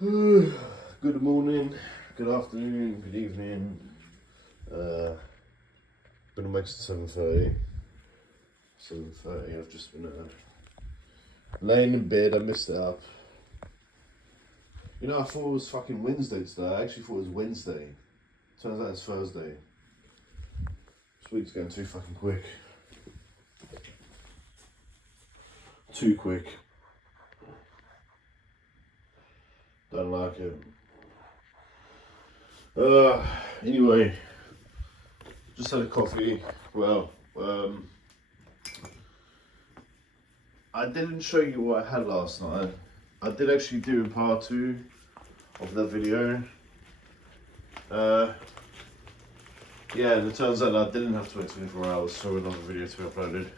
Good morning, good afternoon, good evening. Been awake since 7:30. 7:30. I've just been laying in bed. I missed it up. You know, I thought it was fucking Wednesday today. I actually thought it was Wednesday. Turns out it's Thursday. This week's going too fucking quick. Too quick. Don't like it. Anyway, just had a coffee. Well, I didn't show you what I had last night. I did actually do a part 2 of that video. Yeah, and it turns out I didn't have to wait 24 hours for another video to be uploaded.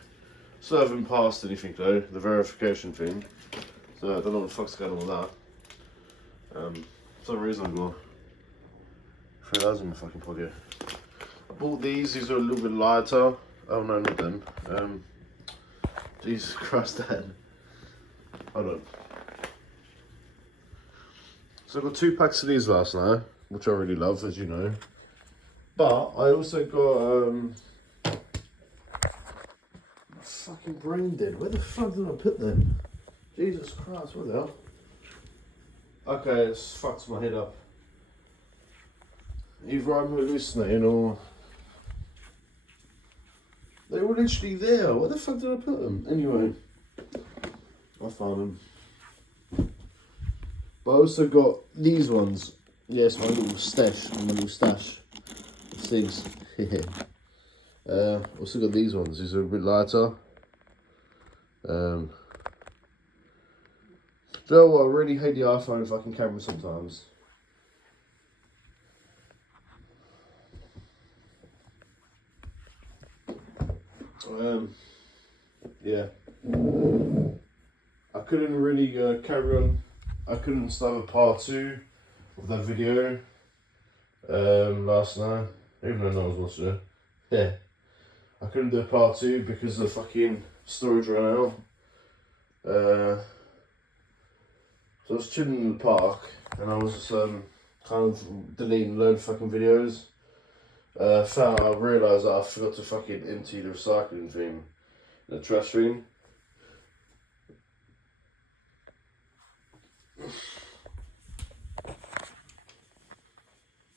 Still haven't passed anything though, the verification thing. So I don't know what the fuck's going on with that. For some reason I got $3 in my fucking pocket. I bought these are a little bit lighter. Oh no, not them. Jesus Christ, Dad. Hold on. So I got 2 packs of these last night, which I really love, as you know. But I also got fucking brain dead. Where the fuck did I put them? Jesus Christ, what the hell? Okay, it's fucked my head up. Either I'm hallucinating or they were literally there. Where the fuck did I put them? Anyway, I found them. But I also got these ones. Yes, my little stash. Of things. Also got these ones. These are a bit lighter. Do you know what? I really hate the iPhone fucking camera sometimes. Yeah. I couldn't really carry on. I couldn't start a part 2 of that video last night, even though no one was watching it. Yeah. I couldn't do a part 2 because the fucking storage ran out. So I was chilling in the park and I was kind of deleting a load of fucking videos. I realised that I forgot to fucking empty the recycling thing, the trash thing.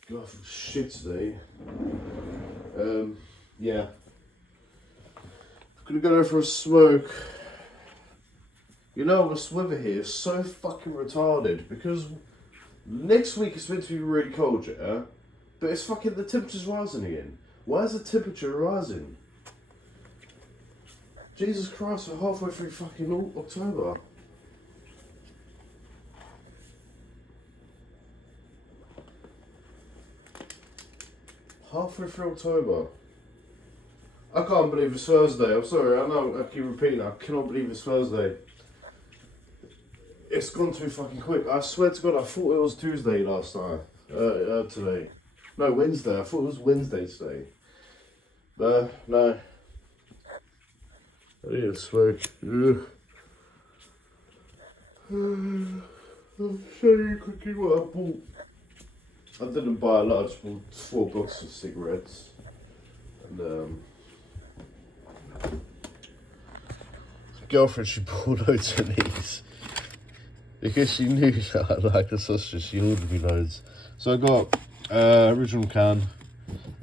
God, for shit today. Yeah. Gonna go for a smoke. You know, this weather here is so fucking retarded because next week it's meant to be really cold, yeah? But it's fucking, the temperature's rising again. Why is the temperature rising? Jesus Christ, we're halfway through fucking October. Halfway through October. I can't believe it's Thursday. I'm sorry, I know I keep repeating that. I cannot believe it's Thursday. It's gone too fucking quick. I swear to God, I thought it was Tuesday last night. Today. No, Wednesday. I thought it was Wednesday today. No. I need a smoke. I'll show you quickly what I bought. I didn't buy a lot, I just bought 4 boxes of cigarettes. And the girlfriend, she bought loads of these. Because she knew that I like the sausage, she ordered me loads. So I got original can.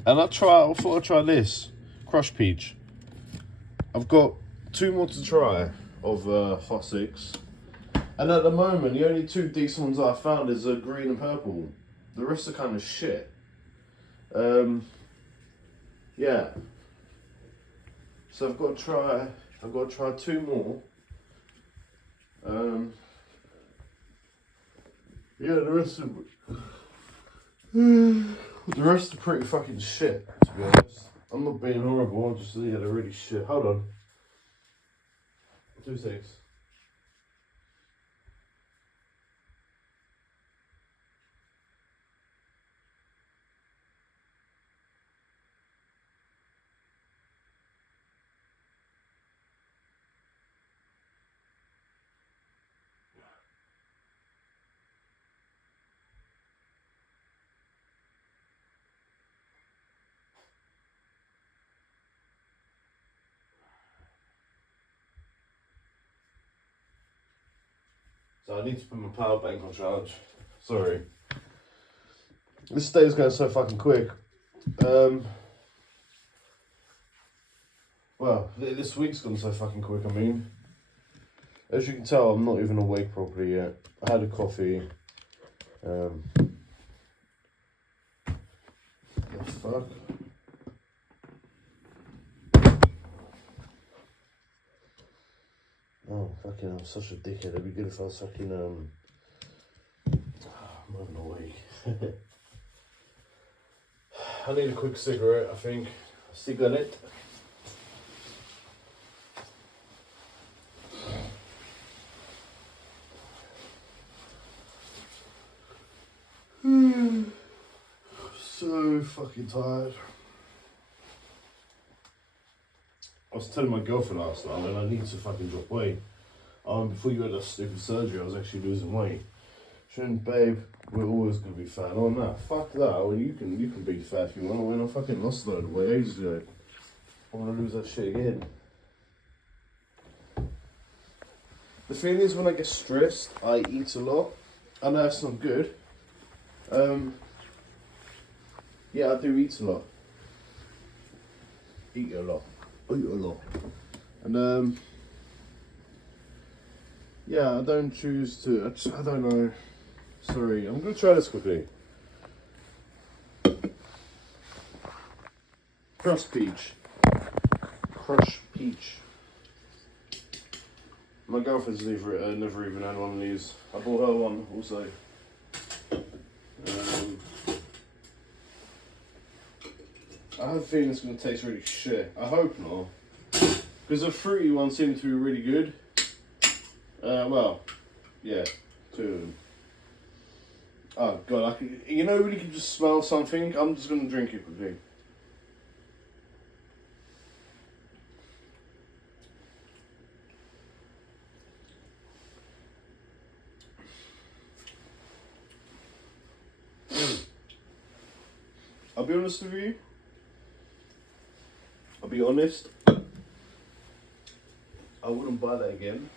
And I thought I'd try this. Crushed peach. I've got 2 more to try of Hot 6. And at the moment, the only 2 decent ones I found is green and purple. The rest are kind of shit. Yeah. So I've got to try 2 more. Yeah, the rest are pretty fucking shit, to be honest. I'm not being horrible, I'm just, yeah, they're really shit. Hold on. 2 seconds. So I need to put my power bank on charge. Sorry. This day is going so fucking quick. Well, this week's gone so fucking quick, I mean. As you can tell, I'm not even awake properly yet. I had a coffee. The fuck? Oh, fucking, I'm such a dickhead. It'd be good if I was fucking, I'm not even awake. I need a quick cigarette, I think. A cigarette. So fucking tired. I was telling my girlfriend last night that I need to fucking drop weight. Before you had that stupid surgery, I was actually losing weight. She went, babe, we're always gonna be fat. Oh no, fuck that. Well, you can be fat if you want. When I fucking lost a load of weight ages ago, I want to lose that shit again. The thing is, when I get stressed, I eat a lot. I know that's not good. Yeah, I do eat a lot. Eat a lot. And yeah, I don't choose to. I don't know. Sorry, I'm gonna try this quickly. Crushed peach. My girlfriend's never even had one of these. I bought her one also. I have a feeling it's going to taste really shit. I hope not. Because the fruity one seemed to be really good. Well, yeah, two of them. Oh god, you know when you can just smell something? I'm just going to drink it quickly. I'll be honest with you. I'll be honest. I wouldn't buy that again.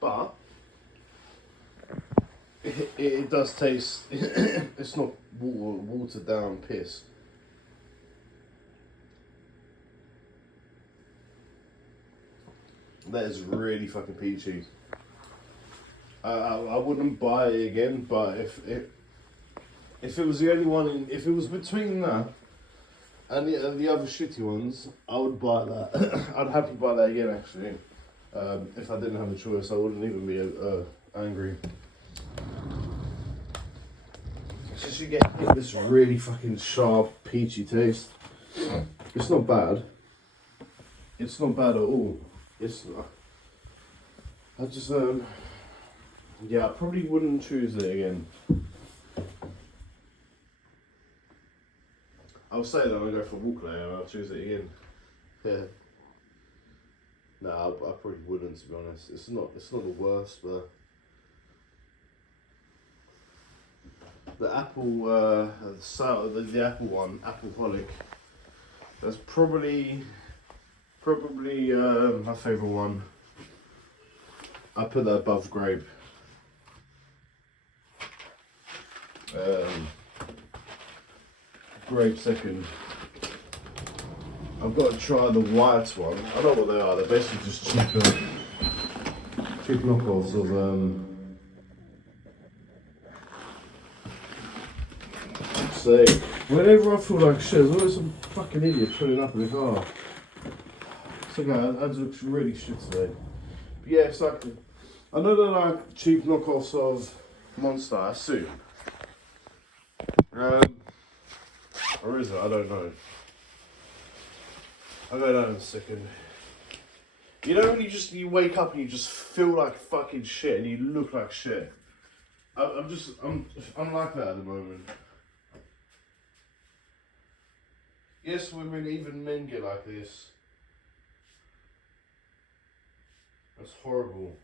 But it does taste. It's not watered down piss. That is really fucking peachy. I wouldn't buy it again, but if it was the only one, if it was between that and the other shitty ones, I would buy that. I'd happily buy that again, actually. If I didn't have a choice, I wouldn't even be angry. So you get this really fucking sharp, peachy taste. It's not bad. It's not bad at all. It's not. I just yeah, I probably wouldn't choose it again. I'll say that when I go for a walk later, I'll choose it again. Yeah. No, I probably wouldn't, to be honest. It's not the worst, but the apple, the apple one, Appleholic, that's probably my favourite one. I put that above grape. Grape second. I've got to try the white one. I don't know what they are. They're basically just cheap knockoffs of say. Whenever I feel like shit, there's always some fucking idiot pulling up in the car. It's okay, I just look really shit today. But yeah, it's like, I know they're like cheap knockoffs of Monster, I assume. Or is it? I don't know. I'll go down in a second. You know when you wake up and you just feel like fucking shit and you look like shit? I'm like that at the moment. Yes, women, even men get like this. That's horrible.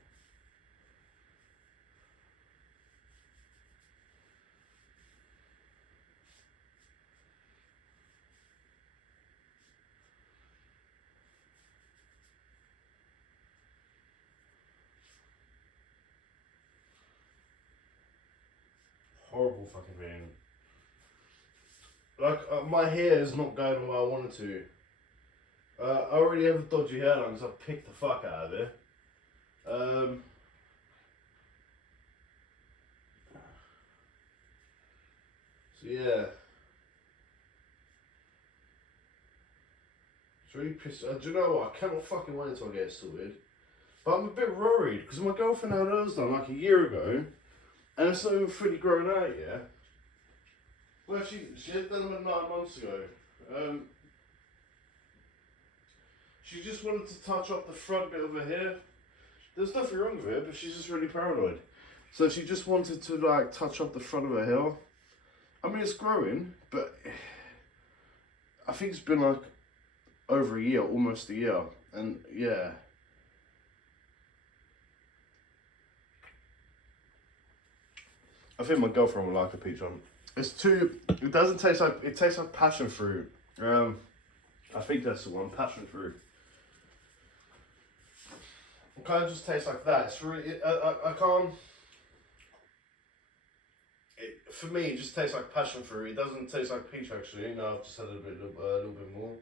fucking thing. Like, my hair is not going the way I want it to. I already have a dodgy hairline because I picked the fuck out of it. So yeah. It's really pissed. Do you know what? I cannot fucking wait until I get it sorted. But I'm a bit worried because my girlfriend had hers done like a year ago, and it's not even fully grown out yet. Well, she had done them 9 months ago. She just wanted to touch up the front bit of her hair. There's nothing wrong with it, but she's just really paranoid. So she just wanted to like touch up the front of her hair. I mean, it's growing, but I think it's been like over a year, almost a year, and yeah. I think my girlfriend will like the peach one. It's too. It doesn't taste like. It tastes like passion fruit. I think that's the one, passion fruit. It kind of just tastes like that. It's really. I can't. For me, it just tastes like passion fruit. It doesn't taste like peach actually. No, I've just had a little bit more.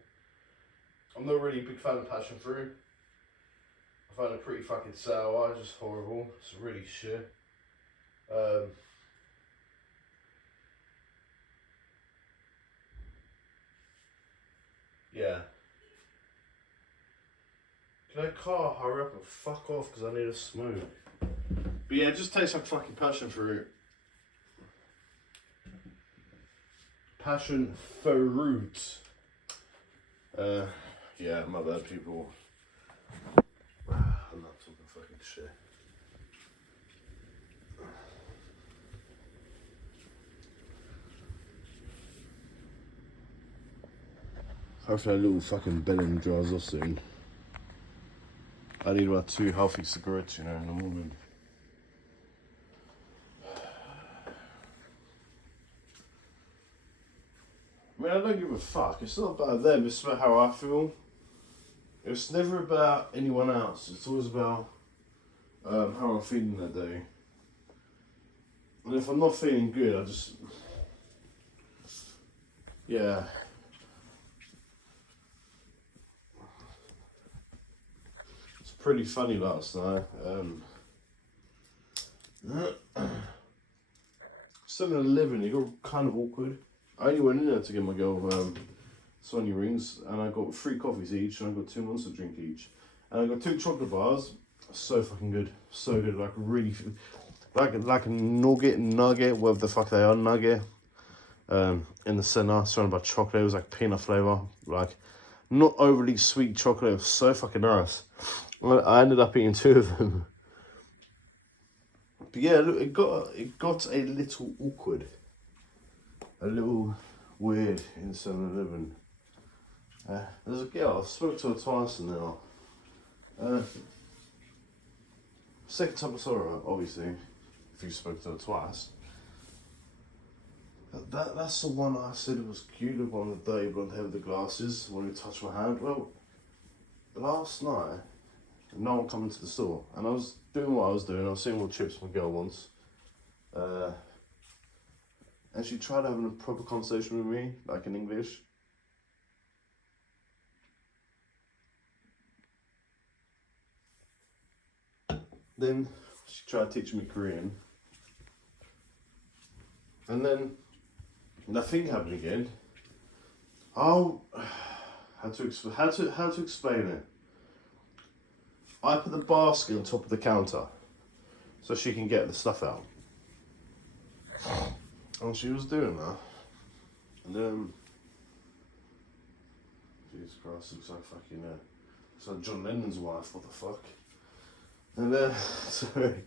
I'm not really a big fan of passion fruit. I find it pretty fucking sour. It's just horrible. It's really shit. Yeah. Can that car hurry up and fuck off because I need a smoke? But yeah, it just tastes like fucking passion fruit. Passion fruit. Yeah, my bad, people. I'm not talking fucking shit. Hopefully that little fucking belly dries off soon. I need about 2 healthy cigarettes, you know, in the morning. I mean, I don't give a fuck. It's not about them, it's about how I feel. It's never about anyone else. It's always about how I'm feeling that day. And if I'm not feeling good, I just... Yeah. It's pretty funny last night. 7-Eleven, it got kind of awkward. I only went in there to get my girl Sony rings, and I got 3 coffees each, and I got 2 Monster drink each, and I got 2 chocolate bars. So fucking good, so good. Like really, like a nugget, whatever the fuck they are, nugget. In the center, surrounded by chocolate. It was like peanut flavor, like not overly sweet chocolate. It was so fucking nice. I ended up eating 2 of them. But yeah, look, it got a little awkward. A little weird in 7-Eleven. There's a girl, I've spoken to her twice now. Second time I saw her, obviously, if you spoke to her twice. That's the one I said was cute, the one with the dirty blonde hair with the glasses, the one who touched my hand. Well, last night, no one come into the store, and I was doing what I was doing. I was seeing what chips my girl wants. And she tried having a proper conversation with me, like in English. Then she tried teaching me Korean. And then nothing happened again. Oh, how to explain it? I put the basket on top of the counter so she can get the stuff out. And she was doing that. And then, Jesus Christ, looks like fucking, it's like John Lennon's wife, what the fuck? And then, sorry.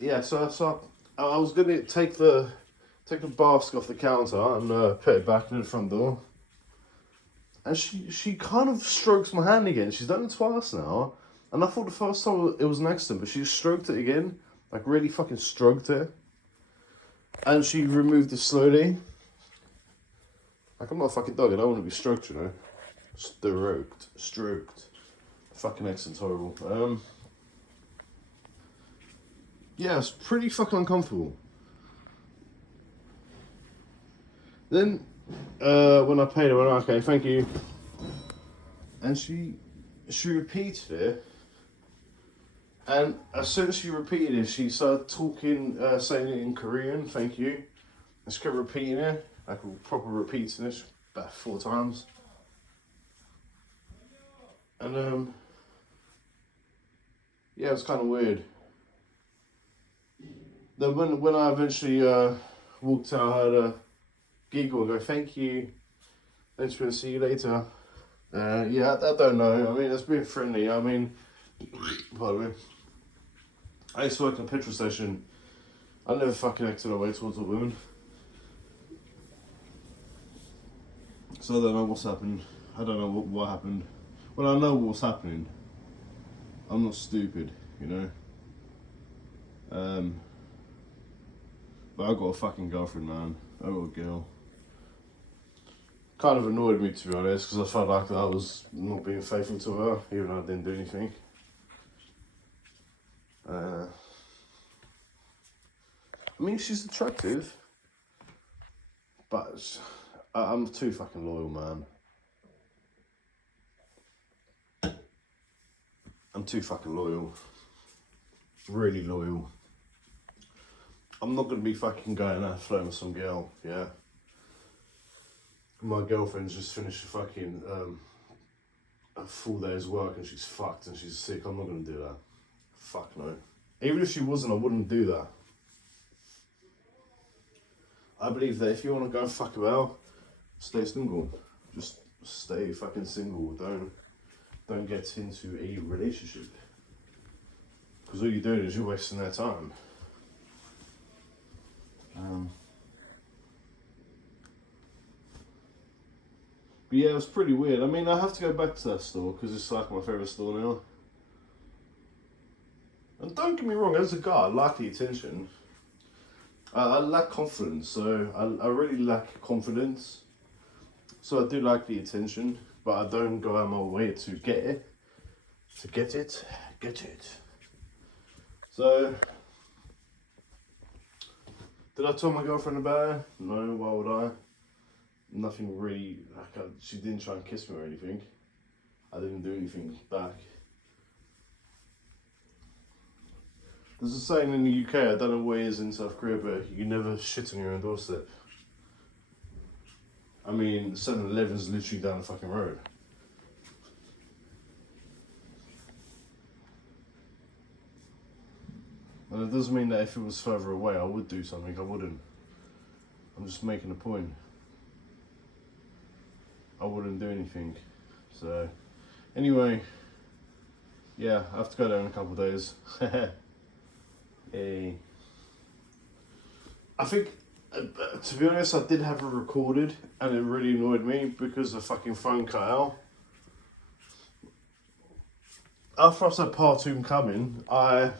Yeah, so I was gonna take the basket off the counter and put it back in the front door. And she kind of strokes my hand again. She's done it twice now. And I thought the first time it was an accident, but she stroked it again. Like really fucking stroked it. And she removed it slowly. Like I'm not a fucking dog, I don't want to be stroked, you know. Stroked. Fucking accent's horrible. Yeah, it's pretty fucking uncomfortable. Then when I paid her, I went, okay, thank you. And she repeated it. And as soon as she repeated it, she started talking, saying it in Korean, thank you. And she kept repeating it, like proper repeating it, about 4 times. And yeah, it was kind of weird. Then when I eventually walked out, I had a giggle and go, thank you. Thanks for see you later. Yeah, I don't know. I mean, it's been friendly. I mean, pardon me. I used to work in a petrol station. I never fucking acted that way towards a woman. So I don't know what's happened. I don't know what happened. Well, I know what's happening. I'm not stupid, you know. But I got a fucking girlfriend, man. I got a girl. Kind of annoyed me, to be honest, because I felt like I was not being faithful to her, even though I didn't do anything. I mean, she's attractive, but I'm too fucking loyal, man. I'm too fucking loyal. Really loyal. I'm not gonna be fucking going out flirting with some girl, yeah? My girlfriend's just finished a fucking a full day's work and she's fucked and she's sick. I'm not gonna do that. Fuck no. Even if she wasn't, I wouldn't do that. I believe that if you want to go fuck about, stay single. Just stay fucking single. Don't get into a relationship. Because all you're doing is you're wasting their time. But yeah, it was pretty weird. I mean, I have to go back to that store because it's like my favourite store now. And don't get me wrong, as a guy, I like the attention. I lack confidence, so I really lack confidence. So I do like the attention, but I don't go out my way to get it. To get it. So, did I tell my girlfriend about it? No, why would I? Nothing really, she didn't try and kiss me or anything. I didn't do anything back. There's a saying in the UK, I don't know where it is in South Korea, but you never shit on your own doorstep. I mean, 7-Eleven's literally down the fucking road. And it doesn't mean that if it was further away, I would do something. I wouldn't. I'm just making a point. I wouldn't do anything. So, anyway, yeah, I have to go there in a couple of days. Hey. I think, to be honest, I did have it recorded and it really annoyed me because the fucking phone cut out. After I said part 2 coming, when I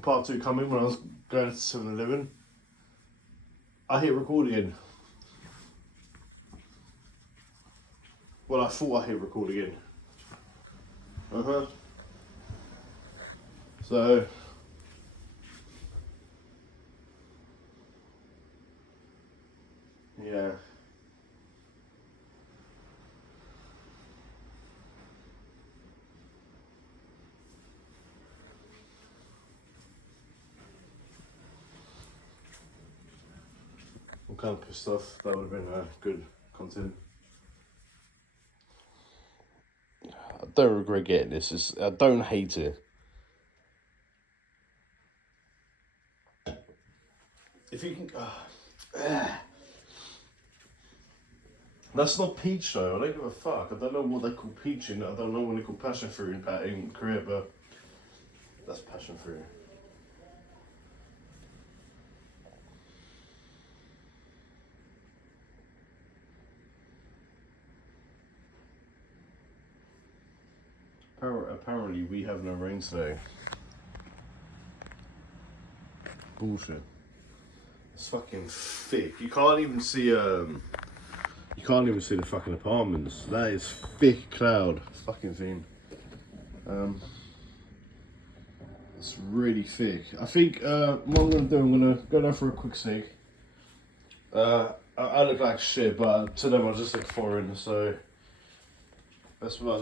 was going to 7-Eleven, I hit record again. Well, I thought I hit record again. So, yeah. I'm kind of pissed off. That would have been good content. I don't regret getting this. I don't hate it. If you can... That's not peach though. I don't give a fuck. I don't know what they call peach in. I don't know what they call passion fruit in Korea, but that's passion fruit. Apparently we have no rain today. Bullshit. It's fucking thick. You can't even see the fucking apartments. That is thick cloud fucking thing. It's really thick. I think what I'm gonna do, I'm gonna go down for a quick sneak. I look like shit, but to them I just look foreign. So that's my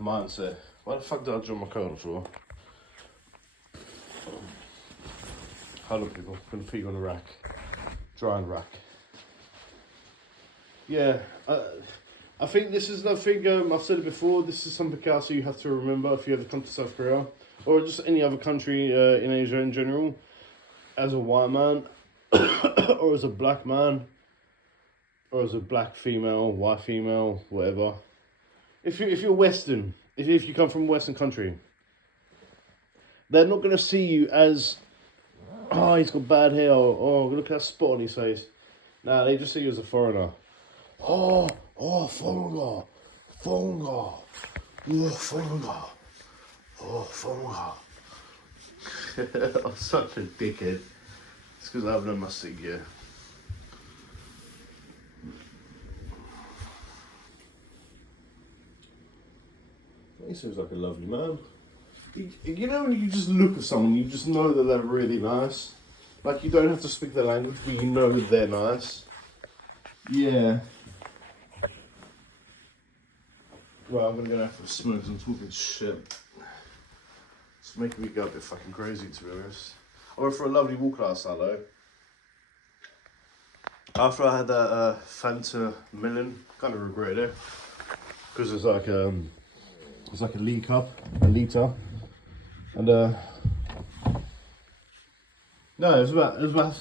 mindset. Why the fuck did I draw my coat on the floor? Hold on, people. I'm gonna put you on the rack, drying rack. Yeah, I think this is another thing. I've said it before. This is something else you have to remember if you ever come to South Korea or just any other country in Asia in general. As a white man, or as a black man, or as a black female, white female, whatever. If you're Western, if you come from a Western country, they're not gonna see you as, oh, he's got bad hair, or oh, look at that spot on his face. Nah, they just see you as a foreigner. Oh, foreigner, foreigner, oh, foreigner, oh, foreigner. I'm such a dickhead. It's because I haven't done my cig yet. He seems like a lovely man. You know when you just look at someone, you just know that they're really nice. Like you don't have to speak their language, but you know that they're nice. Yeah. Well, I'm gonna go out for a smoke and I'm talking shit. It's making me go a bit fucking crazy, to be honest. I went for a lovely walk last night though. After I had that Fanta Melon, kind of regretted it. Because it's like a litre, and no, it was about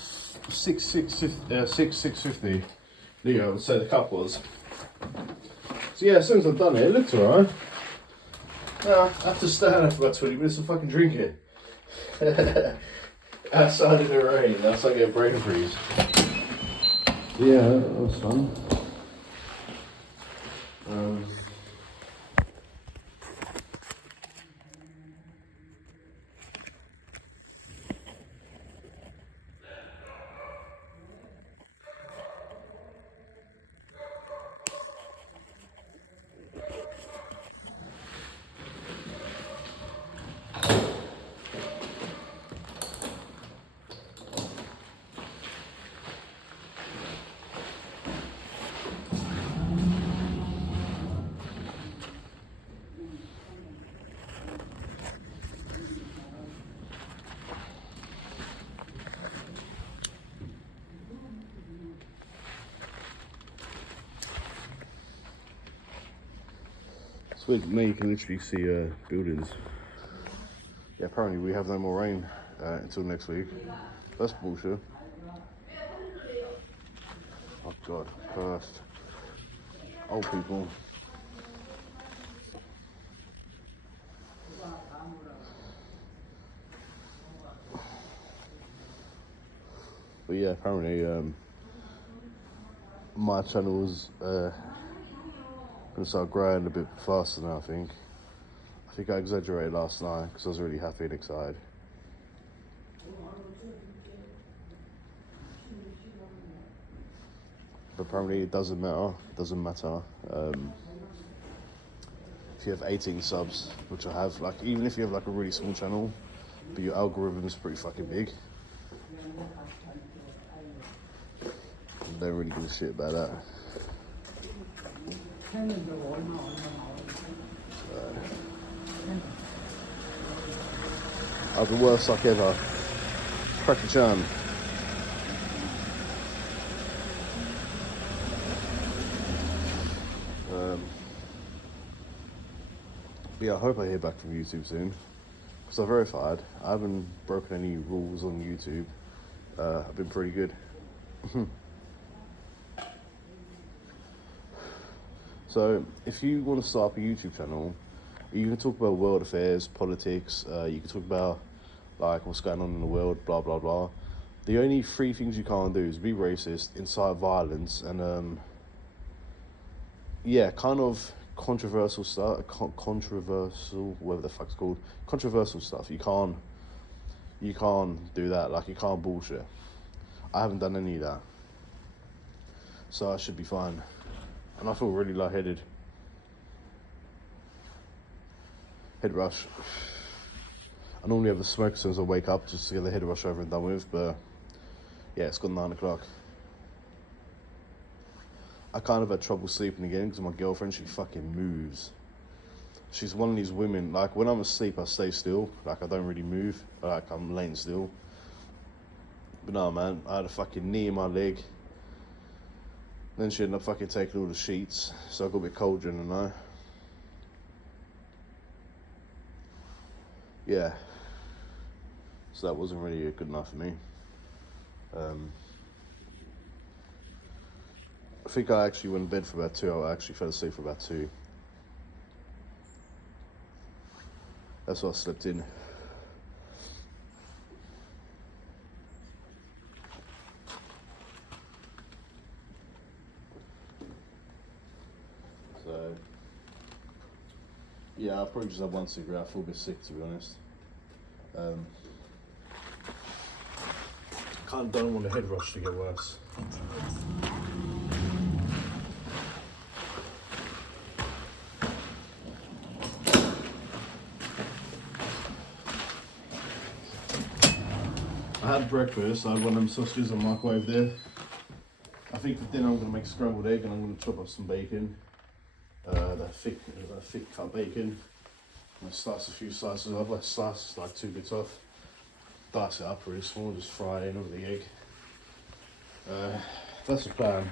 650 litre, I would say the cup was. So yeah, as soon as I've done it, it looks alright. Now I have to stand there for about 20 minutes and fucking drink it. Outside in the rain, that's like a brain freeze. Yeah, that was fun. So now you can literally see buildings. Yeah, apparently we have no more rain until next week. That's bullshit. Oh God, cursed. Old people. But yeah, apparently my channel's gonna start growing a bit faster now, I think. I think I exaggerated last night because I was really happy and excited. But apparently it doesn't matter. It doesn't matter. If you have 18 subs, which I have, like even if you have like a really small channel, but your algorithm is pretty fucking big, they don't really give a shit about that. I have the worst suck ever. Cracker-chan. But yeah, I hope I hear back from YouTube soon. Because I verified, I haven't broken any rules on YouTube. I've been pretty good. So, if you want to start up a YouTube channel, you can talk about world affairs, politics, you can talk about like what's going on in the world, blah blah blah. The only three things you can't do is be racist, incite violence, and yeah, kind of controversial stuff, controversial, whatever the fuck's called, controversial stuff. You can't do that, like you can't bullshit. I haven't done any of that. So I should be fine. And I feel really lightheaded. Head rush. I normally have a smoke as soon as I wake up just to get the head rush over and done with, but yeah, it's got 9 o'clock. I kind of had trouble sleeping again because my girlfriend, she fucking moves. She's one of these women, like when I'm asleep, I stay still. Like I don't really move, like I'm laying still. But no, man, I had a fucking knee in my leg. Then she ended up fucking taking all the sheets, so I got a bit cold during the night. Yeah. So that wasn't really good enough for me. I think I actually went to bed for about 2 hours. I actually fell asleep for about 2. That's what I slept in. So, yeah, I'll probably just have one cigarette. I feel a bit sick, to be honest. Don't want the head rush to get worse. I had breakfast. I had one of them sausages on the microwave there. I think for dinner I'm going to make scrambled egg and I'm going to chop up some bacon. That thick cut bacon. I'm going to slice a few slices up. I slice like 2 bits off. Dice it up really small, just fry it in over the egg. That's the plan.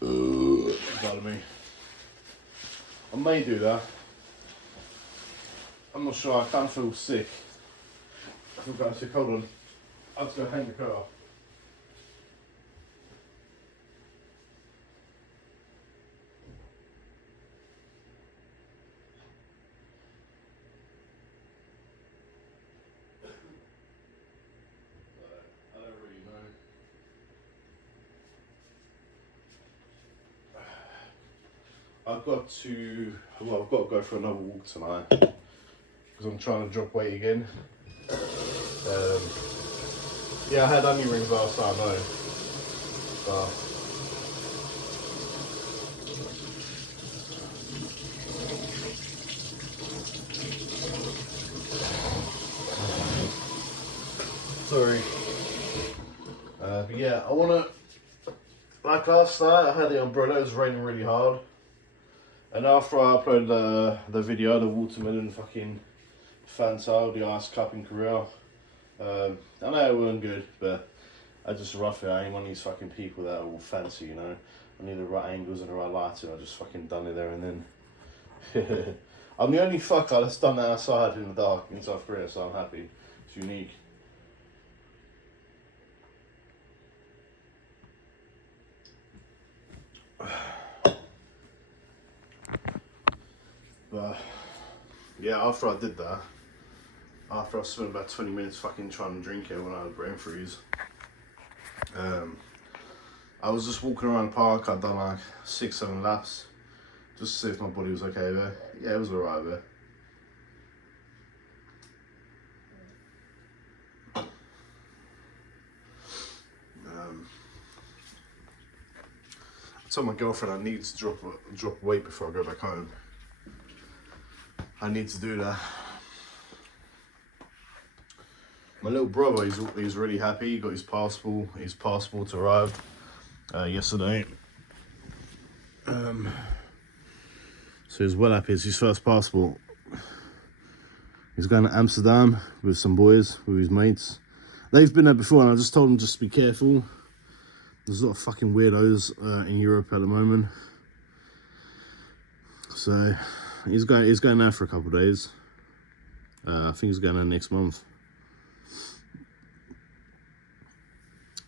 Pardon me. I may do that. I'm not sure. I can't feel sick. I feel kind of sick. Hold on. I have to go hang the car. I don't really know. I've got to go for another walk tonight because I'm trying to drop weight again. Yeah, I had onion rings last time, I know. Sorry. But yeah, I want to, like last night, I had the umbrella, it was raining really hard. And after I uploaded the video, the watermelon fucking Fanta, the ice cup in Korea, I know it wasn't good, but I just rough it. I ain't one of these fucking people that are all fancy, you know. I need the right angles and the right lighting. I just fucking done it there and then. I'm the only fucker that's done that outside in the dark in South Korea, so I'm happy. It's unique. But yeah, after I did that, after I spent about 20 minutes fucking trying to drink it when I had brain freeze, I was just walking around the park. I'd done like 6-7 laps just to see if my body was okay there. Yeah, it was alright there. I told my girlfriend I need to drop weight before I go back home. I need to do that. My little brother, he's really happy. He got his passport. His passport arrived yesterday. So he's well happy. It's his first passport. He's going to Amsterdam with some boys, with his mates. They've been there before, and I just told them just to be careful. There's a lot of fucking weirdos in Europe at the moment. So he's going there for a couple of days. I think he's going there next month.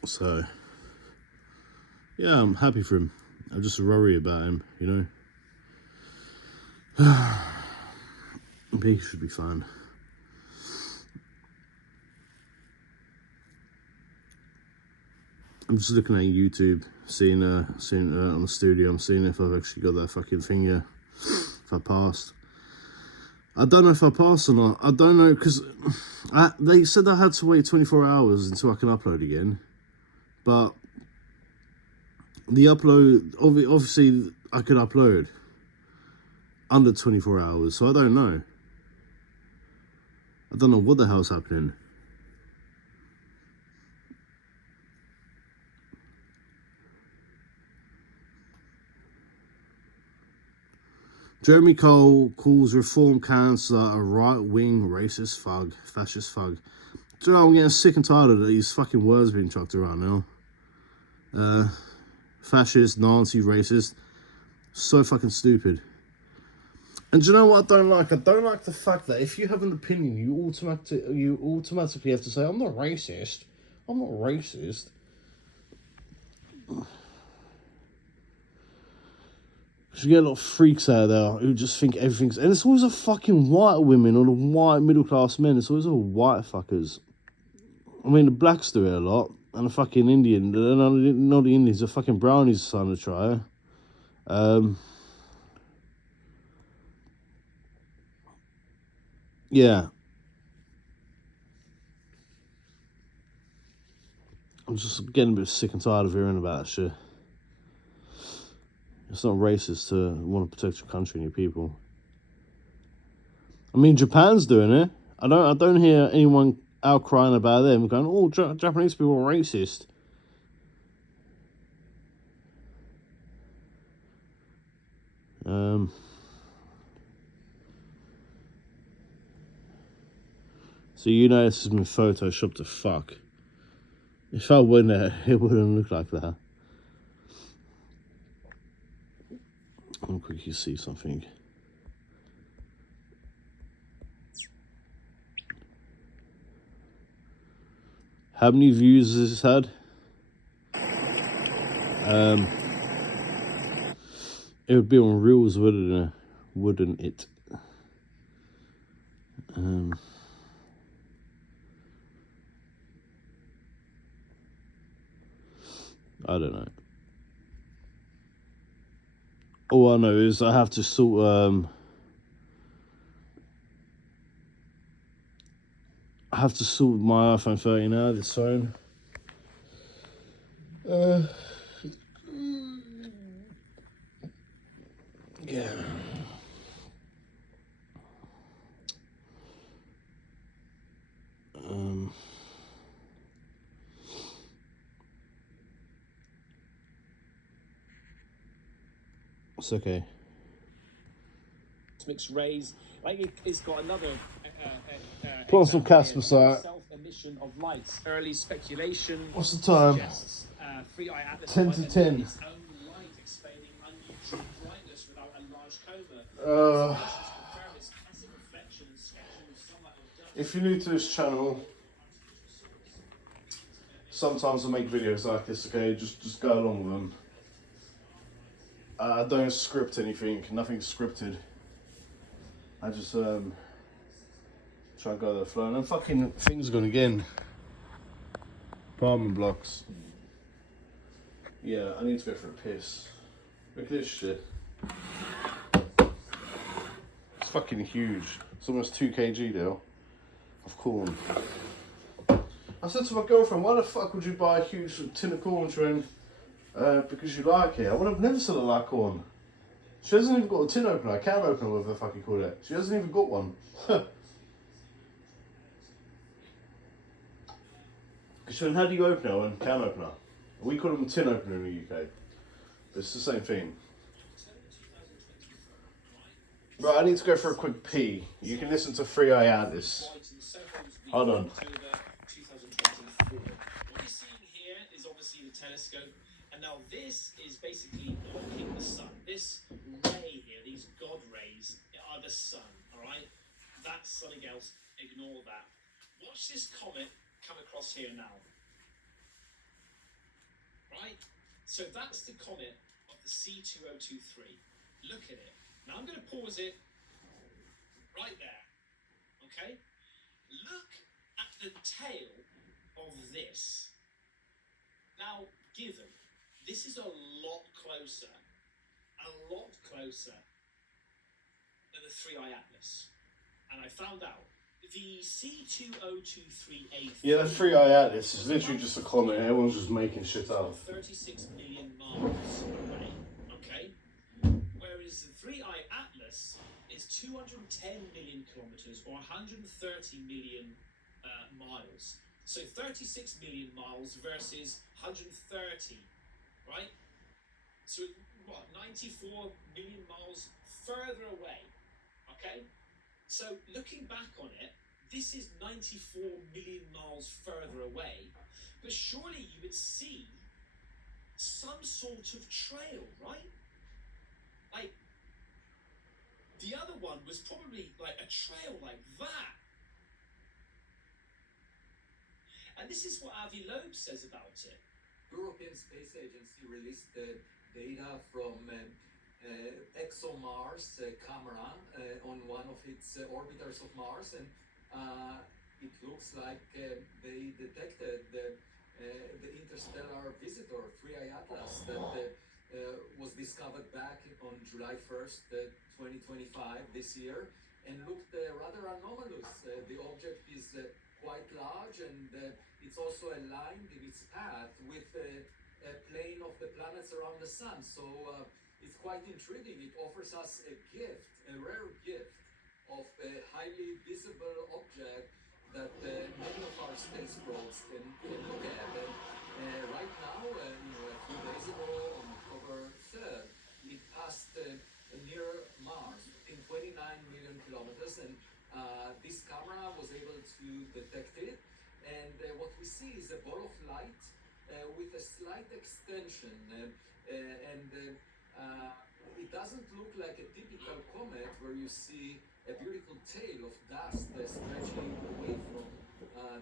So yeah, I'm happy for him. I'm just worried about him, you know. But he should be fine. I'm just looking at YouTube, seeing on the studio. I'm seeing if I've actually got that fucking thing here. If I passed. I don't know if I passed or not. I don't know, because they said I had to wait 24 hours until I can upload again. But the upload, obviously I could upload under 24 hours, so I don't know. I don't know what the hell's happening. Jeremy Cole calls Reform Councillor a right-wing racist thug, fascist thug. Do you know, I'm getting sick and tired of these fucking words being chucked around now. Fascist, Nazi, racist. So fucking stupid. And do you know what I don't like? I don't like the fact that if you have an opinion, you automatically have to say, I'm not racist. I'm not racist. You get a lot of freaks out there who just think everything's... And it's always the fucking white women or the white middle-class men. It's always all white fuckers. I mean, the blacks do it a lot. And the fucking Indian... Not the Indians, the fucking brownies are starting to try. Yeah. I'm just getting a bit sick and tired of hearing about that shit. It's not racist to want to protect your country and your people. I mean, Japan's doing it. I don't hear anyone out crying about them, going, "Oh, Japanese people are racist." So you know this has been photoshopped to fuck. If I went there, it wouldn't look like that. I'll quickly see something. How many views has this had? It would be on Reels, wouldn't it? I don't know. All I know is I have to sort my iPhone 13 out of this phone. Yeah. It's okay. Mixed rays, like it's got another. Put on some Casper site. Self-emission of lights. Early speculation. What's the time? Suggests, 3i Atlas 10 to 10. its own light explaining unusual brightness without a large coma. If you're new to this channel, sometimes I make videos like this, okay? Just go along with them. I don't script anything, nothing's scripted. I just try and go with the flow. And then fucking things gone again. Apartment blocks. Yeah, I need to go for a piss. Look at this shit. It's fucking huge. It's almost 2 kg now of corn. I said to my girlfriend, why the fuck would you buy a huge tin of corn, Trent? Because you like it. I would have never said I like corn. She hasn't even got a tin opener, a can opener, whatever the fuck you call it. She hasn't even got one. So how do you open it and can opener? We call them a tin opener in the UK. It's the same thing. Right, I need to go for a quick pee. You can listen to 3i Atlas. Hold on. What you're seeing here is obviously the telescope, and now this is basically blocking the sun. This ray here, these God rays, are the sun, alright? That's something else, ignore that. Watch this comet come across here now. Right? So that's the comet of the C2023. Look at it. Now I'm going to pause it right there. Okay? Look at the tail of this. Now, given this is a lot closer than the 3i Atlas, and I found out the C2023A. Yeah, the 3i Atlas is literally just a comet. Everyone's just making shit up. 36 million miles away. Okay? Whereas the 3i Atlas is 210 million kilometers or 130 million miles. So 36 million miles versus 130, right? So what, 94 million miles further away. Okay? So looking back on it, this is 94 million miles further away, but surely you would see some sort of trail, right? Like, the other one was probably like a trail like that. And this is what Avi Loeb says about it. European Space Agency released data from ExoMars camera on one of its orbiters of Mars, and it looks like they detected the interstellar visitor 3I Atlas that was discovered back on July 1st, 2025, this year, and looked rather anomalous. The object is quite large, and it's also aligned in its path with a plane of the planets around the sun. So it's quite intriguing. It offers us a gift, a rare gift of a highly visible object that many of our space probes can look at. And right now, a few days ago, on October 3rd, it passed near Mars in 29 million kilometers, and this camera was able to detect it. And what we see is a ball of light with a slight extension, and it doesn't look like a typical comet where you see a beautiful tail of dust stretching away from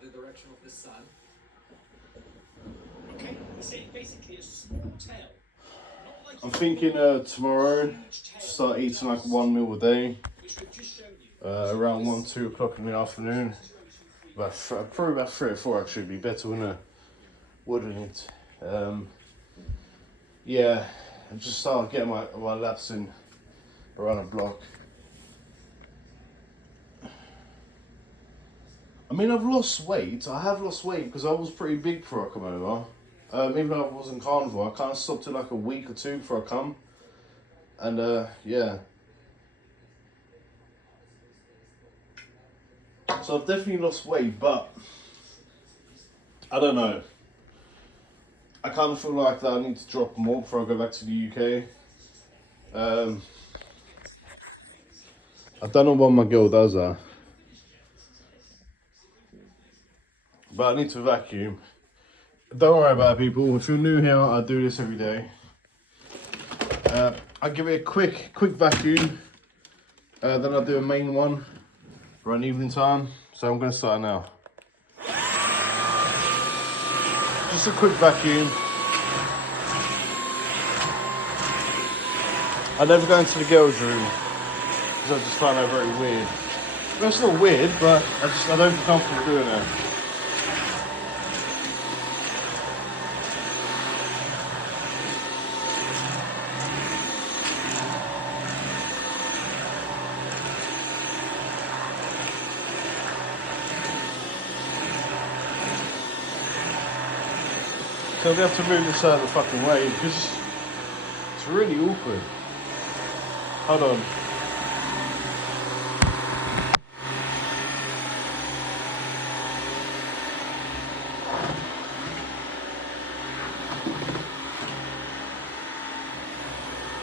the direction of the sun. Okay, so basically a small tail. Not like I'm thinking tomorrow start eating like 1 meal a day, which we've just shown you. around 1-2 o'clock in the afternoon. Probably about 3 or 4 actually would be better, wouldn't it? Yeah, and just start getting my laps in around the block. I mean, I've lost weight. I have lost weight because I was pretty big before I come over. Even though I was in carnivore, I kind of stopped it like a week or 2 before I come. And yeah. So I've definitely lost weight, but I don't know. I kind of feel like that I need to drop more before I go back to the UK. I don't know what my girl does that. But I need to vacuum. Don't worry about it, people. If you're new here, I do this every day. I give it a quick vacuum. Then I'll do a main one around evening time. So I'm going to start now. Just a quick vacuum. I never go into the girls' room because I just find that very weird. Well, it's not weird, but I don't feel comfortable doing it. So we have to move this out of the fucking way because it's really awkward. Hold on.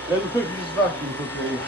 Let me quickly just vacuum quickly.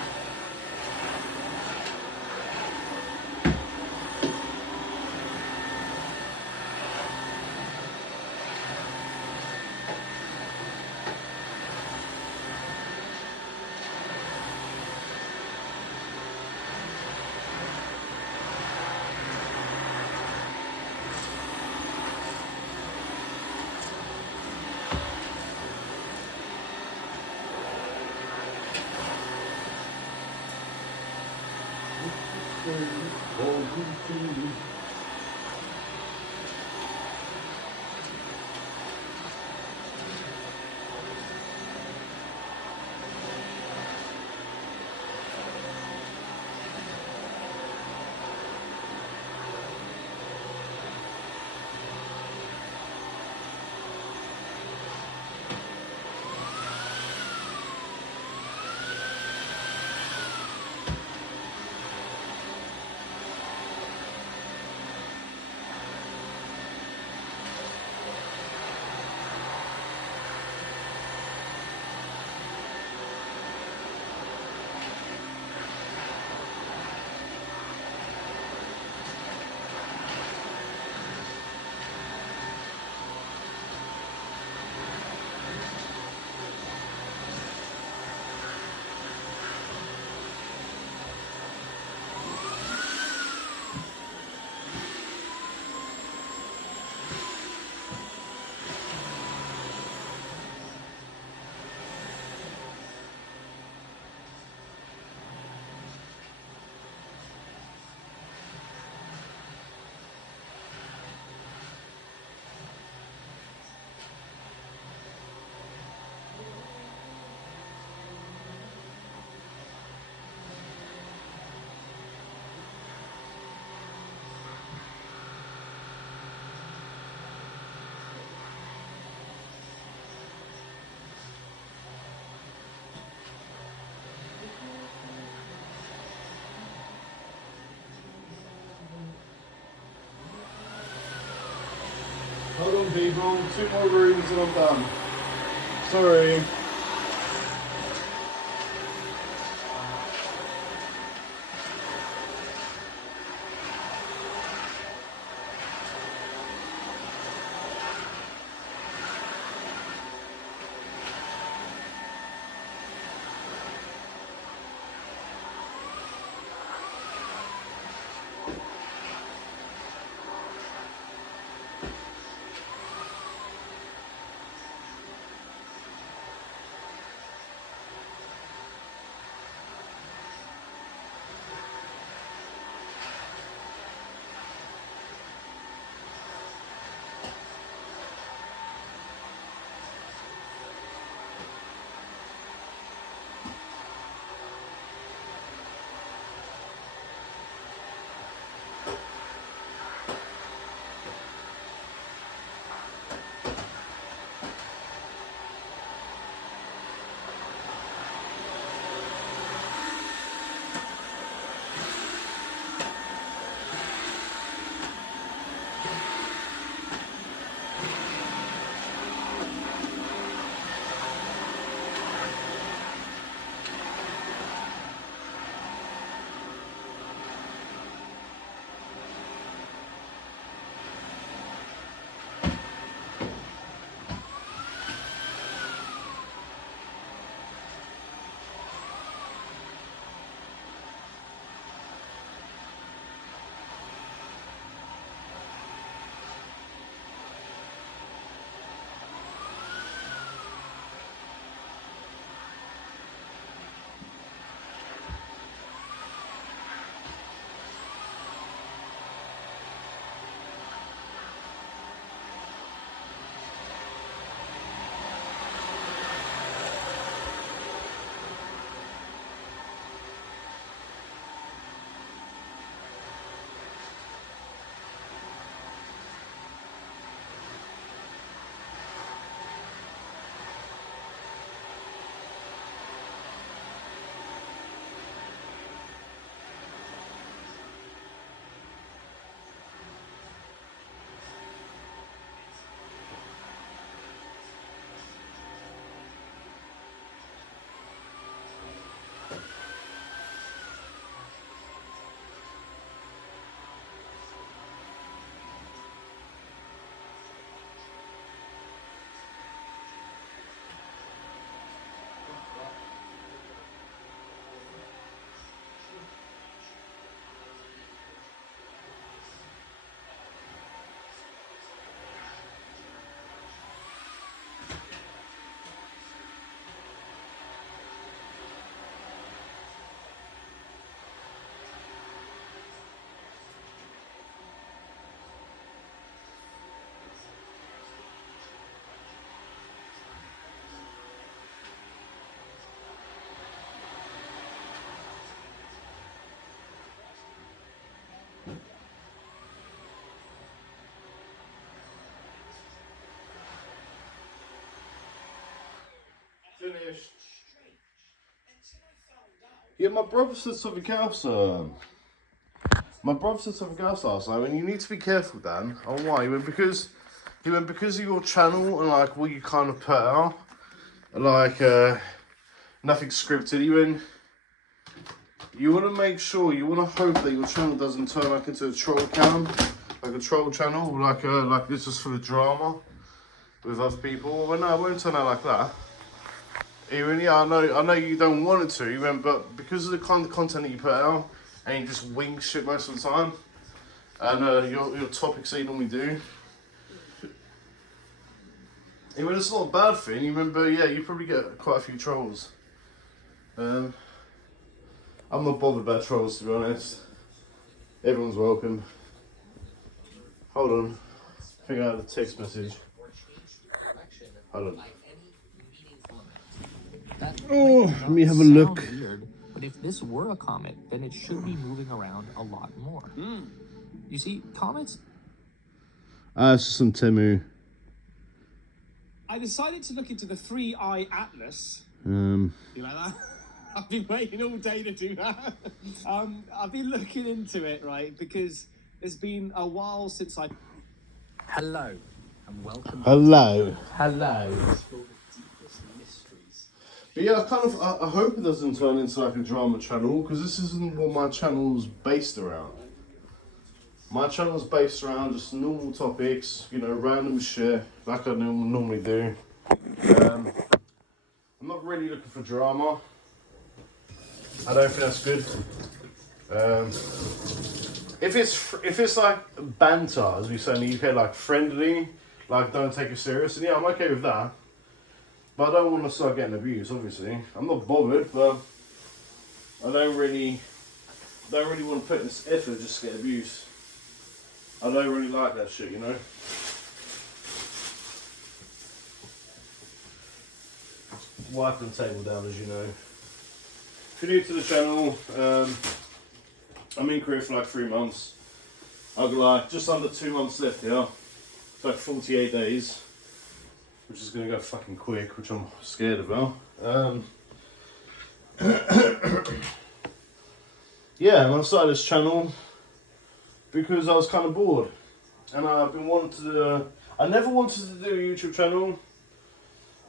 Hold on, people. 2 more rooms and I'm done. Sorry. Finished. Yeah, my brother said something else. My brother said something else last night, and you need to be careful, Dan. On why? Because of your channel and like what you kind of put out, like nothing scripted. You want to make sure, you want to hope that your channel doesn't turn like into a troll account, like a troll channel, like this is for the drama with other people. Well, no, it won't turn out like that. Even, yeah, I know you don't want it to, but because of the kind of content that you put out, and you just wing shit most of the time, and your topics that you normally do, even it's not a bad thing. You remember, yeah, you probably get quite a few trolls. I'm not bothered about trolls, to be honest. Everyone's welcome. Hold on, I think I had a text message. Hold on. Oh, let me have a look. Weird, but if this were a comet, then it should be moving around a lot more. You see, comets... It's just some Temu. I decided to look into the 3-Eye Atlas. You like that? I've been waiting all day to do that. I've been looking into it, right, because it's been a while since I... Hello. and welcome. Hello. Hello. Explore the deepest mysteries. But yeah, I hope it doesn't turn into like a drama channel, because this isn't what my channel's based around. My channel's based around just normal topics, you know, random shit, like I normally do. I'm not really looking for drama. I don't think that's good. If it's like banter, as we say in the UK, like friendly, like don't take it serious, and yeah, I'm okay with that. But I don't want to start getting abused, obviously. I'm not bothered, but I don't really want to put in this effort just to get abused. I don't really like that shit, you know? Wiping the table down, as you know. If you're new to the channel, I'm in Korea for like 3 months. I've got like just under 2 months left here. It's like 48 days. Which is going to go fucking quick, which I'm scared about. Yeah, and I started this channel because I was kind of bored. And I've been wanting to I never wanted to do a YouTube channel.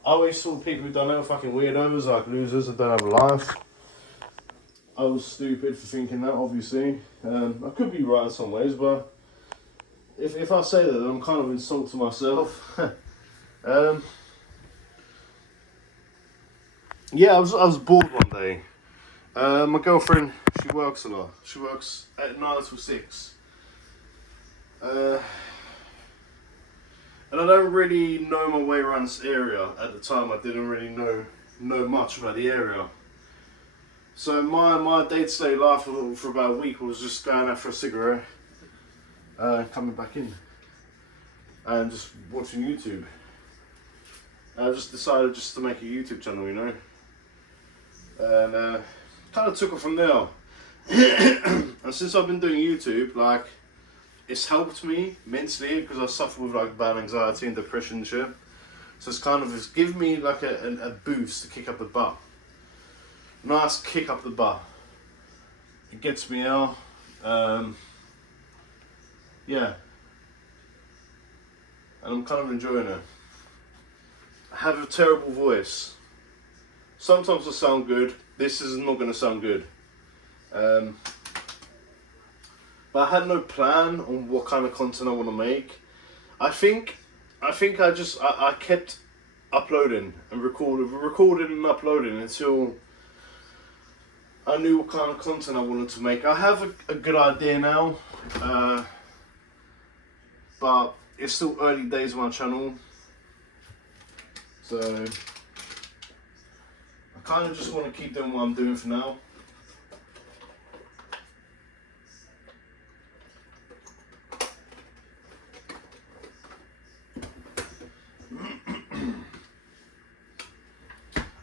I always saw people who done it, fucking weirdos, like losers that don't have a life. I was stupid for thinking that, obviously. I could be right in some ways, but if I say that, then I'm kind of insulting myself. Yeah, I was bored one day. My girlfriend, she works a lot. She works at 9 till 6. And I don't really know my way around this area. At the time, I didn't really know much about the area. So my day-to-day life for about a week was just going out for a cigarette, coming back in, and just watching YouTube. I just decided just to make a YouTube channel, you know, and kind of took it from there. And since I've been doing YouTube, like, it's helped me mentally because I suffer with like bad anxiety and depression and shit. So it's given me like a boost to kick up the butt. Nice kick up the butt. It gets me out. Yeah. And I'm kind of enjoying it. I have a terrible voice. Sometimes I sound good. This is not going to sound good. But I had no plan on what kind of content I want to make. I think I kept uploading and recording and uploading until I knew what kind of content I wanted to make. I have a good idea now, but it's still early days of my channel. So I kind of just want to keep doing what I'm doing for now.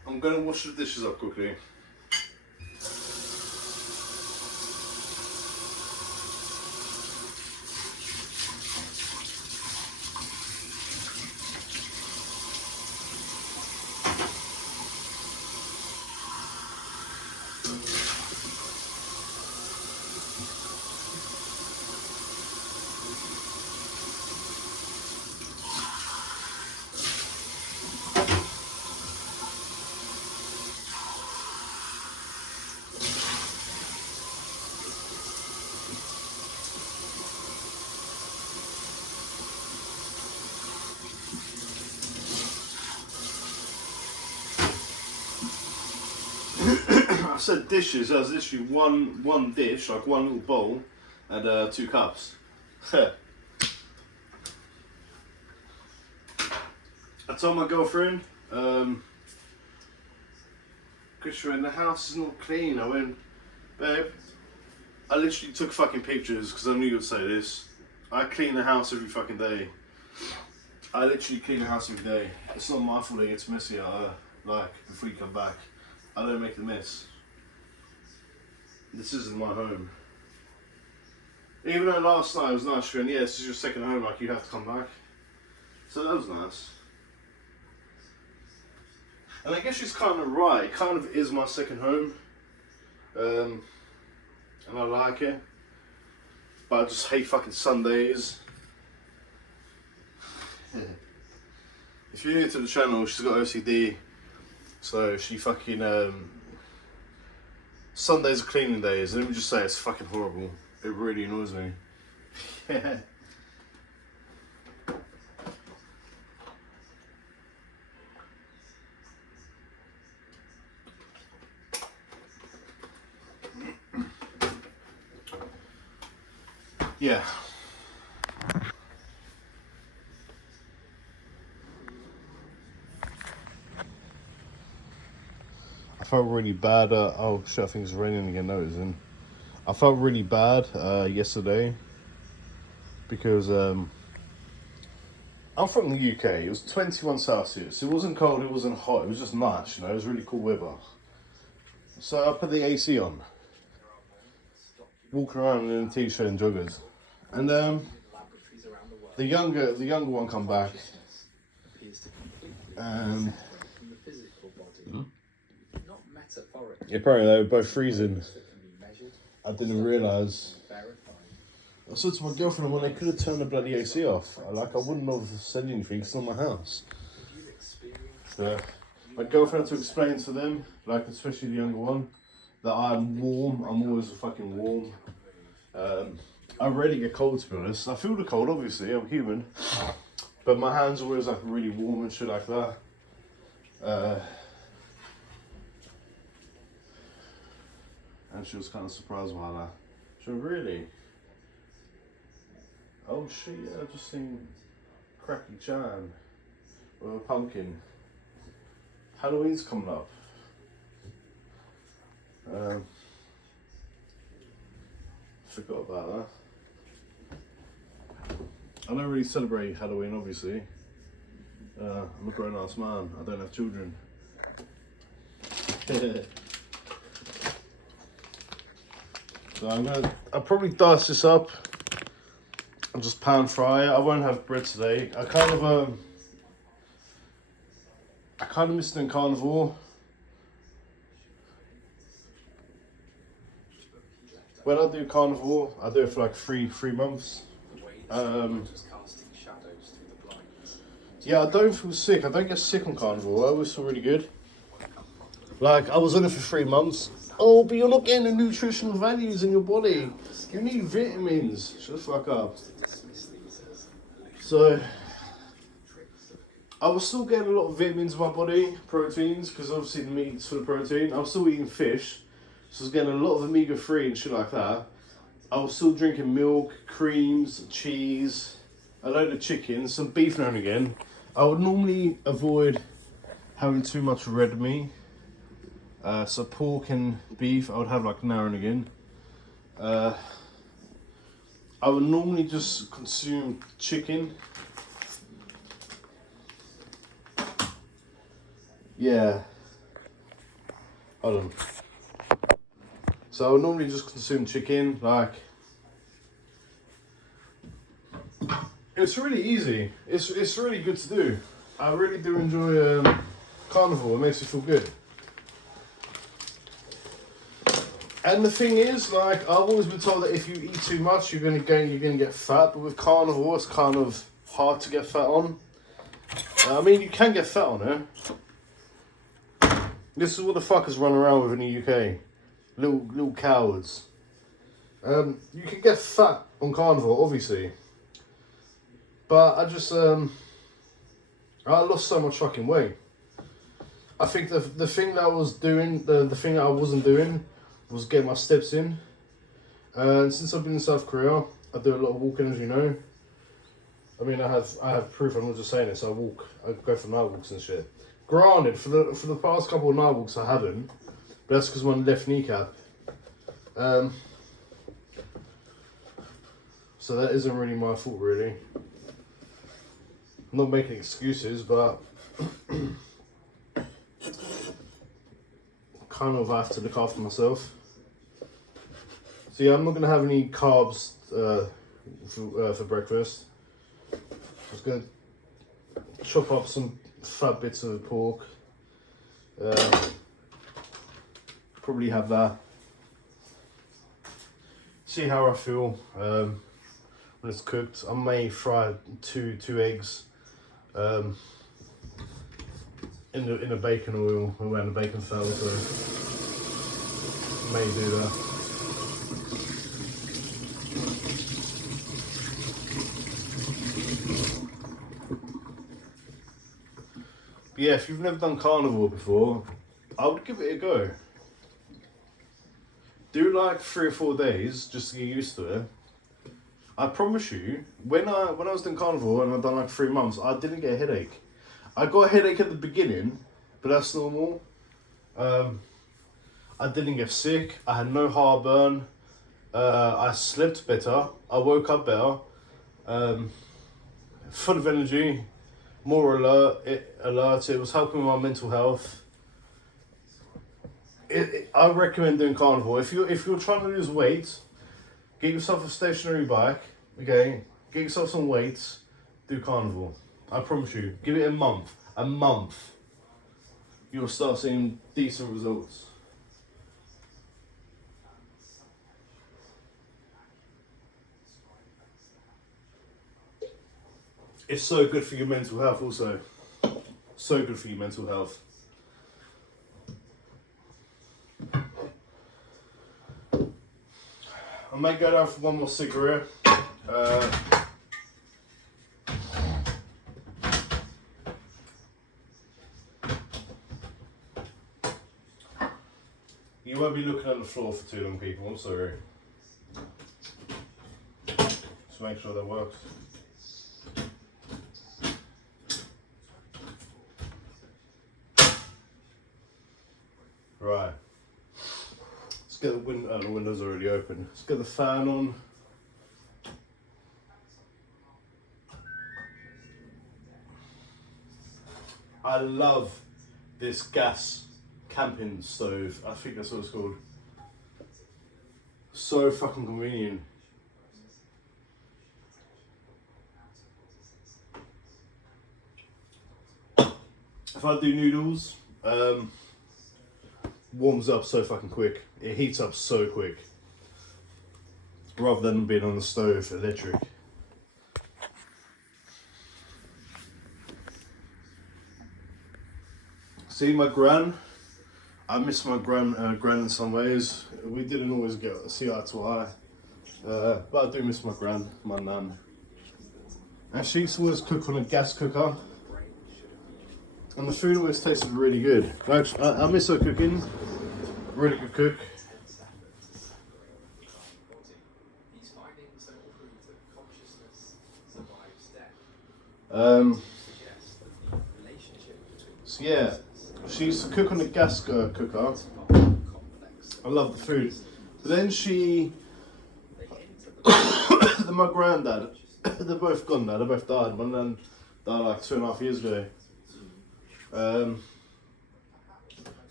I'm going to wash the dishes up quickly. I said dishes, there's literally one dish, like one little bowl, and 2 cups. I told my girlfriend, Christian, the house is not clean. I went, babe, I literally took fucking pictures because I knew you'd say this. I clean the house every fucking day. I literally clean the house every day. It's not my fault it gets messy like before you come back. I don't make the mess. This isn't my home. Even though last night was nice, she went, yeah, this is your second home, like you have to come back. So that was nice. And I guess she's kind of right, it kind of is my second home. And I like it. But I just hate fucking Sundays. if you're new to the channel, she's got OCD, so she fucking Sundays are cleaning days. Let me just say, it's fucking horrible. It really annoys me. Yeah. I felt really bad. Oh shit, I think it's raining again. No, it isn't. I felt really bad yesterday because I'm from the UK. It was 21 Celsius. It wasn't cold, it wasn't hot. It was just nice, you know. It was really cool weather. So I put the AC on, walking around in a t-shirt and joggers, and the younger one come back, and apparently they were both freezing. I didn't realise. I said to my girlfriend, well, they could have turned the bloody AC off. Like, I wouldn't have said anything, it's not my house. So, my girlfriend had to explain to them, like, especially the younger one, that I'm warm. I'm always fucking warm. I rarely get cold, to be honest. I feel the cold, obviously, I'm human. But my hands are always, like, really warm and shit like that. And she was kind of surprised by that. She went, really? Oh shit, yeah, I just seen Cracky Chan with a pumpkin. Halloween's coming up. Forgot about that. I don't really celebrate Halloween, obviously. I'm a grown-ass man, I don't have children. So I'll probably dice this up and just pan fry it. I won't have bread today. I kind of missed it in carnivore. When I do carnivore, I do it for like three months. Yeah, I don't feel sick. I don't get sick on carnivore. I always feel really good. Like, I was on it for 3 months. Oh, but you're not getting the nutritional values in your body. You need vitamins. Shut the fuck up. So, I was still getting a lot of vitamins in my body, proteins, because obviously the meat's for the protein. I was still eating fish, so I was getting a lot of omega-3 and shit like that. I was still drinking milk, creams, cheese, a load of chicken, some beef now and again. I would normally avoid having too much red meat. So pork and beef I would have like now and again. I would normally just consume chicken. Yeah. Hold on. So I would normally just consume chicken, like. It's really easy. It's really good to do. I really do enjoy carnivore. It makes me feel good. And the thing is, like, I've always been told that if you eat too much, you're gonna get fat. But with carnivore, it's kind of hard to get fat on. I mean, you can get fat on it. This is what the fuckers run around with in the UK, little cowards. You can get fat on carnivore, obviously. But I just I lost so much fucking weight. I think the thing that I was doing, the thing that I wasn't doing, was get my steps in. And since I've been in South Korea, I do a lot of walking, as you know. I mean, I have proof. I'm not just saying this. I go for night walks and shit. Granted, for the past couple of night walks, I haven't. But that's because of my left kneecap. So that isn't really my fault, really. I'm not making excuses, but kind of have to look after myself. So yeah, I'm not gonna have any carbs for breakfast. I'm just gonna chop up some fat bits of pork. Probably have that. See how I feel when it's cooked. I may fry two eggs. in the bacon oil when the bacon fell, so may do that. But yeah, if you've never done carnivore before, I would give it a go. Do like 3 or 4 days just to get used to it. I promise you, when I was doing carnivore and I'd done like 3 months, I didn't get a headache. I got a headache at the beginning, but that's normal. I didn't get sick. I had no heartburn. I slept better. I woke up better. Full of energy, more alert. It was helping my mental health. I recommend doing carnivore. If you're trying to lose weight, get yourself a stationary bike. Okay, get yourself some weights. Do carnivore. I promise you. Give it a month. A month. You'll start seeing decent results. It's so good for your mental health also. So good for your mental health. I might go down for one more cigarette. You won't be looking at the floor for too long, people. I'm sorry. Just make sure that works. Right. Let's get the window's already open. Let's get the fan on. I love this gas camping stove. I think that's what it's called. So fucking convenient. If I do noodles, warms up so fucking quick. It heats up so quick. Rather than being on the stove, electric. See my gran? I miss my gran in some ways. We didn't always see eye to eye. But I do miss my gran, my nan. And she used to always cook on a gas cooker. And the food always tasted really good. Actually, I miss her cooking. Really good cook. So yeah, she used to cook on a gas cooker. I love the food. But then my granddad, they're both gone now, they both died. My nan died like 2.5 years ago.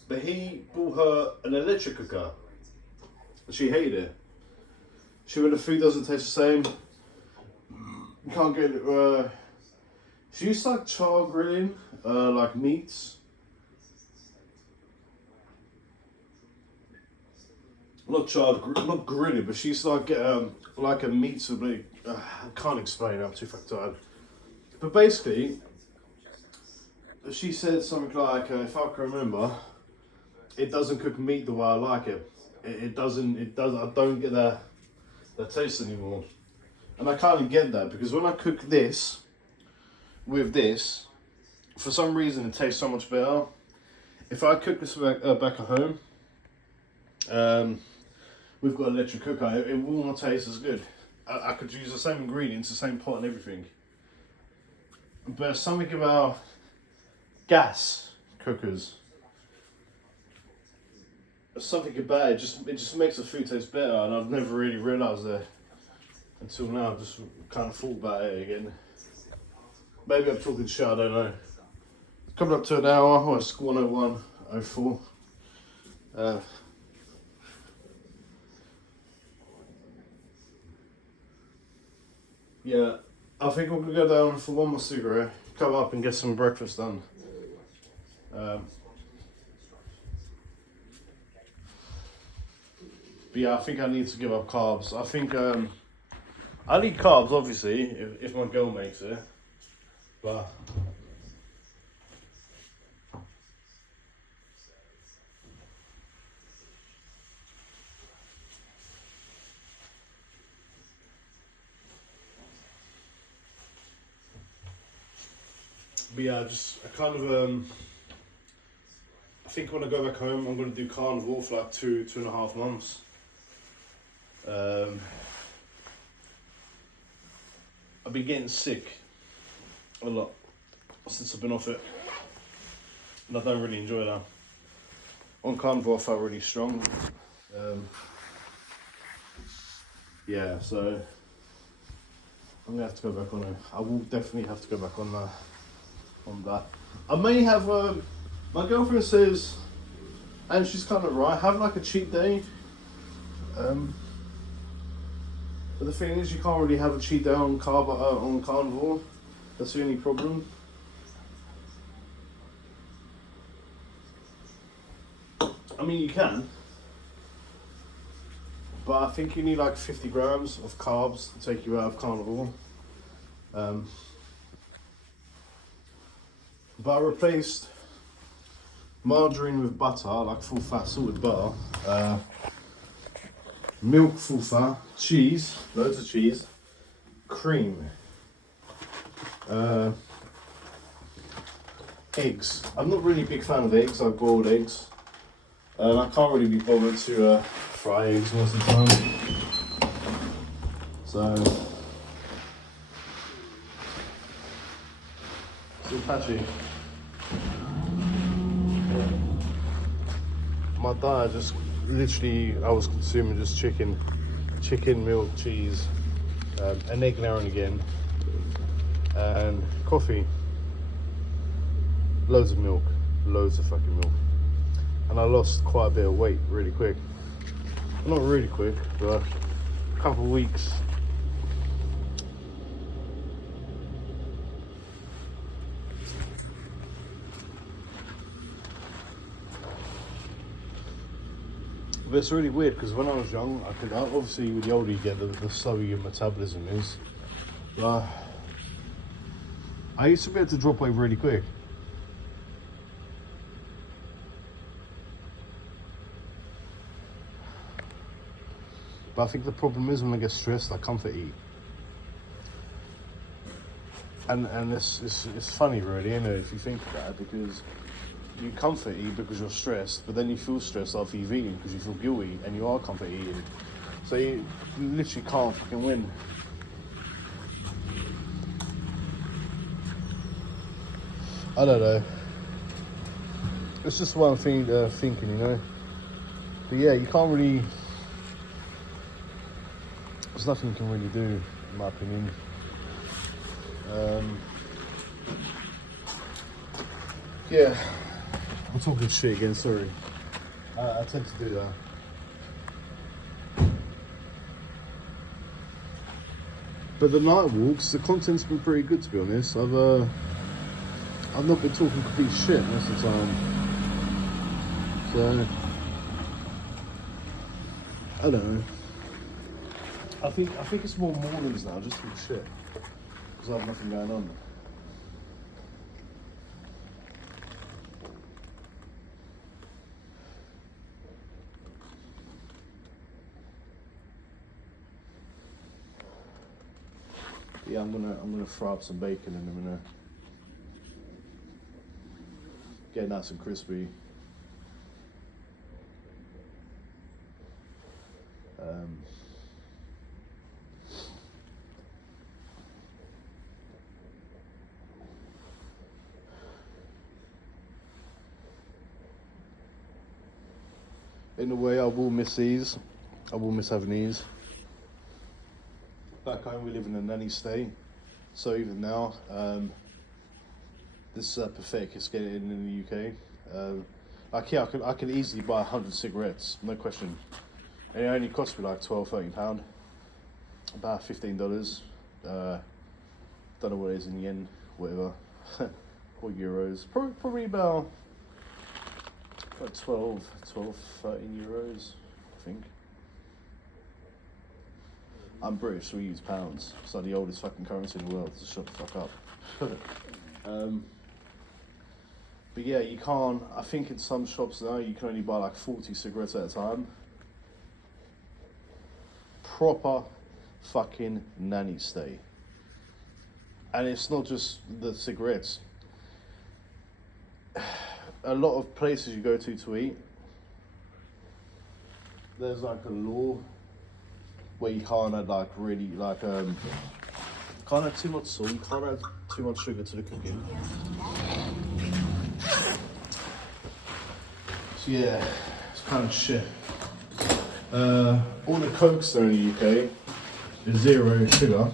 But he bought her an electric cooker. She hated it. She went, the food doesn't taste the same. You can't get it. She used to like char grilling, like meats. Not grilling, but she used to like get like a meat something. I can't explain it, I'm too fucking tired. But basically, she said something like, if I can remember, it doesn't cook meat the way I like it. It doesn't. I don't get that taste anymore, and I can't get that because when I cook this with this, for some reason it tastes so much better. If I cook this back at home, we've got an electric cooker. It will not taste as good. I could use the same ingredients, the same pot and everything, but something about gas cookers. Something about it just makes the food taste better, and I've never really realised that until now. I've just kind of thought about it again. Maybe I'm talking shit, I don't know. Coming up to an hour. Oh, it's 1:01:04. Yeah, I think we're gonna go down for one more cigarette, come up and get some breakfast done. But yeah, I think I need to give up carbs. I think I'll eat carbs, obviously, if my girl makes it. But But yeah, I kind of I think when I go back home, I'm going to do carnivore for like 2.5 months. I've been getting sick a lot since I've been off it, and I don't really enjoy that. On carnivore, I felt really strong. Yeah, so I'm gonna have to go back on it. I will definitely have to go back on that. I may have. My girlfriend says, and she's kind of right. Have like a cheat day. But the thing is, you can't really have a cheat day on on carnivore. That's the only problem. I mean, you can, but I think you need like 50 grams of carbs to take you out of carnivore. But I replaced margarine with butter, like full fat salted butter, milk full fat, cheese, loads of cheese, cream, eggs. I'm not really a big fan of eggs, like boiled eggs. I can't really be bothered to fry eggs most of the time. So patchy. My diet just literally, I was consuming just chicken, milk, cheese, an egg now and again, and coffee. Loads of milk, loads of fucking milk. And I lost quite a bit of weight really quick. Not really quick, but a couple of weeks. But it's really weird because when I was young, obviously with the older you get, the slower your metabolism is. But I used to be able to drop weight really quick. But I think the problem is when I get stressed, I comfort eat. And it's funny really, you know, if you think about it, because you comfort eat because you're stressed, but then you feel stressed after you've eaten because you feel guilty and you are comfort eating. So you literally can't fucking win. I don't know. It's just one thing thinking, you know. But yeah, you can't really. There's nothing you can really do, in my opinion. Yeah, I'm talking shit again. Sorry. I tend to do that. But the night walks, the content's been pretty good, to be honest. I've not been talking complete shit most of the time. So I don't know. I think it's more mornings now, just talk shit, because I have nothing going on. Yeah, I'm gonna fry up some bacon and I'm gonna get nice and crispy. In a way, I will miss these. I will miss having these. Back home, we live in a nanny state, so even now, this is pathetic. It's getting in the UK. Like yeah, I could easily buy 100 cigarettes, no question. And it only cost me like £12-13, about $15. Don't know what it is in yen, whatever, or euros. Probably about like 13 euros, I think. I'm British, so we use pounds. It's like the oldest fucking currency in the world, so shut the fuck up. But yeah, you can't, I think in some shops now you can only buy like 40 cigarettes at a time. Proper fucking nanny state. And it's not just the cigarettes. a lot of places you go to eat, there's like a law where you can't add like really like can't add too much salt, you can't add too much sugar to the cooking. So yeah, it's kind of shit. All the Cokes there in the UK is 0 sugar,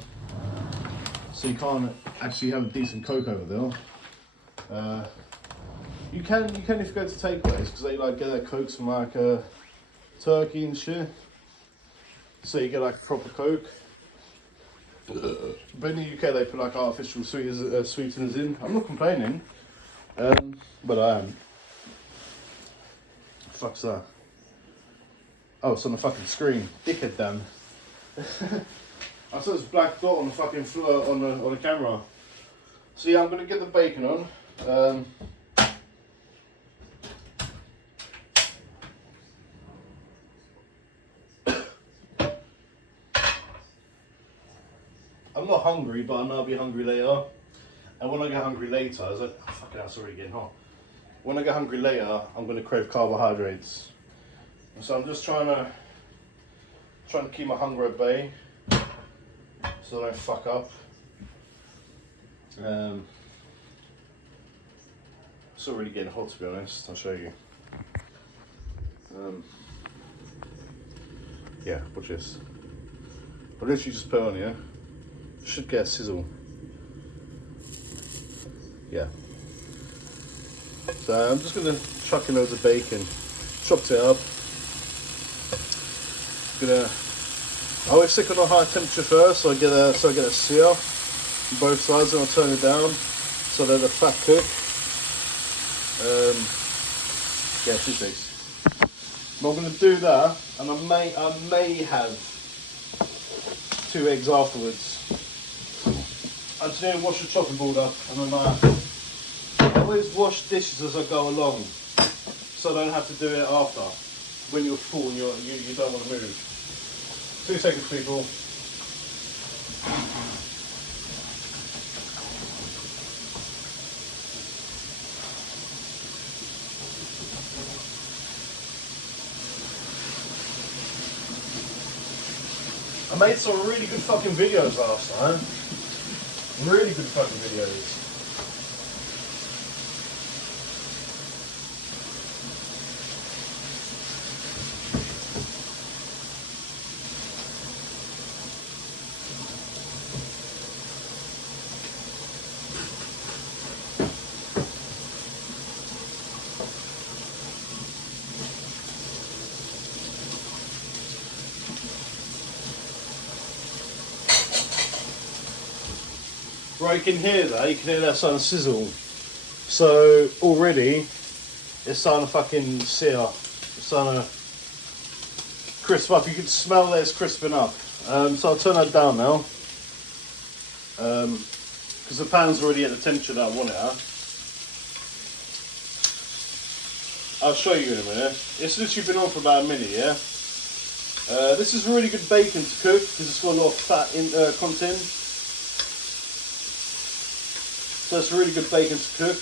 so you can't actually have a decent Coke over there. You can if you go to takeaways, because they like get their Cokes from like Turkey and shit. So you get like a proper Coke. But in the UK they put like artificial sweeteners in. I'm not complaining, but I am. Fuck's that? Oh, it's on the fucking screen. Dickhead, Dan. I saw this black dot on the fucking floor on the camera. So yeah, I'm gonna get the bacon on. I'm not hungry, but I know I'll be hungry later. And when I get hungry later, I was like, oh, fucking hell, it's already getting hot. When I get hungry later, I'm gonna crave carbohydrates. And so I'm just trying to keep my hunger at bay, so I don't fuck up. It's already getting hot, to be honest. I'll show you. Yeah, watch this. I literally just put it on here. Should get a sizzle. Yeah. So I'm just gonna chuck in loads of bacon, chopped it up. I always stick it on high temperature first, so I get a sear on both sides, and I'll turn it down so that the fat cook. Yeah, 2 things. But I'm gonna do that, and I may have 2 eggs afterwards. I just need to wash the chopping board up, and then I always wash dishes as I go along, so I don't have to do it after when you're full and you don't want to move. 2 seconds, people. I made some really good fucking videos last time. Really good fucking videos. Right, you can hear that starting to sizzle. So already it's starting to fucking sear. It's starting to crisp up. You can smell that it's crisping up. So I'll turn that down now. Because the pan's already at the temperature that I want it at. I'll show you in a minute. It's literally been on for about a minute, yeah? This is really good bacon to cook because it's got a lot of fat content. So it's really good bacon to cook.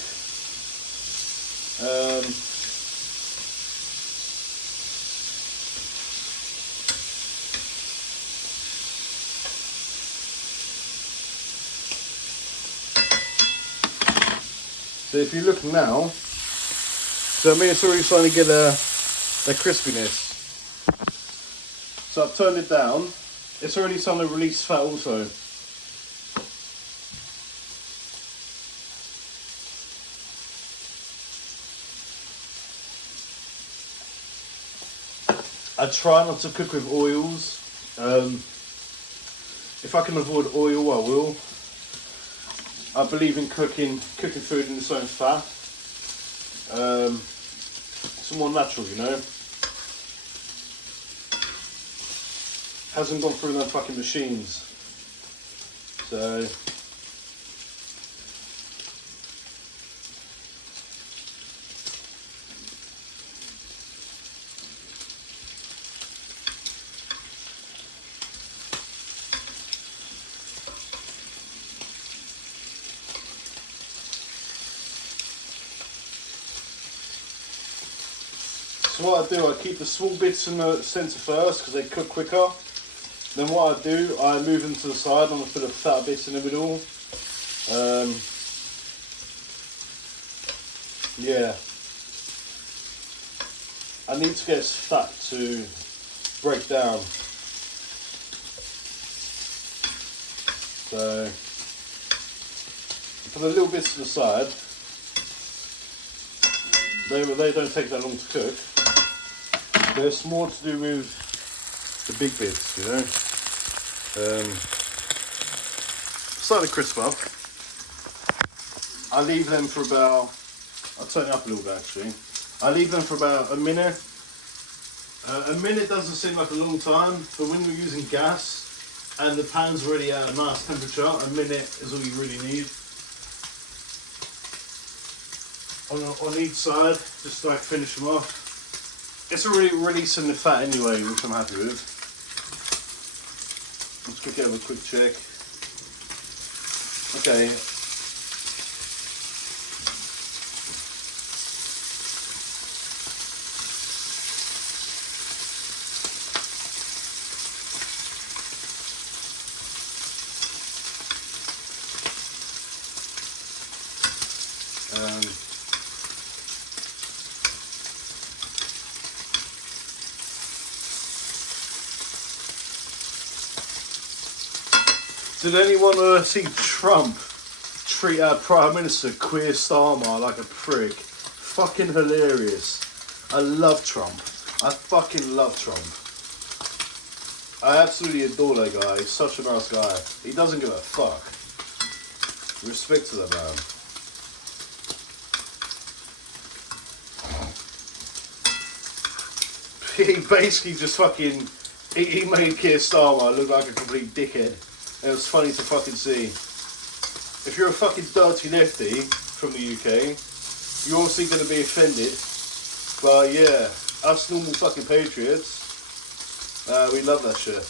So if you look now, so I mean it's already starting to get the crispiness. So I've turned it down. It's already starting to release fat also. I try not to cook with oils. If I can avoid oil, I will. I believe in cooking food in its own fat. It's more natural, you know. Hasn't gone through them fucking machines. So. So what I do, I keep the small bits in the centre first because they cook quicker. Then what I do, I move them to the side and I put the fat bits in the middle. Yeah. I need to get fat to break down. So, put the little bits to the side. They don't take that long to cook. There's more to do with the big bits, you know. Slightly crisp up. I leave them for about, I'll turn it up a little bit actually. I leave them for about a minute. A minute doesn't seem like a long time, but when you're using gas and the pan's already at a nice temperature, a minute is all you really need. On each side, just to like finish them off. It's already releasing the fat anyway, which I'm happy with. Let's quickly have a quick check. Okay. Did anyone see Trump treat our Prime Minister Keir Starmer like a prick? Fucking hilarious. I love Trump. I fucking love Trump. I absolutely adore that guy. He's such a nice guy. He doesn't give a fuck. Respect to that man. He basically just fucking... He made Keir Starmer look like a complete dickhead. And it was funny to fucking see. If you're a fucking dirty lefty from the UK, you're obviously going to be offended. But yeah, us normal fucking patriots, we love that shit.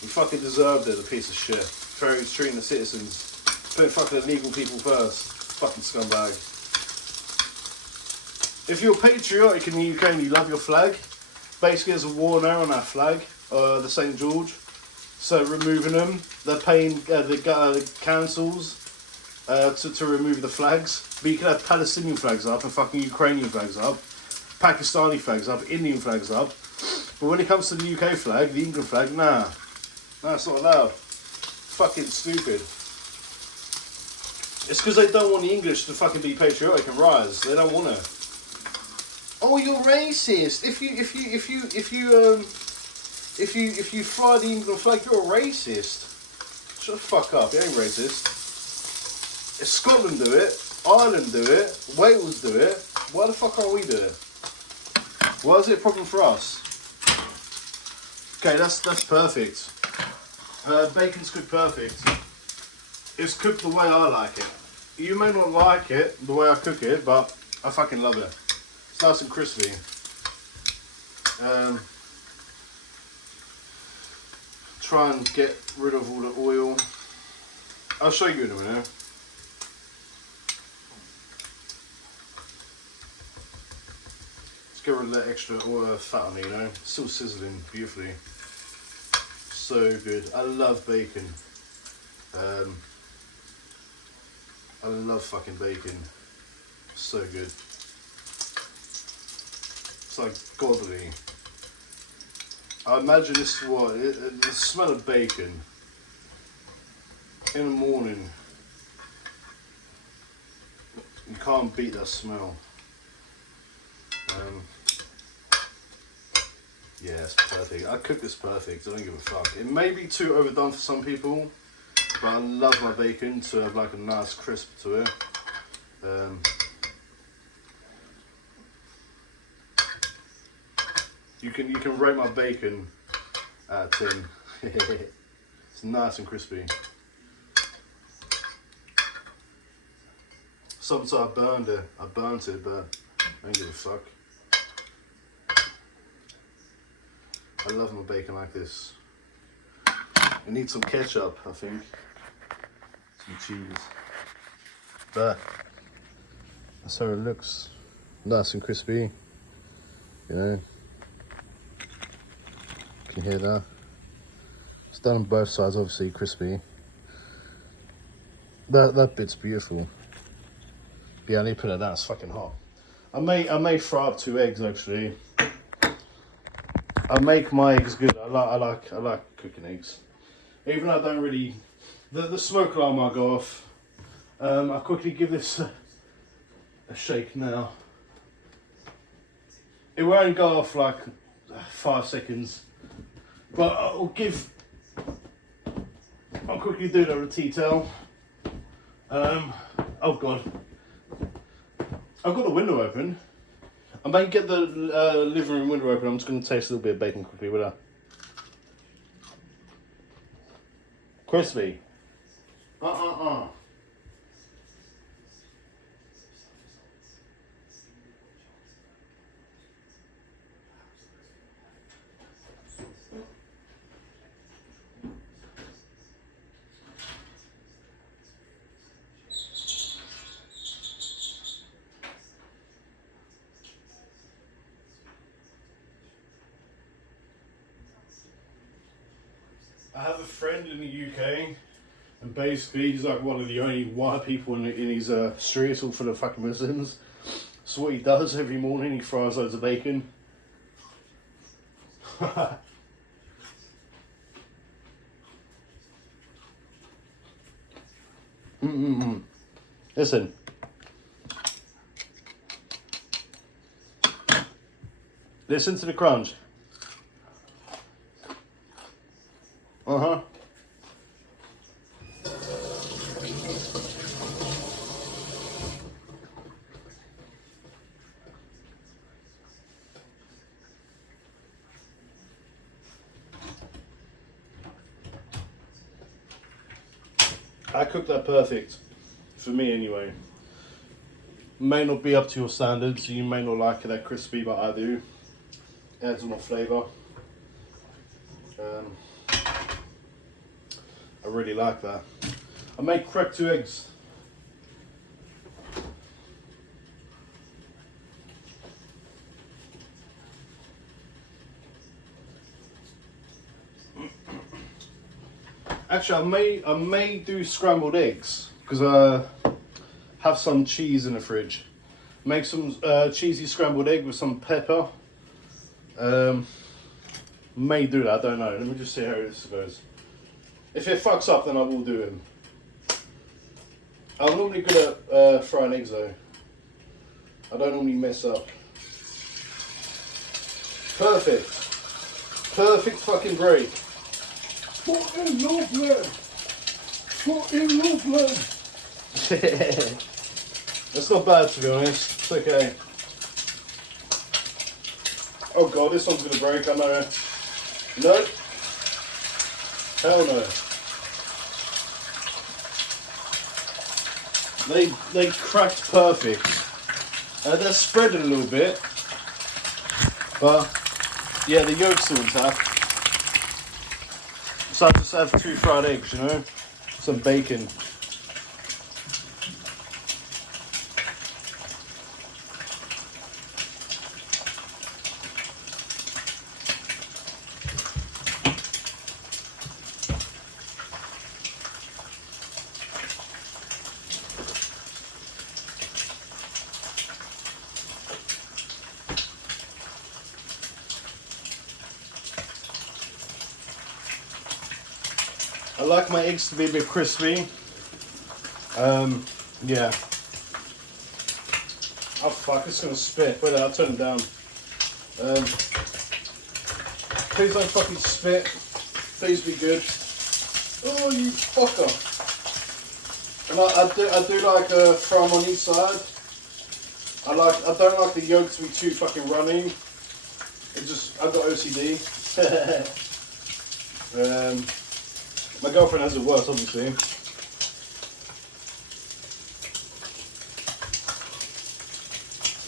We fucking deserved it, the piece of shit. He's treating the citizens, putting fucking illegal people first. Fucking scumbag. If you're patriotic in the UK and you love your flag, basically there's a war now on our flag, the St. George. So removing them, they're paying the councils to remove the flags. But you can have Palestinian flags up and fucking Ukrainian flags up, Pakistani flags up, Indian flags up. But when it comes to the UK flag, the England flag, nah, it's not allowed. Fucking stupid. It's because they don't want the English to fucking be patriotic and rise. They don't want to. Oh, you're racist. If you fly the England flag, you're a racist. Shut the fuck up, you ain't racist. If Scotland do it, Ireland do it, Wales do it, why the fuck can't we do it? Why is it a problem for us? Okay, that's perfect. Bacon's cooked perfect. It's cooked the way I like it. You may not like it the way I cook it, but I fucking love it. It's nice and crispy. Try and get rid of all the oil. I'll show you in a minute. Let's get rid of that extra oil fat on it, you know. Still sizzling beautifully. So good. I love bacon. I love fucking bacon. So good. It's like godly. I imagine this is what, the smell of bacon in the morning, you can't beat that smell. Yeah, it's perfect. I cook this perfect, I don't give a fuck. It may be too overdone for some people, but I love my bacon to have like a nice crisp to it. You can rate my bacon out of 10. It's nice and crispy. Sometimes I burnt it, but I don't give a fuck. I love my bacon like this. I need some ketchup, I think. Some cheese. But that's how it looks. Nice and crispy. You know, can you hear that? It's done on both sides, obviously crispy. That bit's beautiful. But yeah, I need to put it down. It's fucking hot. I may fry up 2 eggs actually. I make my eggs good. I like cooking eggs. Even though I don't really, the smoke alarm might go off. I'll quickly give this a shake now. It won't go off like 5 seconds, but I'll quickly do that with a tea towel. Oh god, I've got the window open. I might get the living room window open. I'm just going to taste a little bit of bacon quickly with that. Crispy. I have a friend in the UK, and basically he's like one of the only white people in his street, all full of fucking Muslims. So what he does every morning, he fries loads of bacon. Listen. Listen to the crunch. Uh-huh. I cooked that perfect. For me anyway. May not be up to your standards, you may not like it that crispy, but I do. Adds more flavour. I really like that. I may crack 2 eggs. Actually, I may do scrambled eggs because I have some cheese in the fridge. Make some cheesy scrambled egg with some pepper. May do that. I don't know. Let me just see how this goes. If it fucks up, then I will do them. I'm normally good at frying eggs though. I don't normally mess up. Perfect. Perfect fucking break. Fucking lovely. Fucking lovely. That's not bad to be honest. It's okay. Oh god, this one's gonna break, I know. No. Hell no. They cracked perfect. They're spreading a little bit. But yeah, the yolk's still intact. So I just have 2 fried eggs, you know? Some bacon. I like my eggs to be a bit crispy. Yeah. Oh fuck, it's gonna spit. Wait, I'll turn it down. Please don't fucking spit. Please be good. Oh, you fucker. And I do like fry them on each side. I don't like the yolk to be too fucking runny. I've got OCD. My girlfriend has it worse, obviously.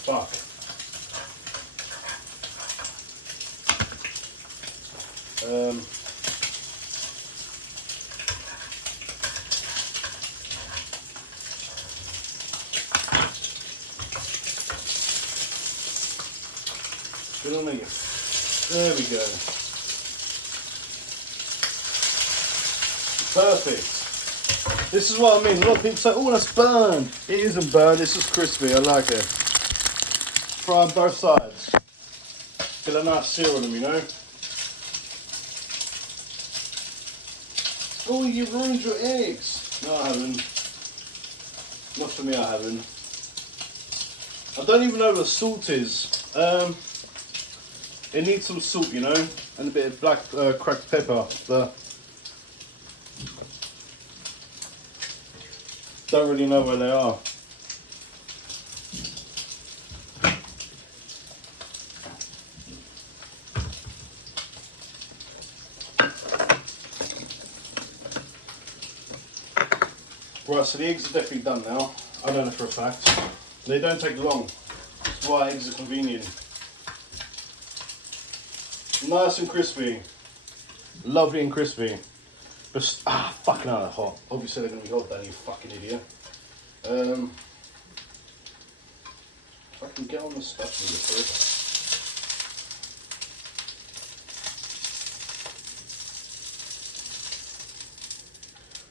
Fuck. Good on me. There we go. Perfect. This is what I mean. A lot of people say, oh, that's burned. It isn't burned, it's just crispy. I like it. Fry on both sides. Get a nice seal on them, you know. Oh, you ruined your eggs. No, I haven't. Not for me, I haven't. I don't even know what the salt is. It needs some salt, you know, and a bit of black cracked pepper. But don't really know where they are. Right, so the eggs are definitely done now. I know that for a fact. They don't take long. That's why eggs are convenient. Nice and crispy. Lovely and crispy. But, fucking hell, they're hot. Obviously they're going to be hot then, you fucking idiot. If I can get on the stuff first.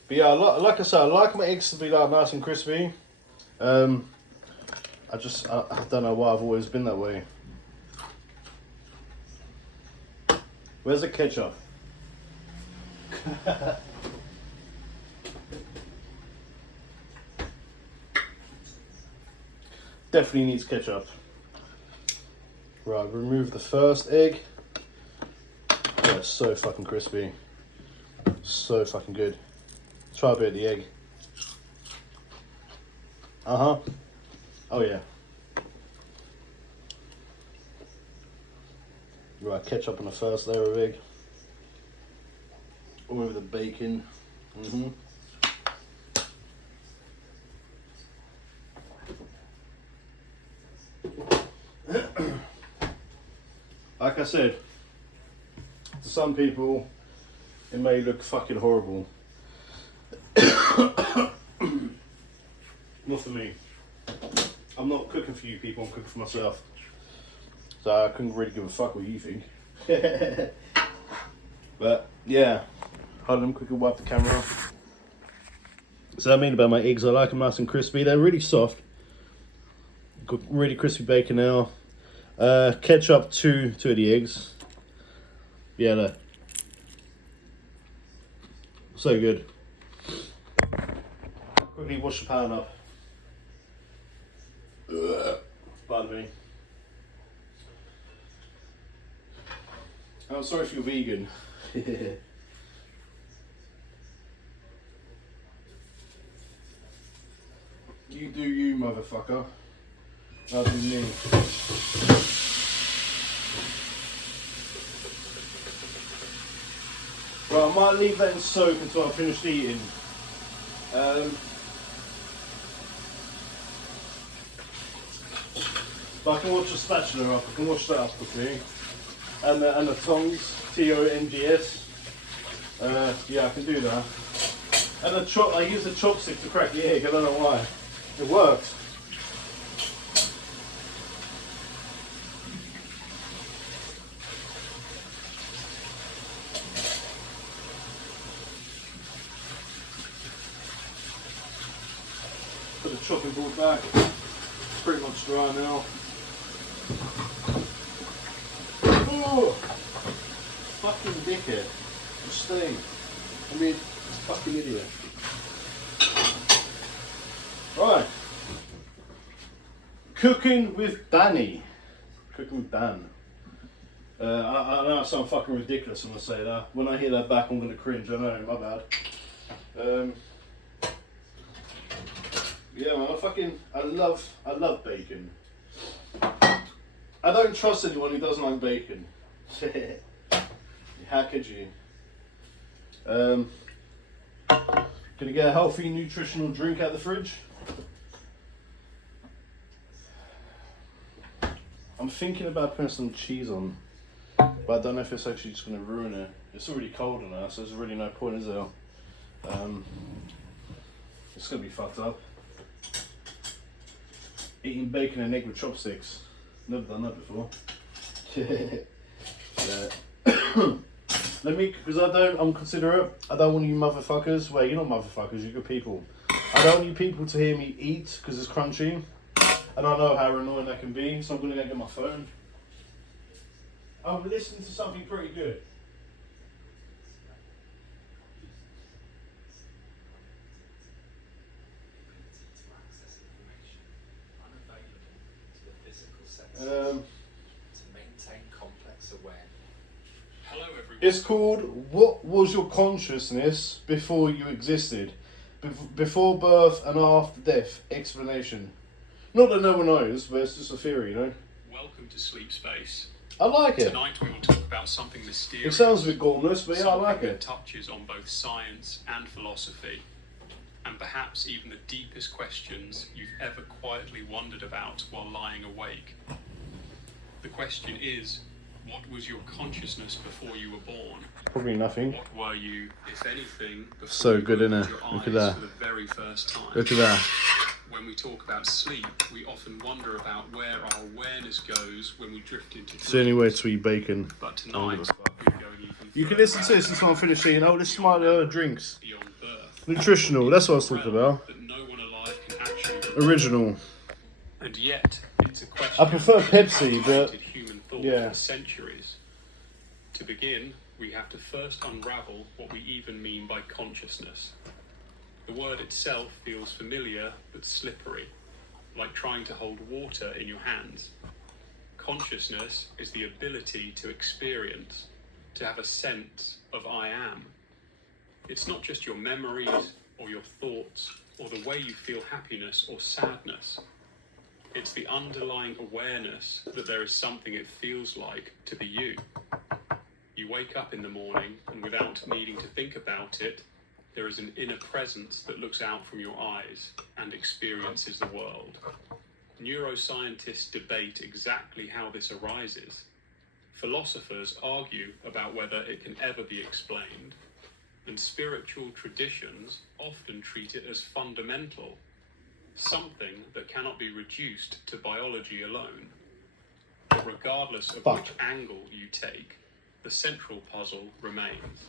But yeah, like I said, I like my eggs to be like nice and crispy. I don't know why I've always been that way. Where's the ketchup? Definitely needs ketchup. Right, remove the first egg. Yeah, it's so fucking crispy. So fucking good. Try a bit of the egg. Uh-huh. Oh yeah. Right, ketchup on the first layer of egg. All over the bacon. Like I said, to some people, it may look fucking horrible. Not for me. I'm not cooking for you people, I'm cooking for myself. So I couldn't really give a fuck what you think. But yeah, hold on, let me quickly wipe the camera off. So I mean about my eggs, I like them nice and crispy. They're really soft. Got really crispy bacon now. Ketchup, two of the eggs. Yeah, no. So good. Quickly wash the pan up. Pardon me. I'm sorry if you're vegan. You do you, motherfucker. I'll do me. Right, I might leave that in soak until I finish eating. But I can wash the spatula up. I can wash that up quickly. And the tongs, T-O-N-G-S. Yeah, I can do that. And I use the chopstick to crack the egg. I don't know why. It works. Put the chopping board back. It's pretty much dry now. Oh, fucking dickhead. Just stay. I mean, fucking idiot. Right. Cooking with Danny. Cooking with Dan. I know I sound fucking ridiculous when I say that. When I hear that back, I'm going to cringe. I know, my bad. Yeah, man, I love bacon. I don't trust anyone who doesn't like bacon. How could you? Gonna get a healthy, nutritional drink out of the fridge. I'm thinking about putting some cheese on, but I don't know if it's actually just gonna ruin it. It's already cold now, so there's really no point, is there? It's gonna be fucked up. Eating bacon and egg with chopsticks. Never done that before. Yeah. Let me, because I'm considerate. I don't want you motherfuckers. Well, you're not motherfuckers. You're good people. I don't want you people to hear me eat because it's crunchy, and I know how annoying that can be. So I'm gonna go get my phone. I'm listening to something pretty good. To maintain complex awareness. Hello, everyone. It's called "What Was Your Consciousness Before You Existed? Before birth and after death?" Explanation. Not that no one knows, but it's just a theory, you know. Welcome to Sleep Space. I like it. Tonight we will talk about something mysterious. It sounds a bit gormless, but yeah, I something like that it. touches on both science and philosophy, and perhaps even the deepest questions you've ever quietly wondered about while lying awake. The question is, what was your consciousness before you were born? Probably nothing. What were you, if anything, before So you good, opened innit? your Look at eyes that. for the very first time? Look at that. When we talk about sleep, we often wonder about where our awareness goes when we drift into It's the only way dreams. to eat bacon. But tonight, we're going even You can further listen to this until I'm finished eating. Oh, this is my drinks. beyond birth. Nutritional, that's what I was talking about. That no one alive can actually. Original. And yet, it's a question. I prefer Pepsi, but dominated human thought yeah. for centuries. To begin, we have to first unravel what we even mean by consciousness. The word itself feels familiar but slippery, like trying to hold water in your hands. Consciousness is the ability to experience, to have a sense of I am. It's not just your memories or your thoughts or the way you feel happiness or sadness. It's the underlying awareness that there is something it feels like to be you. You wake up in the morning and without needing to think about it, there is an inner presence that looks out from your eyes and experiences the world. Neuroscientists debate exactly how this arises. Philosophers argue about whether it can ever be explained, and spiritual traditions often treat it as fundamental, something that cannot be reduced to biology alone. But regardless of which angle you take, the central puzzle remains.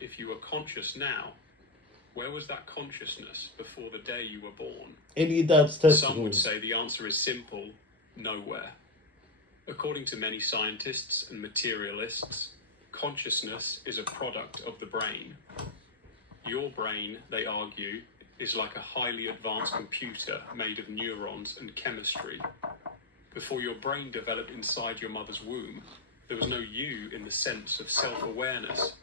If you are conscious now, where was that consciousness before the day you were born? In your dad's Some would testicles. say the answer is simple: nowhere. According to many scientists and materialists, consciousness is a product of the brain. Your brain, they argue, is like a highly advanced computer made of neurons and chemistry. Before your brain developed inside your mother's womb, there was no you in the sense of self-awareness.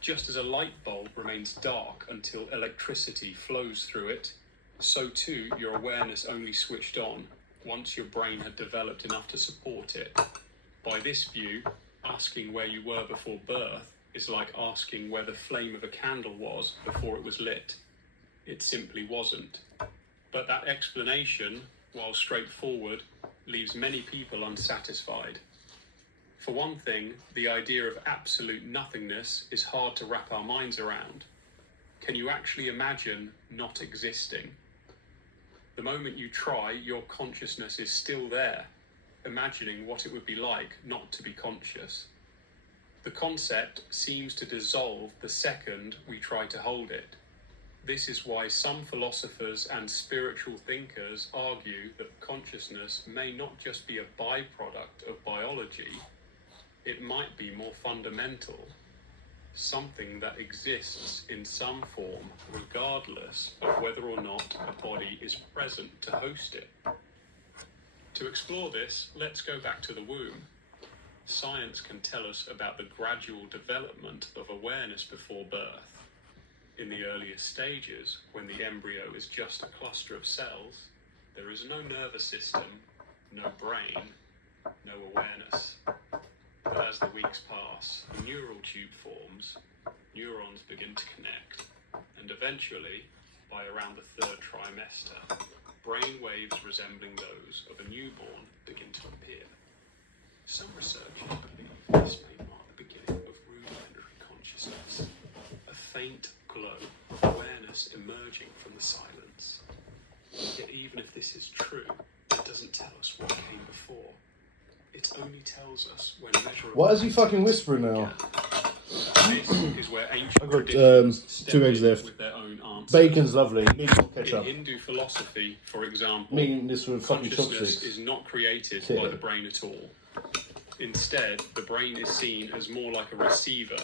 Just as a light bulb remains dark until electricity flows through it, so too your awareness only switched on once your brain had developed enough to support it. By this view, asking where you were before birth is like asking where the flame of a candle was before it was lit. It simply wasn't. But that explanation, while straightforward, leaves many people unsatisfied. For one thing, the idea of absolute nothingness is hard to wrap our minds around. Can you actually imagine not existing? The moment you try, your consciousness is still there, imagining what it would be like not to be conscious. The concept seems to dissolve the second we try to hold it. This is why some philosophers and spiritual thinkers argue that consciousness may not just be a byproduct of biology, it might be more fundamental, something that exists in some form regardless of whether or not a body is present to host it. To explore this, let's go back to the womb. Science can tell us about the gradual development of awareness before birth. In the earliest stages, when the embryo is just a cluster of cells, there is no nervous system, no brain, no awareness. But as the weeks pass, a neural tube forms, neurons begin to connect, and eventually, by around the third trimester, brain waves resembling those of a newborn begin to appear. Some researchers believe this may mark the beginning of rudimentary consciousness, a faint glow of awareness emerging from the silence. Yet even if this is true, it doesn't tell us what came before. it only tells us when measurable. Why is he fucking whispering now? This is where ancient I've got, traditions step 2 eggs in left. with their own answers. Bacon's lovely. Need more In ketchup. Hindu philosophy, for example, I'm eating this with fucking consciousness chopsticks. is not created Yeah. by the brain at all. Instead, the brain is seen as more like a receiver,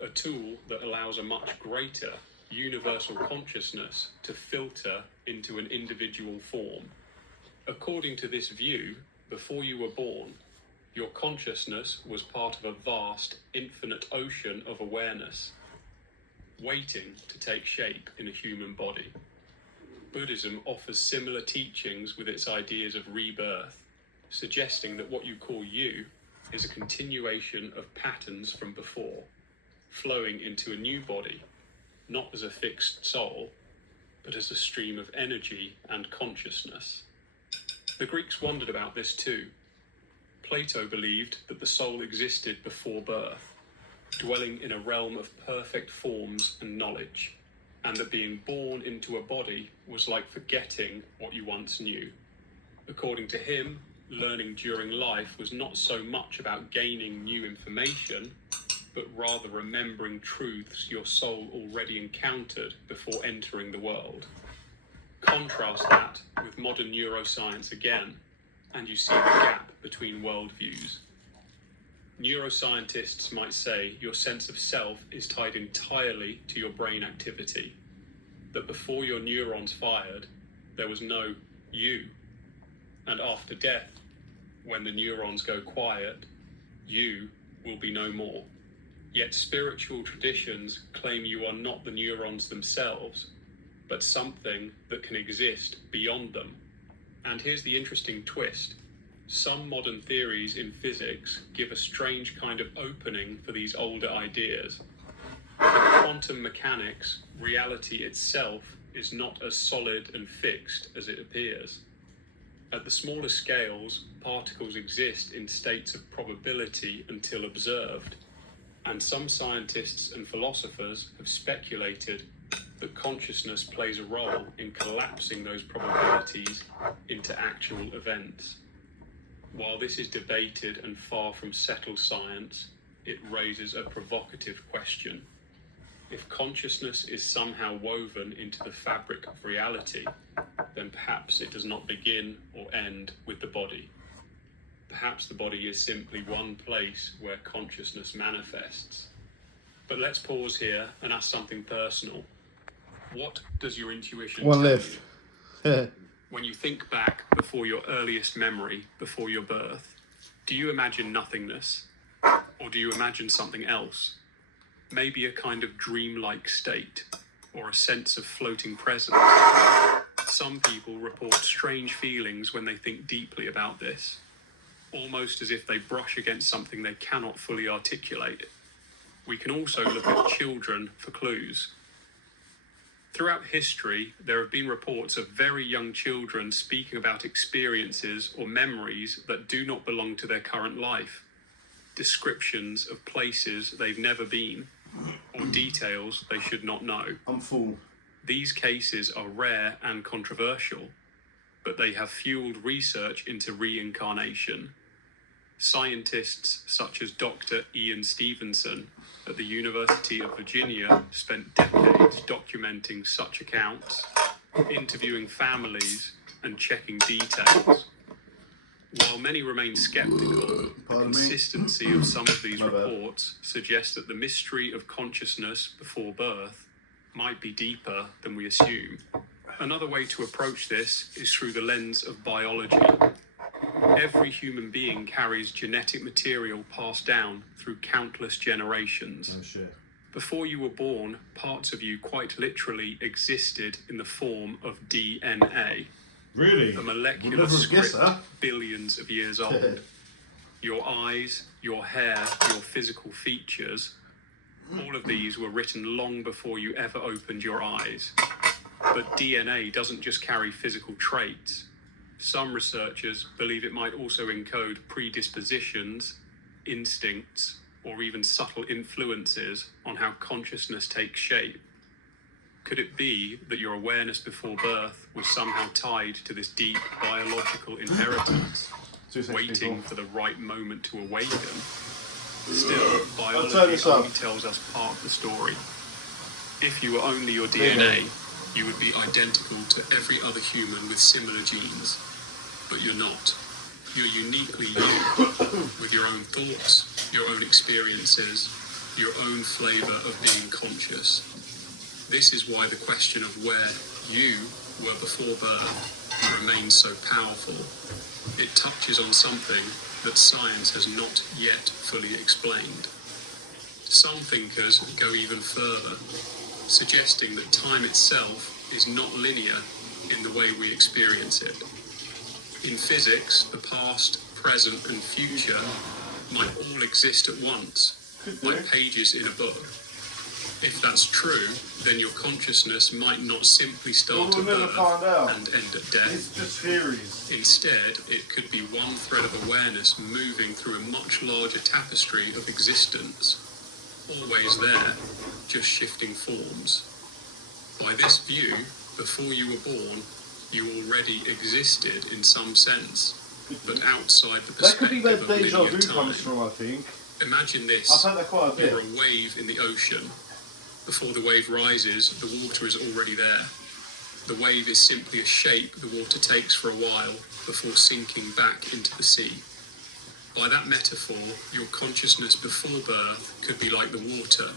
a tool that allows a much greater universal consciousness to filter into an individual form. According to this view, before you were born, your consciousness was part of a vast, infinite ocean of awareness, waiting to take shape in a human body. Buddhism offers similar teachings with its ideas of rebirth, suggesting that what you call you is a continuation of patterns from before, flowing into a new body, not as a fixed soul, but as a stream of energy and consciousness. The Greeks wondered about this too. Plato believed that the soul existed before birth, dwelling in a realm of perfect forms and knowledge, and that being born into a body was like forgetting what you once knew. According to him, learning during life was not so much about gaining new information, but rather remembering truths your soul already encountered before entering the world. Contrast that with modern neuroscience again, and you see the gap between worldviews. Neuroscientists might say your sense of self is tied entirely to your brain activity, that before your neurons fired, there was no you, and after death, when the neurons go quiet, you will be no more. Yet spiritual traditions claim you are not the neurons themselves, but something that can exist beyond them. And here's the interesting twist. Some modern theories in physics give a strange kind of opening for these older ideas. In quantum mechanics, reality itself is not as solid and fixed as it appears. At the smaller scales, particles exist in states of probability until observed, and some scientists and philosophers have speculated that consciousness plays a role in collapsing those probabilities into actual events. While this is debated and far from settled science, it raises a provocative question. If consciousness is somehow woven into the fabric of reality, then perhaps it does not begin or end with the body. Perhaps the body is simply one place where consciousness manifests. But let's pause here and ask something personal. What does your intuition One tell left. you? When you think back before your earliest memory, before your birth, do you imagine nothingness? Or do you imagine something else? Maybe a kind of dreamlike state, or a sense of floating presence. Some people report strange feelings when they think deeply about this, almost as if they brush against something they cannot fully articulate. We can also look at children for clues. Throughout history, there have been reports of very young children speaking about experiences or memories that do not belong to their current life, descriptions of places they've never been, or details they should not know. I'm full. These cases are rare and controversial, but they have fueled research into reincarnation. Scientists such as Dr. Ian Stevenson at the University of Virginia spent decades documenting such accounts, interviewing families, and checking details. While many remain skeptical, the consistency of some of these reports suggests that the mystery of consciousness before birth might be deeper than we assume. Another way to approach this is through the lens of biology. Every human being carries genetic material passed down through countless generations. Oh shit. Before you were born, parts of you quite literally existed in the form of DNA. Really? A molecular script billions of years old. Your eyes, your hair, your physical features, all of these were written long before you ever opened your eyes. But DNA doesn't just carry physical traits. Some researchers believe it might also encode predispositions, instincts, or even subtle influences on how consciousness takes shape. Could it be that your awareness before birth was somehow tied to this deep biological inheritance? 2 seconds, waiting people. for the right moment to awaken. Still, turn biology this up. only tells us part of the story. If you were only your DNA, you would be identical to every other human with similar genes. But you're not. You're uniquely you, with your own thoughts, your own experiences, your own flavour of being conscious. This is why the question of where you were before birth remains so powerful. It touches on something that science has not yet fully explained. Some thinkers go even further, suggesting that time itself is not linear in the way we experience it. In physics, the past, present and future might all exist at once, like pages in a book. If that's true, then your consciousness might not simply start at birth and end at death. It's just theories. Instead, it could be one thread of awareness moving through a much larger tapestry of existence. Always there, just shifting forms. By this view, before you were born, you already existed in some sense, but outside the That could be perspective where of deja linear vu time. comes from, I think. Imagine I've this. had that quite a bit. You're a wave in the ocean. Before the wave rises, the water is already there. The wave is simply a shape the water takes for a while before sinking back into the sea. By that metaphor, your consciousness before birth could be like the water,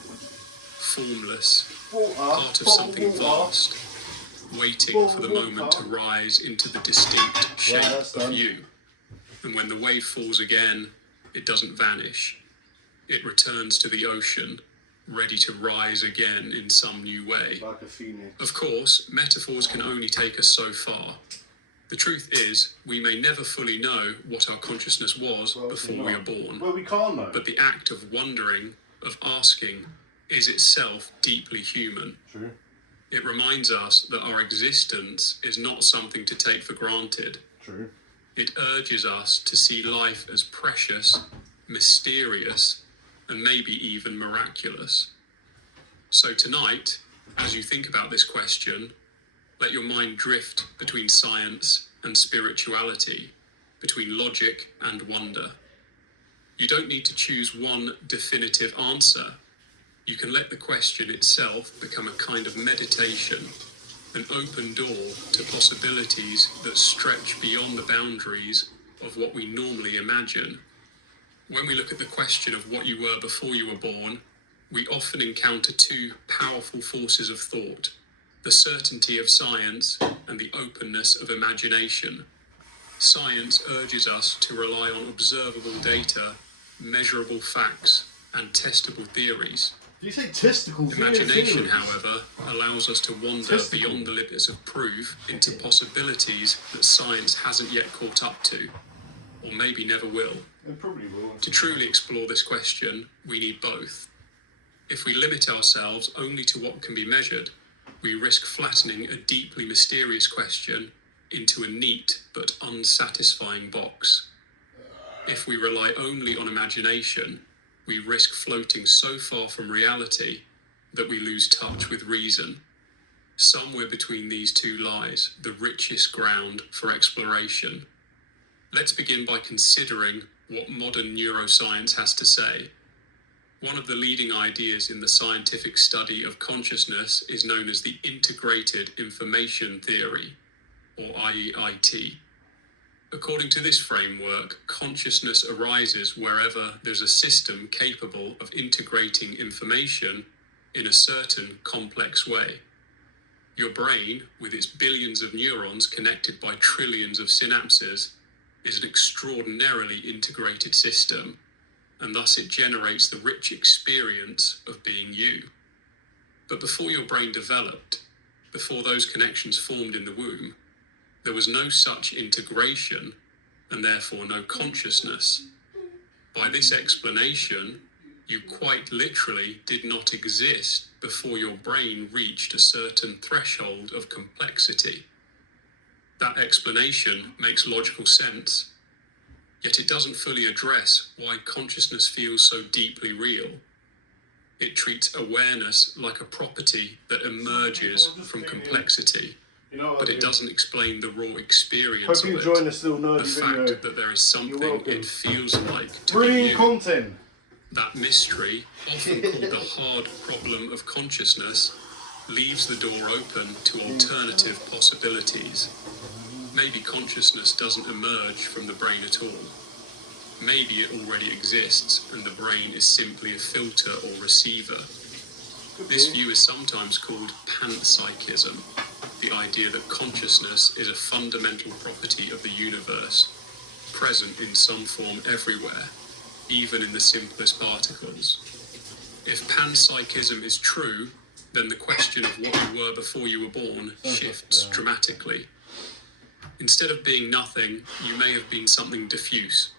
formless, part of something vast, waiting for the moment to rise into the distinct shape that's of done. you. And when the wave falls again, it doesn't vanish. It returns to the ocean, ready to rise again in some new way. Like a phoenix. Of course, metaphors can only take us so far. The truth is, we may never fully know what our consciousness was before we are born. Well, we can't know. But the act of wondering, of asking, is itself deeply human. True. It reminds us that our existence is not something to take for granted. True. It urges us to see life as precious, mysterious, and maybe even miraculous. So tonight, as you think about this question, let your mind drift between science and spirituality, between logic and wonder. You don't need to choose one definitive answer. You can let the question itself become a kind of meditation, an open door to possibilities that stretch beyond the boundaries of what we normally imagine. When we look at the question of what you were before you were born, we often encounter two powerful forces of thought: the certainty of science and the openness of imagination. Science urges us to rely on observable data, measurable facts, and testable theories. Did you say testicle? Imagination, however, allows us to wander beyond the limits of proof into possibilities that science hasn't yet caught up to, or maybe never will. It probably will. To truly explore this question, we need both. If we limit ourselves only to what can be measured, we risk flattening a deeply mysterious question into a neat but unsatisfying box. If we rely only on imagination, we risk floating so far from reality that we lose touch with reason. Somewhere between these two lies the richest ground for exploration. Let's begin by considering what modern neuroscience has to say. One of the leading ideas in the scientific study of consciousness is known as the Integrated Information Theory, or IEIT. According to this framework, consciousness arises wherever there's a system capable of integrating information in a certain complex way. Your brain, with its billions of neurons connected by trillions of synapses, is an extraordinarily integrated system, and thus it generates the rich experience of being you. But before your brain developed, before those connections formed in the womb, there was no such integration, and therefore no consciousness. By this explanation, you quite literally did not exist before your brain reached a certain threshold of complexity. That explanation makes logical sense, yet it doesn't fully address why consciousness feels so deeply real. It treats awareness like a property that emerges from complexity, You know what but I it do? doesn't explain the raw experience Hope of you're it. enjoying this little The nerdy video. fact that there is something welcome. it feels like to be Brilliant you. content. That mystery, often called the hard problem of consciousness, leaves the door open to alternative possibilities. Maybe consciousness doesn't emerge from the brain at all. Maybe it already exists and the brain is simply a filter or receiver. This view is sometimes called panpsychism, the idea that consciousness is a fundamental property of the universe, present in some form everywhere, even in the simplest particles. If panpsychism is true, then the question of what you were before you were born shifts dramatically. Instead of being nothing, you may have been something diffuse,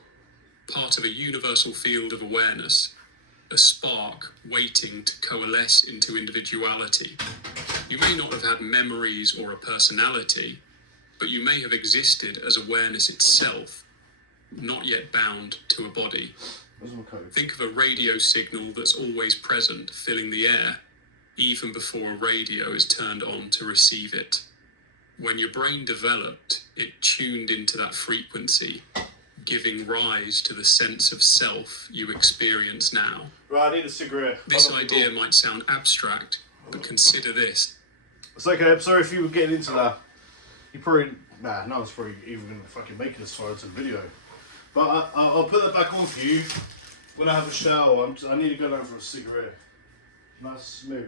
part of a universal field of awareness, a spark waiting to coalesce into individuality. You may not have had memories or a personality, but you may have existed as awareness itself, not yet bound to a body. Think of a radio signal that's always present, filling the air, even before a radio is turned on to receive it. When your brain developed, it tuned into that frequency, giving rise to the sense of self you experience now. Right, I need a cigarette. This idea might sound abstract, but consider this. It's okay, I'm sorry if you were getting into that. You probably, no one's probably even going to fucking make it as far as the video. But I'll put that back on for you when I have a shower. I need to go down for a cigarette. Nice smoke.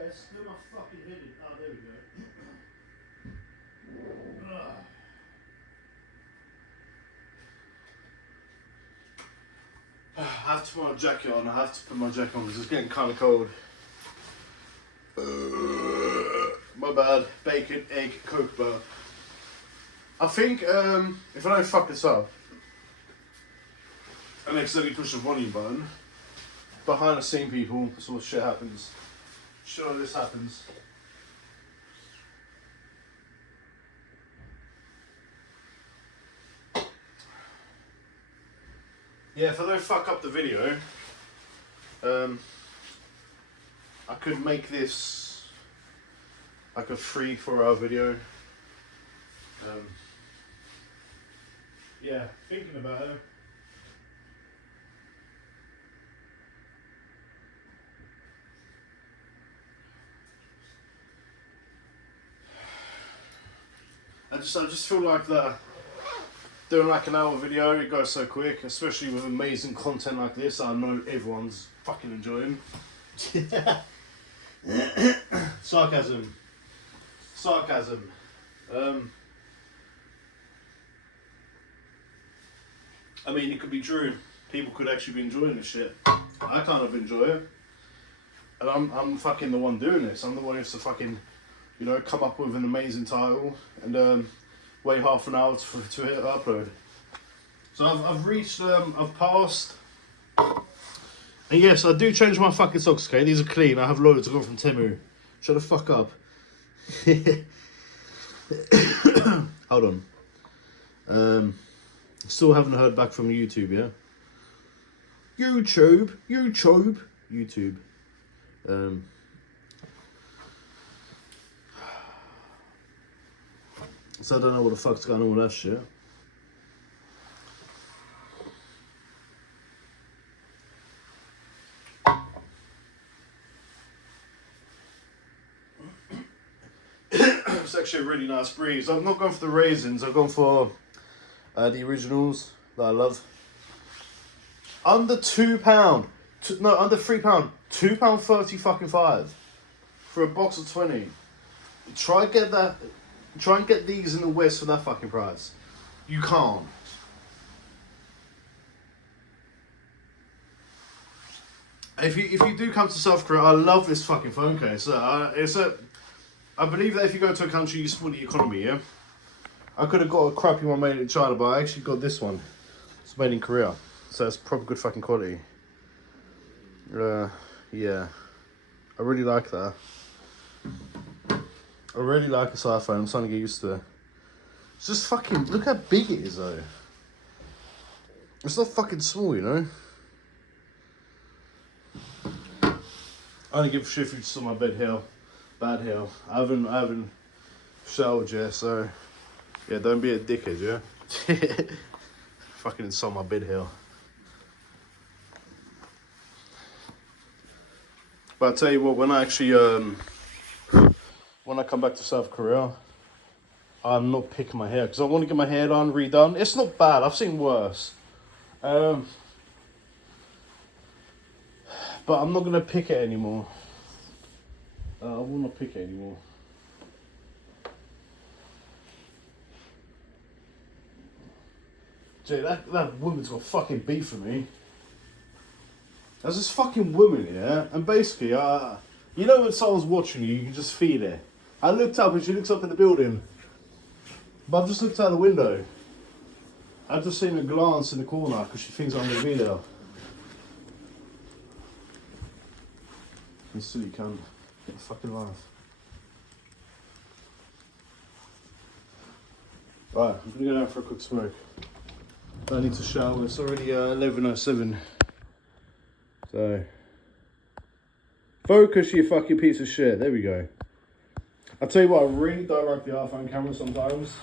Okay, still my fucking head in. Oh, there we go. I have to put my jacket on. I have to put my jacket on because it's getting kind of cold. My bad. Bacon, egg, Coke bar. I think if I don't fuck this up and accidentally push the volume button, behind the scene people, this sort of shit happens. Sure, this happens. Yeah, if I don't fuck up the video, I could make this like a 3-4 hour video. Yeah, thinking about it. I just feel like doing like an hour video, it goes so quick, especially with amazing content like this. I know everyone's fucking enjoying. Sarcasm. I mean, it could be true. People could actually be enjoying this shit. I kind of enjoy it. And I'm fucking the one doing this. I'm the one who has to fucking, you know, come up with an amazing title and wait half an hour to hit upload. So I've reached, I've passed. And yes, I do change my fucking socks, okay? These are clean. I have loads. I got from Temu. Shut the fuck up. Hold on. Still haven't heard back from YouTube, yeah? YouTube. So I don't know what the fuck's going on with that shit. It's actually a really nice breeze. I've not gone for the raisins, I've gone for the originals that I love. Under £2, no, under £3, £2.30 fucking 5 for a box of 20. Try and get these in the West for that fucking price. You can't. If you do come to South Korea, I love this fucking phone case. I believe that if you go to a country, you support the economy. Yeah. I could have got a crappy one made in China, but I actually got this one. It's made in Korea, so it's proper good fucking quality. Yeah, I really like that. I really like this iPhone. I'm starting to get used to it. It's just fucking, look how big it is though. It's not fucking small, you know. I don't give a shit if you saw my bad hair. I haven't showered yet, so yeah, don't be a dickhead, yeah. Fucking insult my bed hair. But I tell you what, when I actually when I come back to South Korea, I'm not picking my hair because I want to get my hair done, redone. It's not bad. I've seen worse. But I'm not gonna pick it anymore. I will not pick it anymore. Jay, that woman's got fucking beef for me. There's this fucking woman, yeah, and basically, you know when someone's watching you, you can just feel it. I looked up and she looks up in the building, but I've just looked out the window. I've just seen her glance in the corner because she thinks I'm in the video. You silly cunt. Get a fucking laugh. Right, I'm gonna go out for a quick smoke. I need to shower. It's already 11:07. So, focus, you fucking piece of shit. There we go. I'll tell you what, I really don't like the iPhone camera sometimes.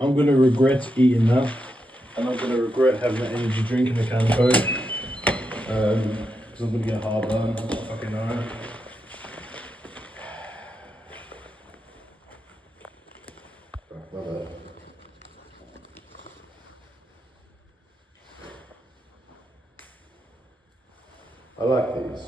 I'm gonna regret eating that, and I'm gonna regret having an energy drink in the can of Coke, because I'm gonna get heartburn. I fucking know. I like these.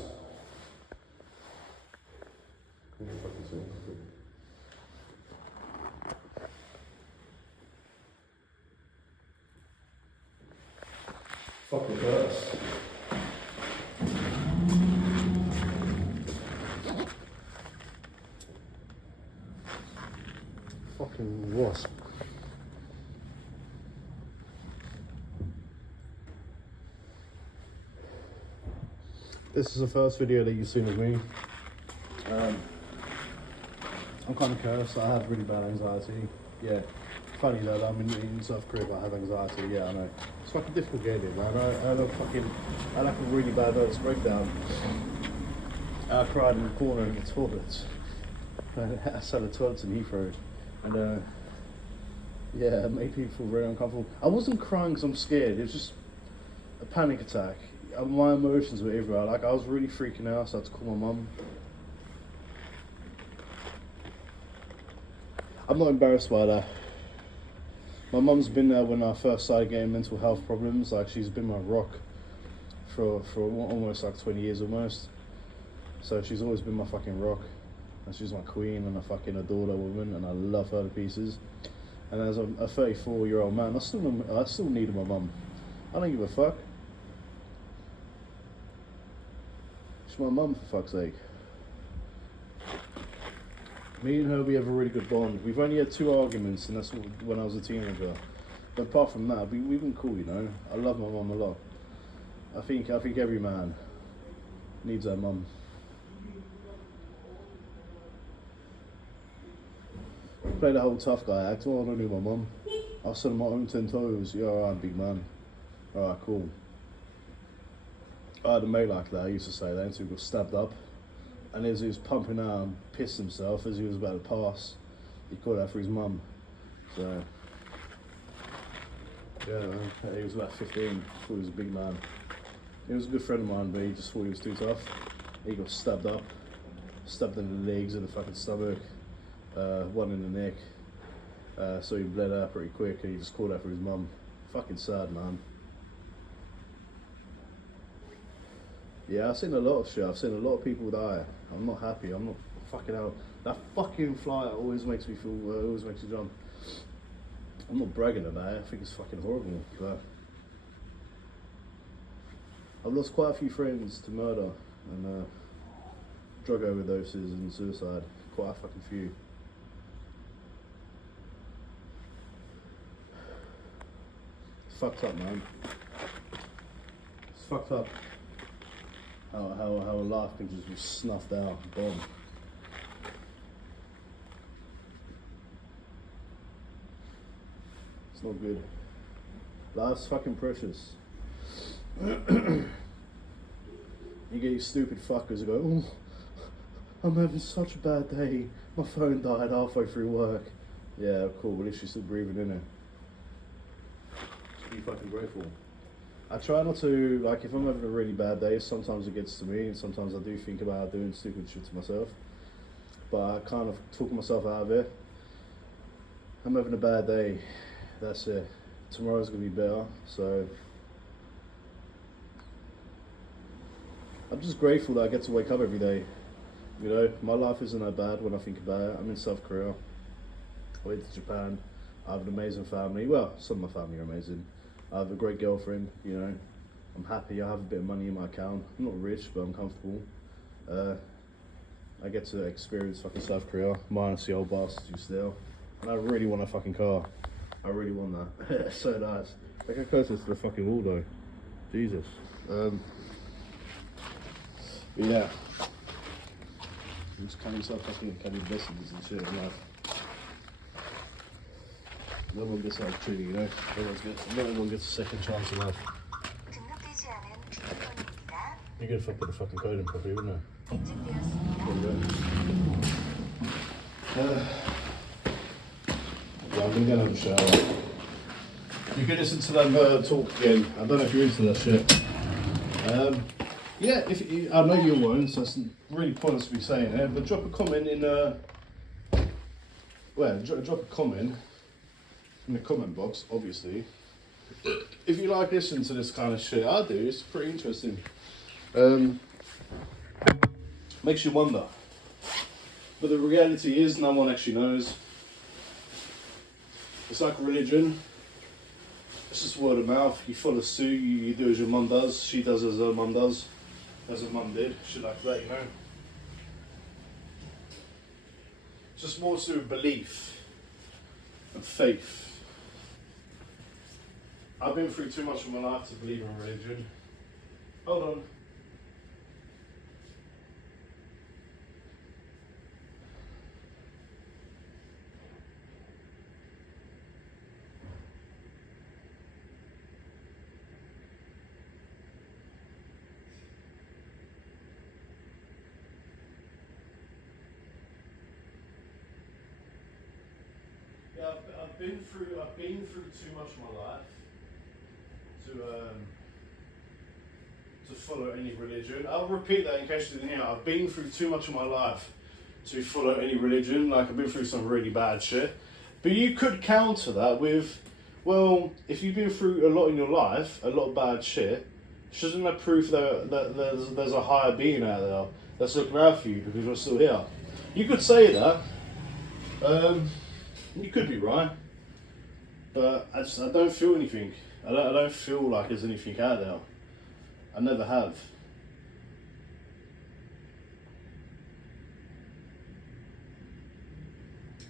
Fuck the first. Fucking wasp. This is the first video that you've seen of me. I'm kind of cursed. I have really bad anxiety. Yeah. Funny that I'm in South Korea, but I have anxiety. Yeah, I know. It's fucking difficult getting it, man. I like a really bad nervous breakdown. I cried in the corner in the toilet. I sat in the toilet in Heathrow, and yeah, it made people feel very uncomfortable. I wasn't crying because I'm scared. It was just a panic attack. My emotions were everywhere. Like I was really freaking out, so I had to call my mum. I'm not embarrassed by that. My mum's been there when I first started getting mental health problems. Like she's been my rock for almost like 20 years almost. So she's always been my fucking rock. And she's my queen, and I fucking adore that woman, and I love her to pieces. And as a 34-year-old man, I still need my mum. I don't give a fuck. She's my mum, for fuck's sake. Me and her, we have a really good bond. We've only had 2 arguments, and that's when I was a teenager. But apart from that, we've been cool, you know. I love my mum a lot. I think every man needs their mum. Play the whole tough guy act. Oh, I don't need my mum. I'll sit on my own 10 toes. Yeah, alright, big man. Alright, cool. I had a mate like that. I used to say that until he got stabbed up. And as he was pumping out and pissed himself as he was about to pass, he called out for his mum. So, yeah, he was about 15, thought he was a big man. He was a good friend of mine, but he just thought he was too tough. He got stabbed up, stabbed in the legs and the fucking stomach, one in the neck. So he bled out pretty quick, and he just called out for his mum. Fucking sad, man. Yeah, I've seen a lot of shit. I've seen a lot of people die. I'm not happy. I'm not fucking out. That fucking flight always makes me feel, always makes me jump. I'm not bragging about it, I think it's fucking horrible, but I've lost quite a few friends to murder and drug overdoses and suicide. Quite a fucking few. It's fucked up, man. It's fucked up how a life can just be snuffed out, boom. It's not good. Life's fucking precious. You get these stupid fuckers who go, oh, I'm having such a bad day. My phone died halfway through work. Yeah, cool. At least you're still breathing in it. Just be fucking grateful. I try not to, like, if I'm having a really bad day, sometimes it gets to me, and sometimes I do think about doing stupid shit to myself. But I kind of talk myself out of it. I'm having a bad day. That's it. Tomorrow's gonna be better. So I'm just grateful that I get to wake up every day. You know, my life isn't that bad when I think about it. I'm in South Korea. I went to Japan. I have an amazing family. Well, some of my family are amazing. I have a great girlfriend, you know. I'm happy. I have a bit of money in my account. I'm not rich, but I'm comfortable. I get to experience fucking South Korea, minus the old bastards who's there. And I really want a fucking car. I really want that. It's so nice. Look how close it is to the fucking wall though. Jesus. But yeah. Just count yourself fucking kind of blessings and shit in life. No one gets that opportunity, you know. Not everyone gets a second chance in life. 등록되지 않은 비밀번호입니다. You're good if I put the fucking code in properly, wouldn't I? 인증되었습니다. There we go. Yeah, I'm gonna go and have a shower. You can listen to them talk again. I don't know if you're into that shit. Yeah, if you, I know you won't, so it's really pointless to be saying it. But drop a comment in drop a comment in the comment box, obviously. If you like listening to this kind of shit, I do. It's pretty interesting. Makes you wonder. But the reality is, no one actually knows. It's like religion. It's just word of mouth. You follow suit, you do as your mum does, she does as her mum does, as her mum did, shit like that, you know. It's just more to do with belief and faith. I've been through too much of my life to believe in religion. Hold on. Yeah, I've been through too much of my life to follow any religion. I'll repeat that in case you didn't hear. I've been through too much of my life to follow any religion. Like, I've been through some really bad shit. But you could counter that with, well, if you've been through a lot in your life, a lot of bad shit, shouldn't that prove that there's a higher being out there that's looking out for you because you're still here? You could say that. You could be right, but I don't feel anything. I don't feel like there's anything out there. I never have.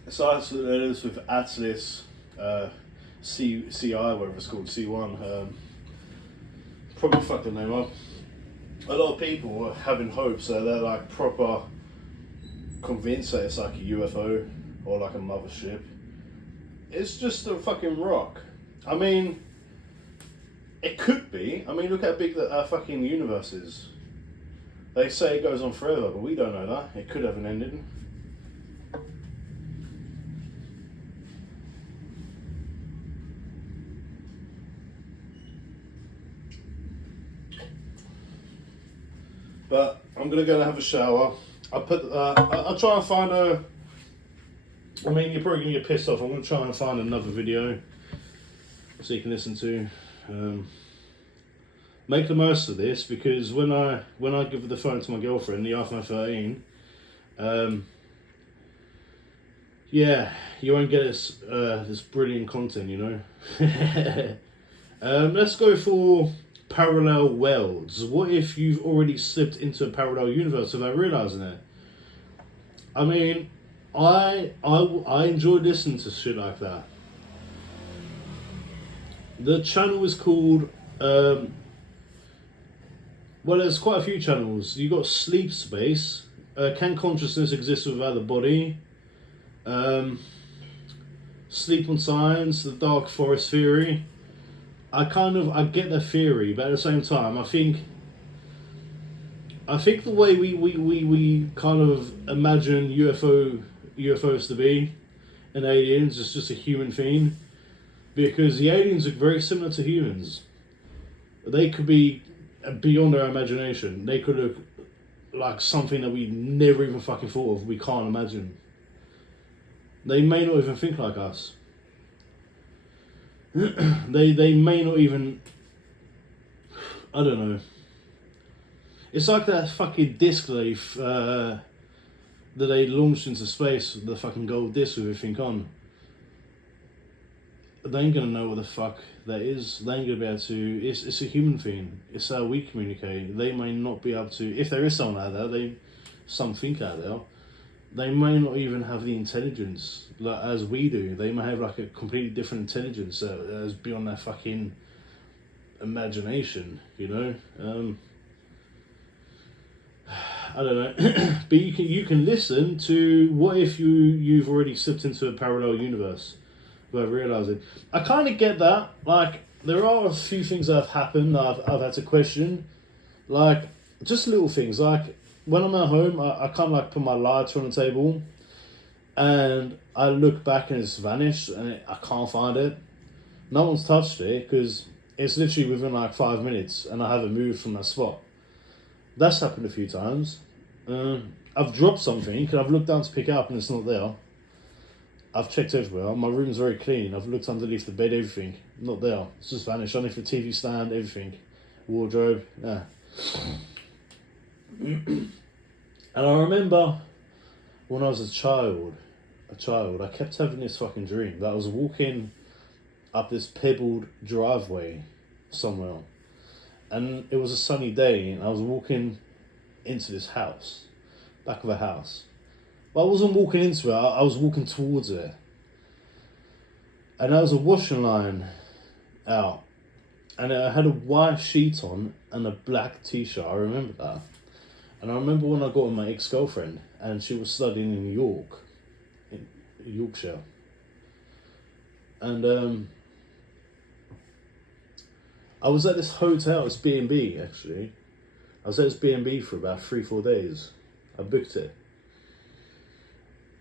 Besides, there's with Atlas, CI, whatever it's called, C1. Probably fucked the name up. A lot of people are having hopes that they're like proper convinced that it's like a UFO or like a mothership. It's just a fucking rock. I mean, it could be. I mean, look how big our fucking universe is. They say it goes on forever, but we don't know that. It could have an ending. But I'm gonna go and have a shower. I'll try and find a. I mean, you're probably gonna get pissed off. I'm gonna try and find another video so you can listen to. Make the most of this, because when I give the phone to my girlfriend, the iPhone 13, yeah, you won't get this brilliant content, you know. Let's go for parallel worlds. What if you've already slipped into a parallel universe without realizing it? I mean, I enjoy listening to shit like that. The channel is called well, there's quite a few channels. You got Sleep Space, Can Consciousness Exist Without the Body, Sleep on Science, The Dark Forest Theory. I get the theory, but at the same time, I think the way we kind of imagine UFOs to be, and aliens is just a human thing, because the aliens are very similar to humans. They could be beyond our imagination. They could look like something that we never even fucking thought of. We can't imagine. They may not even think like us. they may not even, I don't know. It's like that fucking disc that they launched into space, the fucking gold disc with everything on. They ain't gonna know what the fuck that is. They ain't gonna be able to. It's a human thing. It's how we communicate. They may not be able to. If there is someone out there, something out there, they may not even have the intelligence like as we do. They may have like a completely different intelligence that is beyond their fucking imagination. You know. I don't know, but you can listen to what if you've already slipped into a parallel universe without realizing. I kind of get that. Like, there are a few things that have happened that I've had to question, like just little things. Like when I'm at home, I kind of like put my lighter on the table, and I look back and it's vanished, and I can't find it. No one's touched it because it's literally within like 5 minutes, and I haven't moved from that spot. That's happened a few times. I've dropped something and I've looked down to pick it up and it's not there. I've checked everywhere. My room's very clean. I've looked underneath the bed, everything. Not there. It's just vanished. Underneath the TV stand, everything. Wardrobe, yeah. And I remember when I was a child, I kept having this fucking dream that I was walking up this pebbled driveway somewhere. And it was a sunny day, and I was walking into this house, back of a house. But I wasn't walking into it, I was walking towards it. And there was a washing line out, and it had a white sheet on and a black t-shirt, I remember that. And I remember when I got with my ex-girlfriend, and she was studying in Yorkshire. And I was at this hotel, it's B&B actually. I was at this B&B for about 3-4 days. I booked it.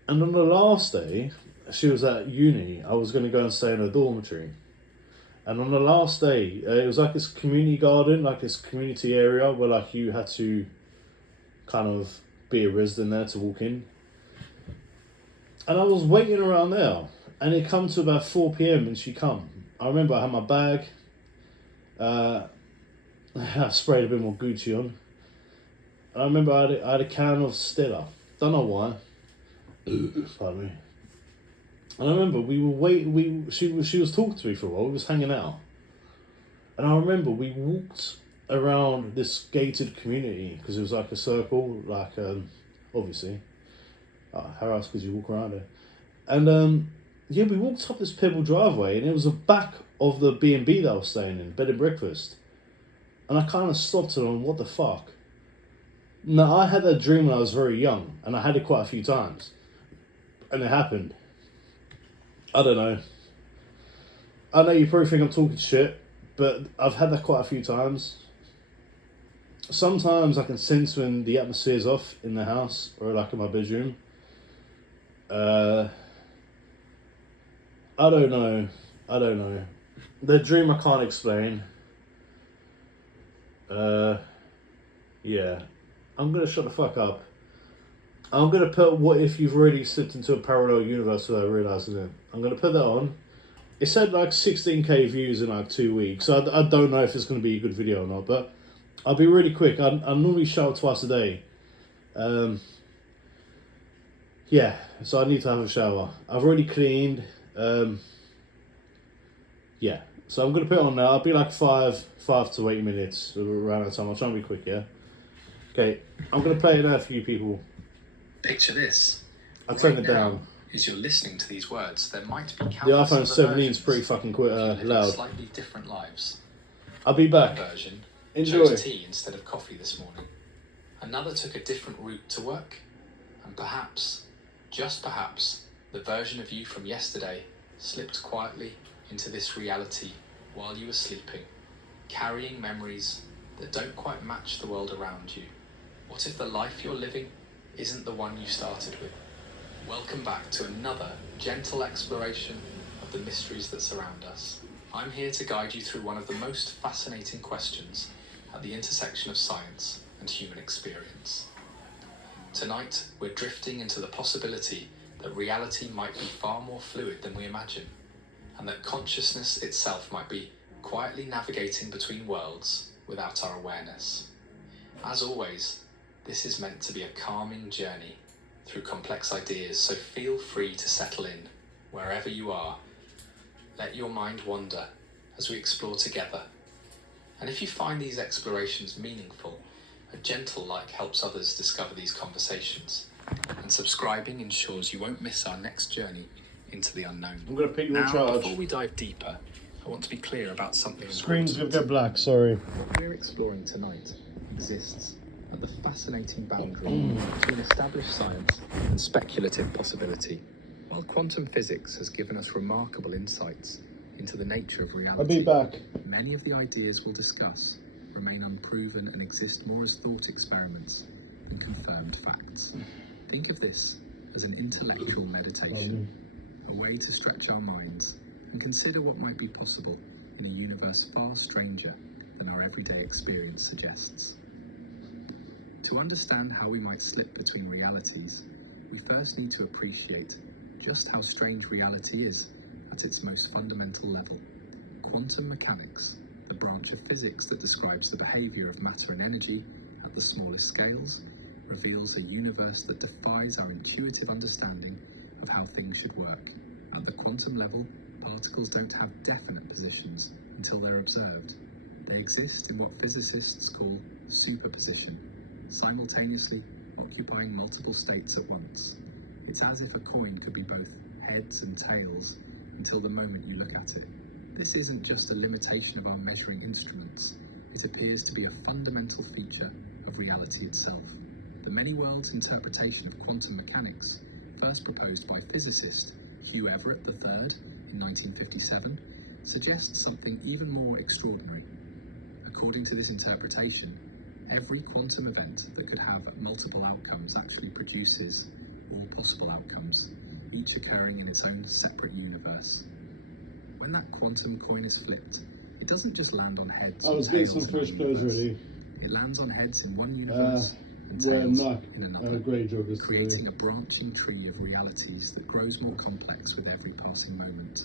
And on the last day, she was at uni. I was going to go and stay in a dormitory. And on the last day, it was like this community garden, like this community area where like you had to kind of be a resident there to walk in. And I was waiting around there, and it come to about 4 p.m. and she come. I remember I had my bag. I sprayed a bit more Gucci on. And I remember I had a can of Stella. Don't know why. Pardon me. And I remember she was talking to me for a while. We was hanging out. And I remember we walked around this gated community because it was like a circle, like obviously. How else could you walk around it? And yeah, we walked up this pebble driveway, and it was the back of the B&B that I was staying in, bed and breakfast. And I kind of stopped and what the fuck? Now, I had that dream when I was very young, and I had it quite a few times. And it happened. I don't know. I know you probably think I'm talking shit, but I've had that quite a few times. Sometimes I can sense when the atmosphere's off in the house, or like in my bedroom. I don't know. The dream I can't explain. Yeah. I'm gonna shut the fuck up. I'm gonna put what if you've already slipped into a parallel universe without realising it. I'm gonna put that on. It said like 16k views in like 2 weeks. So I don't know if it's gonna be a good video or not, but I'll be really quick. I normally shout twice a day. yeah, so I need to have a shower. I've already cleaned. Yeah, so I'm gonna put it on now. I'll be like 5 to 8 minutes around that time. I'll try and be quick, yeah? Okay, I'm gonna play it now for you people. Picture this. I'll turn Right it now, down. as you're listening to these words, there might be The countless iPhone other 17 is versions pretty fucking living loud. slightly different lives. I'll be One back. version Enjoy. chose tea instead of coffee this morning. Another took a different route to work. And perhaps, just perhaps, the version of you from yesterday slipped quietly into this reality while you were sleeping, carrying memories that don't quite match the world around you. What if the life you're living isn't the one you started with? Welcome back to another gentle exploration of the mysteries that surround us. I'm here to guide you through one of the most fascinating questions at the intersection of science and human experience. Tonight, we're drifting into the possibility that reality might be far more fluid than we imagine, and that consciousness itself might be quietly navigating between worlds without our awareness. As always, this is meant to be a calming journey through complex ideas, so feel free to settle in wherever you are. Let your mind wander as we explore together. And if you find these explorations meaningful, a gentle like helps others discover these conversations. And subscribing ensures you won't miss our next journey into the unknown. I'm gonna pick your Now, charge. before we dive deeper, I want to be clear about something Screen's gonna important. go black, sorry. What we're exploring tonight exists at the fascinating boundary between established science and speculative possibility. While quantum physics has given us remarkable insights into the nature of reality, I'll be back. many of the ideas we'll discuss remain unproven and exist more as thought experiments than confirmed facts. Think of this as an intellectual meditation, a way to stretch our minds and consider what might be possible in a universe far stranger than our everyday experience suggests. To understand how we might slip between realities, we first need to appreciate just how strange reality is at its most fundamental level. Quantum mechanics, the branch of physics that describes the behavior of matter and energy at the smallest scales, reveals a universe that defies our intuitive understanding of how things should work. At the quantum level, particles don't have definite positions until they're observed. They exist in what physicists call superposition, simultaneously occupying multiple states at once. It's as if a coin could be both heads and tails until the moment you look at it. This isn't just a limitation of our measuring instruments. It appears to be a fundamental feature of reality itself. The many worlds interpretation of quantum mechanics, first proposed by physicist Hugh Everett III in 1957, suggests something even more extraordinary. According to this interpretation, every quantum event that could have multiple outcomes actually produces all possible outcomes, each occurring in its own separate universe. When that quantum coin is flipped, it doesn't just land on heads. I was getting some fresh clothes ready. It lands on heads in one universe and We're tails not in another, grey joggers creating today. a branching tree of realities that grows more complex with every passing moment.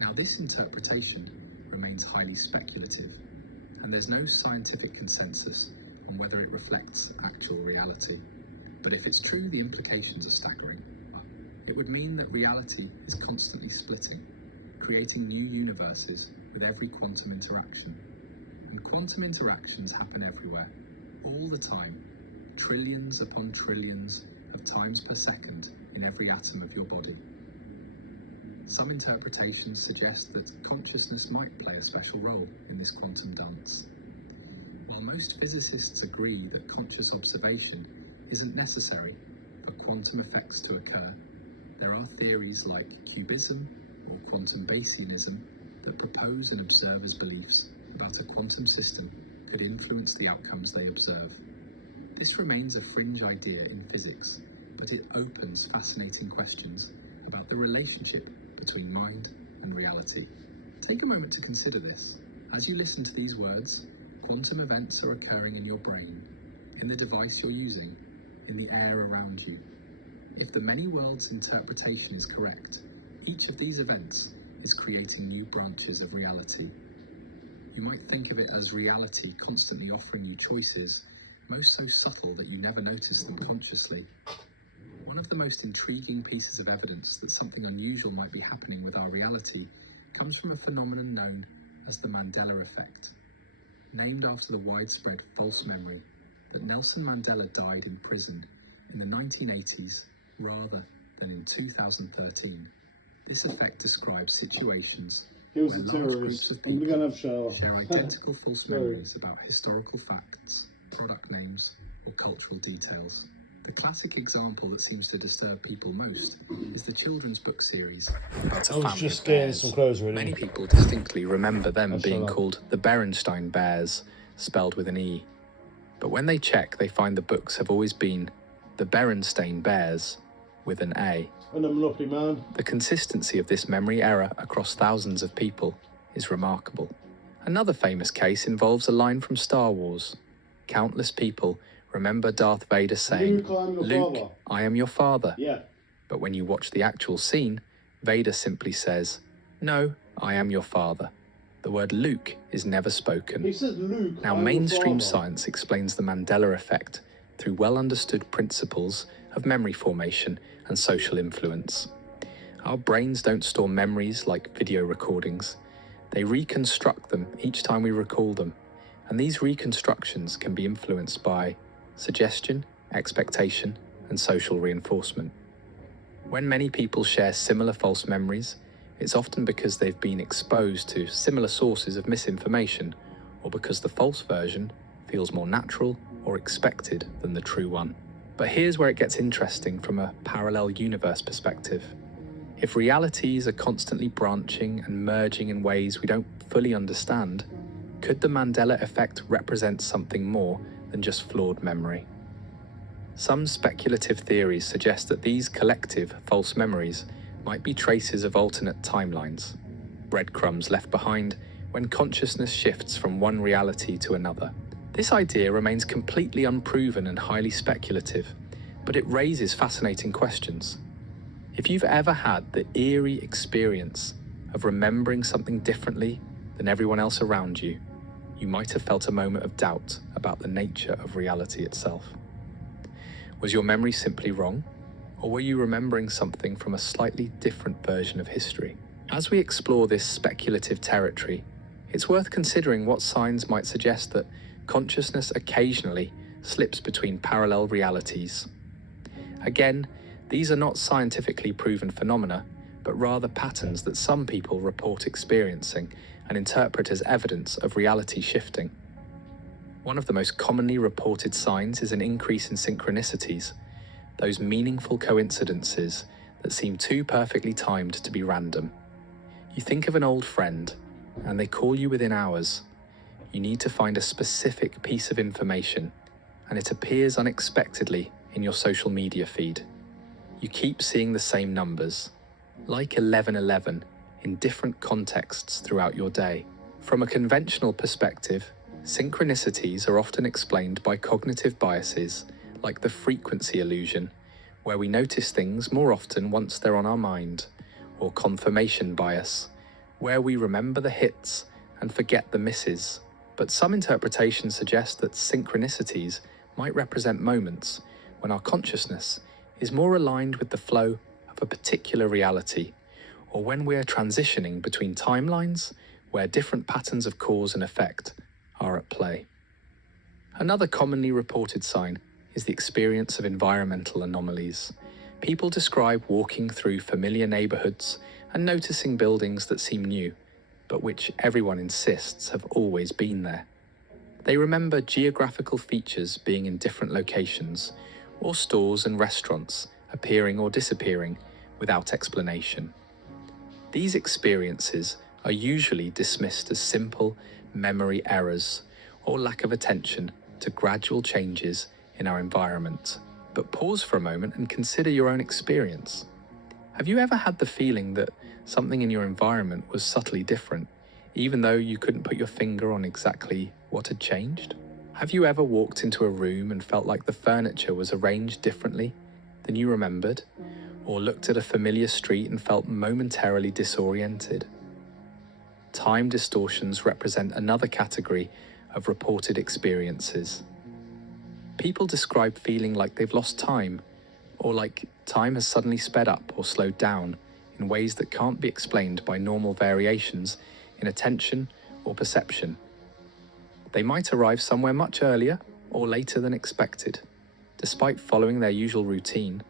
Now, this interpretation remains highly speculative, and there's no scientific consensus on whether it reflects actual reality. But if it's true, the implications are staggering. It would mean that reality is constantly splitting, creating new universes with every quantum interaction. And quantum interactions happen everywhere, all the time, trillions upon trillions of times per second in every atom of your body. Some interpretations suggest that consciousness might play a special role in this quantum dance. While most physicists agree that conscious observation isn't necessary for quantum effects to occur, there are theories like cubism or quantum Bayesianism that propose an observer's beliefs about a quantum system could influence the outcomes they observe. This remains a fringe idea in physics, but it opens fascinating questions about the relationship between mind and reality. Take a moment to consider this. As you listen to these words, quantum events are occurring in your brain, in the device you're using, in the air around you. If the many worlds interpretation is correct, each of these events is creating new branches of reality. You might think of it as reality constantly offering you choices, most so subtle that you never notice them consciously. One One of the most intriguing pieces of evidence that something unusual might be happening with our reality comes from a phenomenon known as the Mandela effect, named after the widespread false memory that Nelson Mandela died in prison in the 1980s rather than in 2013. This effect describes situations He was where a large groups terrorist. of I'm people gonna have a shower. share identical false Sorry. memories about historical facts, product names, or cultural details. The classic example that seems to disturb people most is the children's book series about a I was family just of getting bears. some clothes ready. Many people distinctly remember them I'll being shut up. called the Berenstain Bears, spelled with an E. But when they check, they find the books have always been the Berenstain Bears with an A. And a Monopoly man. The consistency of this memory error across thousands of people is remarkable. Another famous case involves a line from Star Wars. Countless people remember Darth Vader saying, Luke, I'm your "Luke, father." I am your father." Yeah. But when you watch the actual scene, Vader simply says, "No, I am your father." The word Luke is never spoken. He said Luke. Now, I'm your mainstream father. science explains the Mandela effect through well-understood principles of memory formation and social influence. Our brains don't store memories like video recordings. They reconstruct them each time we recall them, and these reconstructions can be influenced by suggestion, expectation, and social reinforcement. When many people share similar false memories, it's often because they've been exposed to similar sources of misinformation, or because the false version feels more natural or expected than the true one. But here's where it gets interesting from a parallel universe perspective. If realities are constantly branching and merging in ways we don't fully understand, could the Mandela effect represent something more than just flawed memory? Some speculative theories suggest that these collective false memories might be traces of alternate timelines, breadcrumbs left behind when consciousness shifts from one reality to another. This idea remains completely unproven and highly speculative, but it raises fascinating questions. If you've ever had the eerie experience of remembering something differently than everyone else around you, you might have felt a moment of doubt about the nature of reality itself. Was your memory simply wrong, or were you remembering something from a slightly different version of history? As we explore this speculative territory, it's worth considering what signs might suggest that consciousness occasionally slips between parallel realities. Again, these are not scientifically proven phenomena, but rather patterns that some people report experiencing and interpret as evidence of reality shifting. One of the most commonly reported signs is an increase in synchronicities, those meaningful coincidences that seem too perfectly timed to be random. You think of an old friend, and they call you within hours. You need to find a specific piece of information, and it appears unexpectedly in your social media feed. You keep seeing the same numbers, like 1111, in different contexts throughout your day. From a conventional perspective, synchronicities are often explained by cognitive biases like the frequency illusion, where we notice things more often once they're on our mind, or confirmation bias, where we remember the hits and forget the misses. But some interpretations suggest that synchronicities might represent moments when our consciousness is more aligned with the flow of a particular reality, or when we are transitioning between timelines where different patterns of cause and effect are at play. Another commonly reported sign is the experience of environmental anomalies. People describe walking through familiar neighborhoods and noticing buildings that seem new, but which everyone insists have always been there. They remember geographical features being in different locations, or stores and restaurants appearing or disappearing without explanation. These experiences are usually dismissed as simple memory errors or lack of attention to gradual changes in our environment. But pause for a moment and consider your own experience. Have you ever had the feeling that something in your environment was subtly different, even though you couldn't put your finger on exactly what had changed? Have you ever walked into a room and felt like the furniture was arranged differently than you remembered, or looked at a familiar street and felt momentarily disoriented? Time distortions represent another category of reported experiences. People describe feeling like they've lost time, or like time has suddenly sped up or slowed down in ways that can't be explained by normal variations in attention or perception. They might arrive somewhere much earlier or later than expected. Despite following their usual routine,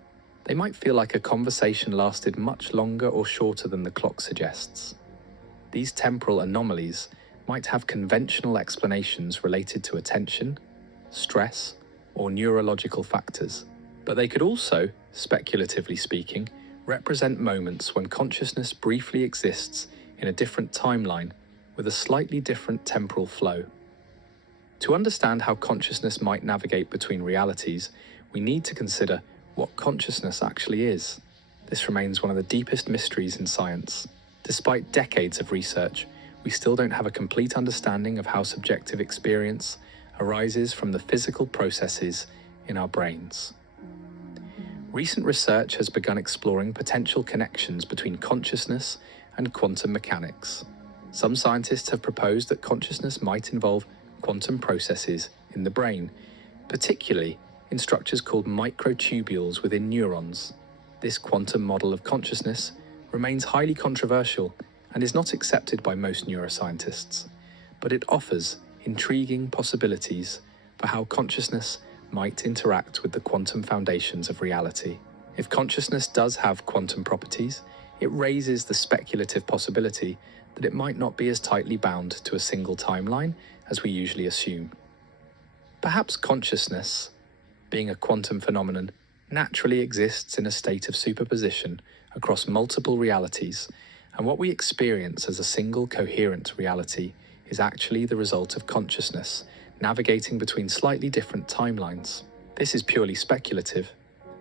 they might feel like a conversation lasted much longer or shorter than the clock suggests. These temporal anomalies might have conventional explanations related to attention, stress, or neurological factors, but they could also, speculatively speaking, represent moments when consciousness briefly exists in a different timeline with a slightly different temporal flow. To understand how consciousness might navigate between realities, we need to consider what consciousness actually is. This remains one of the deepest mysteries in science. Despite decades of research, we still don't have a complete understanding of how subjective experience arises from the physical processes in our brains. Recent research has begun exploring potential connections between consciousness and quantum mechanics. Some scientists have proposed that consciousness might involve quantum processes in the brain, particularly in structures called microtubules within neurons. This quantum model of consciousness remains highly controversial and is not accepted by most neuroscientists, but it offers intriguing possibilities for how consciousness might interact with the quantum foundations of reality. If consciousness does have quantum properties, it raises the speculative possibility that it might not be as tightly bound to a single timeline as we usually assume. Perhaps consciousness, being a quantum phenomenon, naturally exists in a state of superposition across multiple realities, and what we experience as a single coherent reality is actually the result of consciousness navigating between slightly different timelines. This is purely speculative,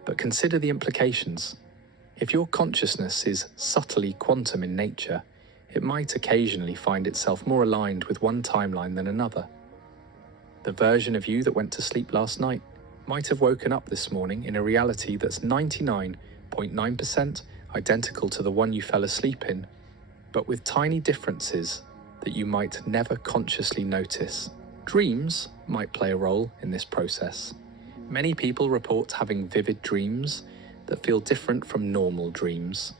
but consider the implications. If your consciousness is subtly quantum in nature, it might occasionally find itself more aligned with one timeline than another. The version of you that went to sleep last night might have woken up this morning in a reality that's 99.9% identical to the one you fell asleep in, but with tiny differences that you might never consciously notice. Dreams might play a role in this process. Many people report having vivid dreams that feel different from normal dreams.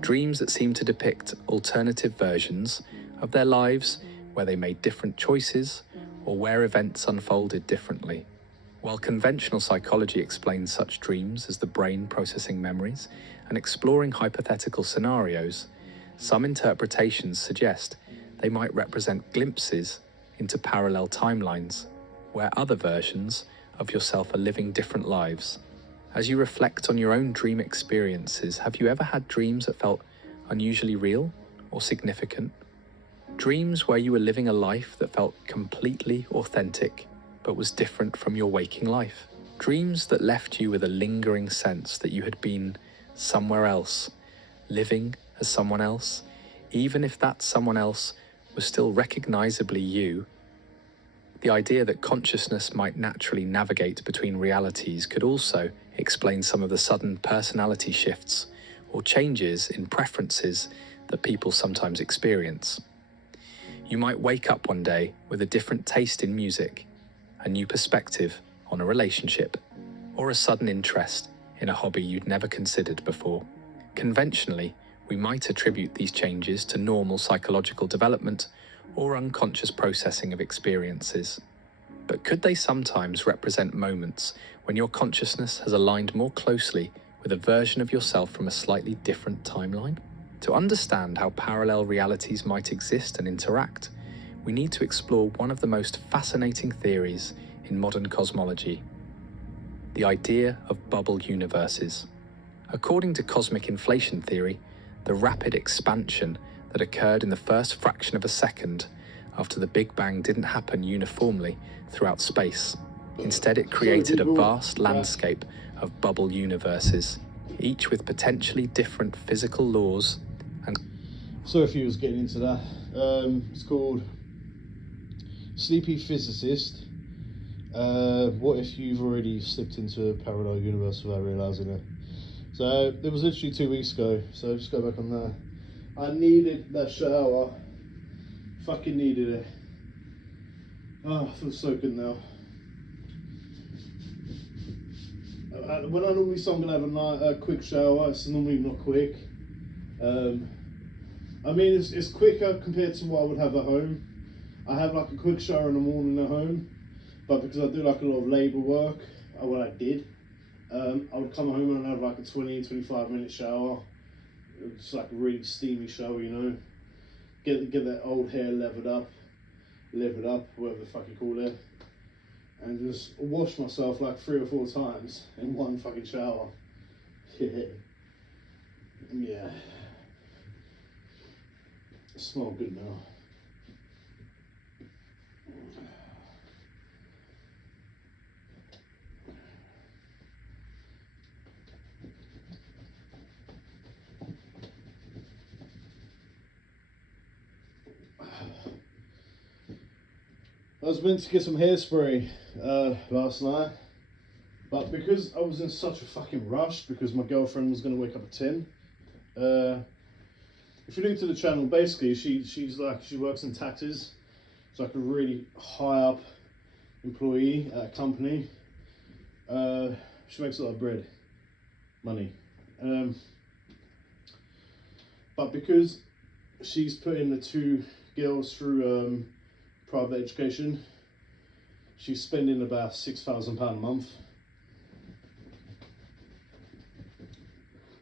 Dreams that seem to depict alternative versions of their lives where they made different choices or where events unfolded differently. While conventional psychology explains such dreams as the brain processing memories and exploring hypothetical scenarios, some interpretations suggest they might represent glimpses into parallel timelines where other versions of yourself are living different lives. As you reflect on your own dream experiences, have you ever had dreams that felt unusually real or significant? Dreams where you were living a life that felt completely authentic but was different from your waking life. Dreams that left you with a lingering sense that you had been somewhere else, living as someone else, even if that someone else was still recognizably you. The idea that consciousness might naturally navigate between realities could also explain some of the sudden personality shifts or changes in preferences that people sometimes experience. You might wake up one day with a different taste in music, a new perspective on a relationship, or a sudden interest in a hobby you'd never considered before. Conventionally, we might attribute these changes to normal psychological development or unconscious processing of experiences. But could they sometimes represent moments when your consciousness has aligned more closely with a version of yourself from a slightly different timeline? To understand how parallel realities might exist and interact, we need to explore one of the most fascinating theories in modern cosmology: the idea of bubble universes. According to cosmic inflation theory, the rapid expansion that occurred in the first fraction of a second after the Big Bang didn't happen uniformly throughout space. Instead, it created a vast landscape of bubble universes, each with potentially different physical laws and... So if you was getting into that, it's called Sleepy Physicist. What if you've already slipped into a parallel universe without realising it? So it was literally 2 weeks ago, so just go back on there. I needed that shower. Fucking needed it. Oh, I feel so good now. when I normally say I'm gonna have a quick shower, it's normally not quick. I mean, it's quicker compared to what I would have at home. I have like a quick shower in the morning at home, but because I do like a lot of labour work, what I did, I would come home and have like a 20-25 minute shower. It's like a really steamy shower, you know. Get that old hair levered up, whatever the fuck you call it, and just wash myself like 3 or 4 times in one fucking shower. Yeah. It smells good now. I was meant to get some hairspray last night, but because I was in such a fucking rush because my girlfriend was going to wake up at 10. If you're new to the channel, basically she works in taxes. She's like a really high up employee at a company. She makes a lot of bread, money. But because she's putting the 2 girls through private education, she's spending about £6,000 a month.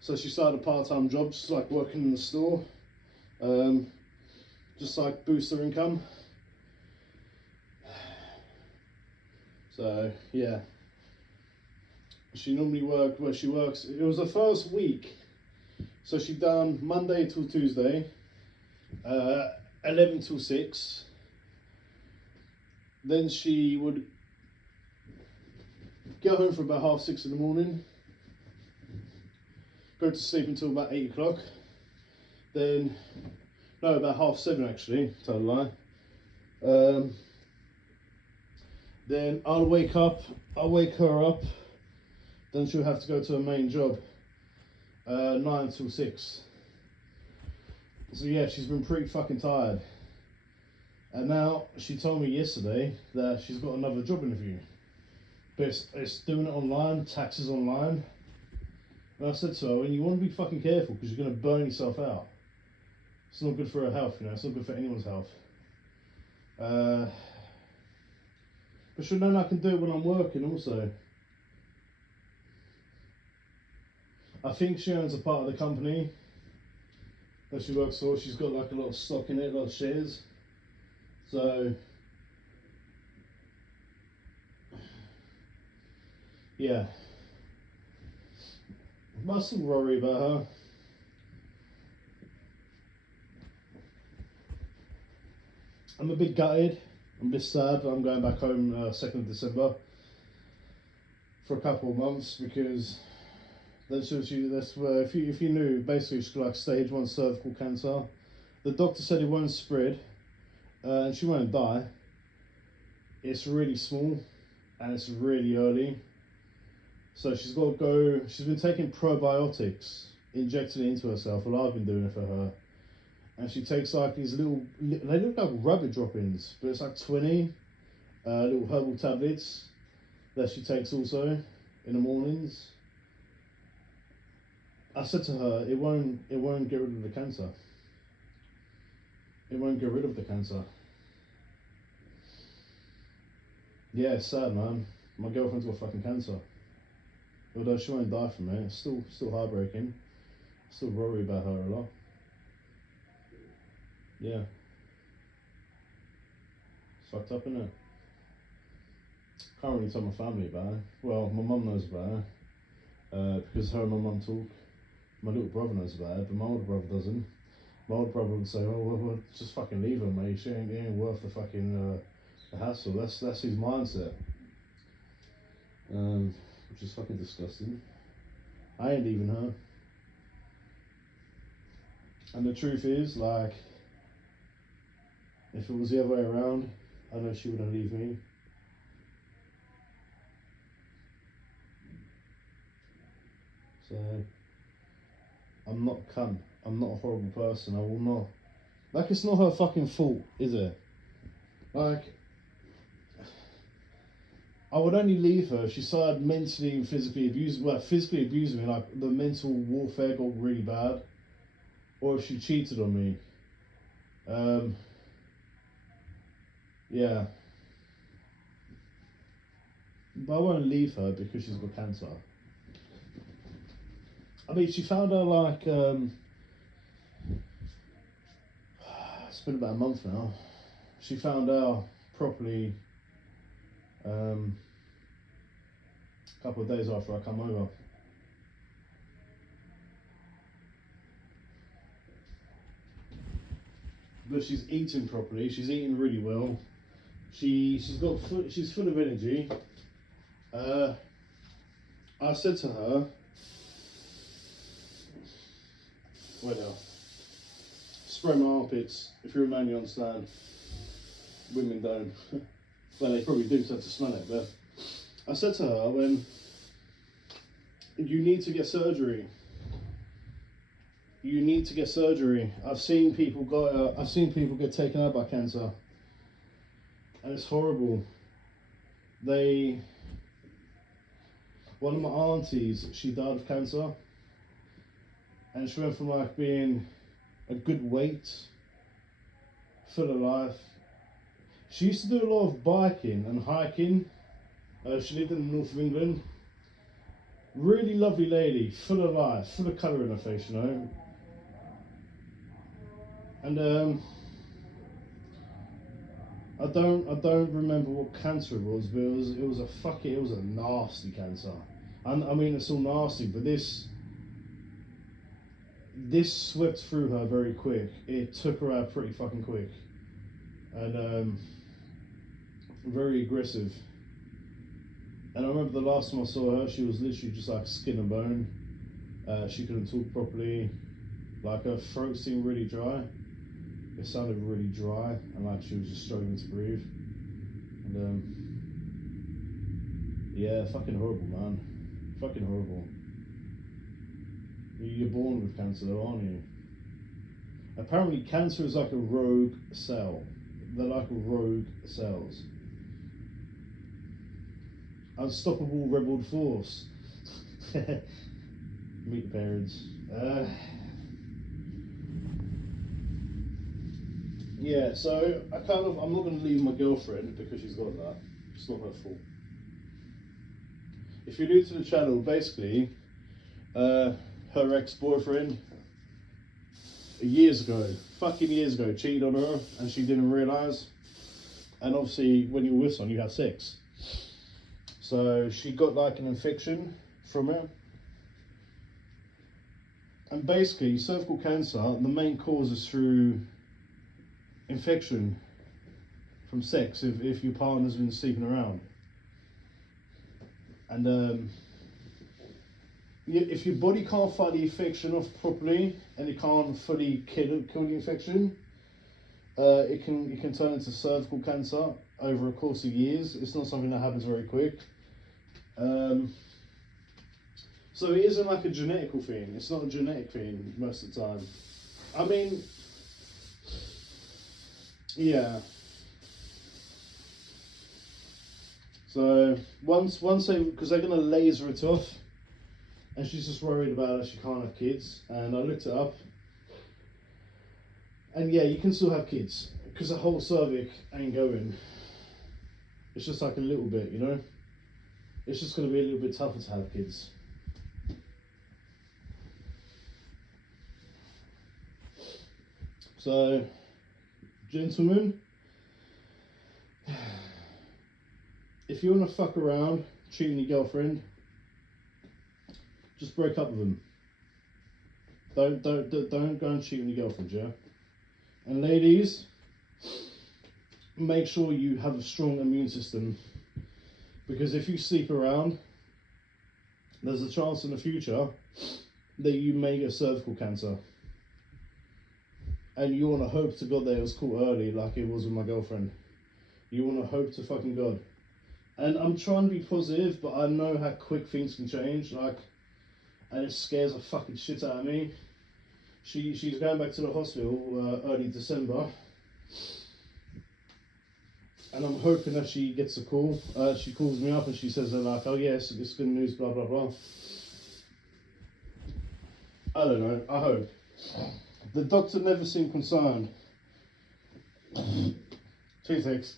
So she started a part-time job, just like working in the store, just like boost her income. So yeah, she normally worked where she works. It was the first week, so she done Monday till Tuesday, 11 till 6. Then she would get home for about 6:30 in the morning, go to sleep until about 8 o'clock. Then, no, about 7:30 actually, tell a lie. Then I'll wake her up, then she'll have to go to her main job, 9 till 6. So yeah, she's been pretty fucking tired. And now she told me yesterday that she's got another job interview, but it's doing it online, taxes online. And I said to her, well, you want to be fucking careful because you're going to burn yourself out. It's not good for her health, you know, it's not good for anyone's health. But she knows I can do it when I'm working also. I think she owns a part of the company that she works for. She's got like a lot of stock in it, a lot of shares. So, yeah. But I still worry about her. I'm a bit gutted. I'm a bit sad. I'm going back home 2nd of December for a couple of months because that's where, if you knew, basically she's got like stage 1 cervical cancer. The doctor said it won't spread. And she won't die. It's really small and it's really early. So she's got to go, she's been taking probiotics, injecting it into herself. Well, I've been doing it for her. And she takes like these little, they look like rabbit droppings, but it's like 20 little herbal tablets that she takes also in the mornings. I said to her, it won't get rid of the cancer. It won't get rid of the cancer. Yeah, it's sad, man. My girlfriend's got fucking cancer. Although she won't die from it, it's still heartbreaking. I still worry about her a lot. Yeah. It's fucked up, innit? Can't really tell my family about it. Well, my mum knows about it. Because her and my mum talk. My little brother knows about it, but my older brother doesn't. My older brother would say, "Oh, well, just fucking leave her, mate. She ain't worth the fucking the hassle." That's his mindset, which is fucking disgusting. I ain't leaving her. And the truth is, like, if it was the other way around, I know she wouldn't leave me. So, I'm not a cunt. I'm not a horrible person. I will not. Like, it's not her fucking fault, is it? Like, I would only leave her if she started mentally and physically abusing. Well, physically abusing me, like the mental warfare got really bad, or if she cheated on me. Yeah. But I won't leave her because she's got cancer. I mean, she found out like it's been about a month now. She found out properly a couple of days after I come over. But she's eating properly. She's eating really well. She's full of energy. I said to her, wait now, spray my armpits. If you're a man, you understand. Women don't. Well, they probably do, so to smell it. But I said to her, when you need to get surgery. You need to get surgery. I've seen people get taken out by cancer, and it's horrible. One of my aunties, she died of cancer, and she went from like being a good weight, full of life. She used to do a lot of biking and hiking. She lived in the north of England. Really lovely lady, full of life, full of colour in her face, you know. And I don't remember what cancer it was, but it was a nasty cancer. And I mean, it's all nasty, but this swept through her very quick. It took her out pretty fucking quick, and very aggressive. And I remember the last time I saw her, she was literally just like skin and bone. She couldn't talk properly. Like her throat seemed really dry. It sounded really dry, and like she was just struggling to breathe. And yeah, fucking horrible, man. Fucking horrible. You're born with cancer though, aren't you? Apparently cancer is like a rogue cell. They're like rogue cells. Unstoppable rebel force. Meet the parents. Yeah, so I'm not going to leave my girlfriend because she's got that. It's not her fault. If you're new to the channel, basically, her ex-boyfriend, years ago, cheated on her and she didn't realise. And obviously, when you're with someone, you have sex. So she got like an infection from it. And basically, cervical cancer, the main cause is through infection from sex if your partner's been sleeping around. And if your body can't fight the infection off properly and it can't fully kill the infection, it can turn into cervical cancer over a course of years. It's not something that happens very quick. So it isn't like a genetical thing. It's not a genetic thing most of the time. I mean, yeah. So once because they're gonna laser it off, and she's just worried about it. She can't have kids, and I looked it up, and yeah, you can still have kids because the whole cervix ain't going. It's just like a little bit, you know. It's just gonna be a little bit tougher to have kids. So, gentlemen, if you want to fuck around cheating your girlfriend, just break up with them. Don't go and cheat on your girlfriend, yeah? And ladies, make sure you have a strong immune system, because if you sleep around, there's a chance in the future that you may get cervical cancer. And you want to hope to God that it was caught early, like it was with my girlfriend. You want to hope to fucking God. And I'm trying to be positive, but I know how quick things can change. Like, and it scares the fucking shit out of me. She's going back to the hospital early December. And I'm hoping that she gets a call. She calls me up and she says, like, oh yes, it's good news, blah, blah, blah. I don't know, I hope. The doctor never seemed concerned. 2 6.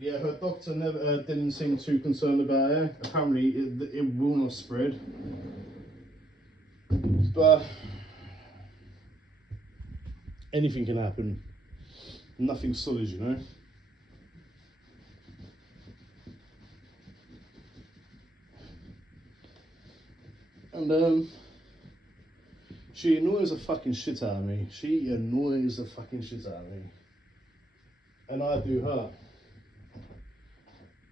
Yeah, her doctor never didn't seem too concerned about it. Apparently, it will not spread. But anything can happen. Nothing's solid, you know. And she annoys the fucking shit out of me. She annoys the fucking shit out of me. And I do her.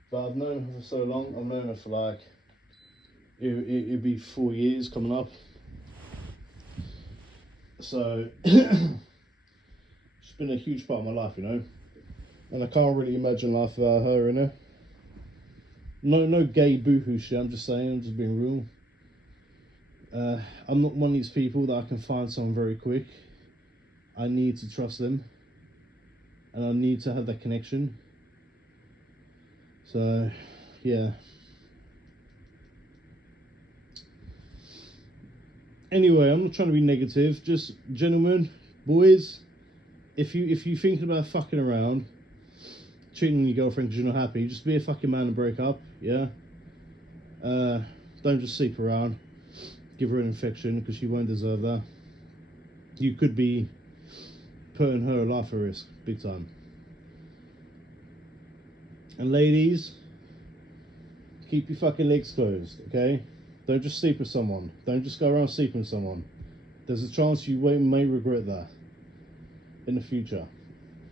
But I've known her for so long. I've known her for like, it'd be 4 years coming up. So, she's been a huge part of my life, you know. And I can't really imagine life without her, you know. No gay boohoo shit, I'm just saying, I'm just being real. I'm not one of these people that I can find someone very quick. I need to trust them. And I need to have that connection. So, yeah. Anyway, I'm not trying to be negative. Just, gentlemen, boys, if you thinking about fucking around, cheating on your girlfriend because you're not happy, just be a fucking man and break up. Yeah. Don't just sleep around. Give her an infection because she won't deserve that. You could be putting her life at risk, big time. And ladies, keep your fucking legs closed, okay? Don't just sleep with someone. Don't just go around sleeping with someone. There's a chance you may regret that in the future.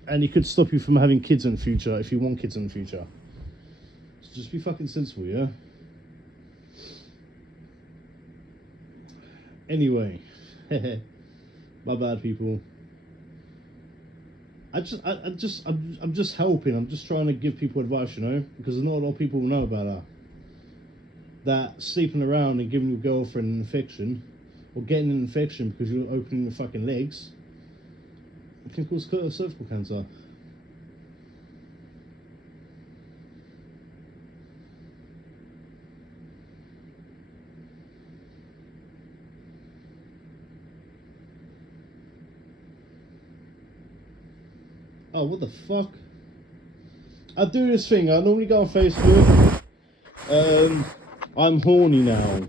And it could stop you from having kids in the future if you want kids in the future. So just be fucking sensible, yeah? Anyway, my bad, people. I'm just helping. I'm just trying to give people advice, you know, because not a lot of people know about that. That sleeping around and giving your girlfriend an infection, or getting an infection because you're opening your fucking legs, it can cause cervical cancer. Oh, what the fuck? I do this thing. I normally go on Facebook. I'm horny now.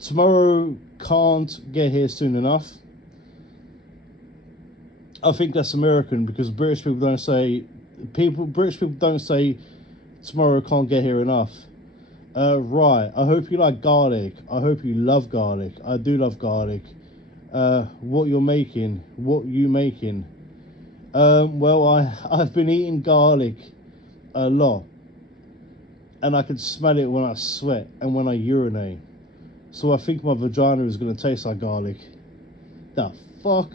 Tomorrow can't get here soon enough. I think that's American because British people don't say tomorrow can't get here enough. Right. I hope you like garlic. I hope you love garlic. I do love garlic. What you making? Well, I've been eating garlic a lot, and I can smell it when I sweat and when I urinate. So I think my vagina is going to taste like garlic. The fuck?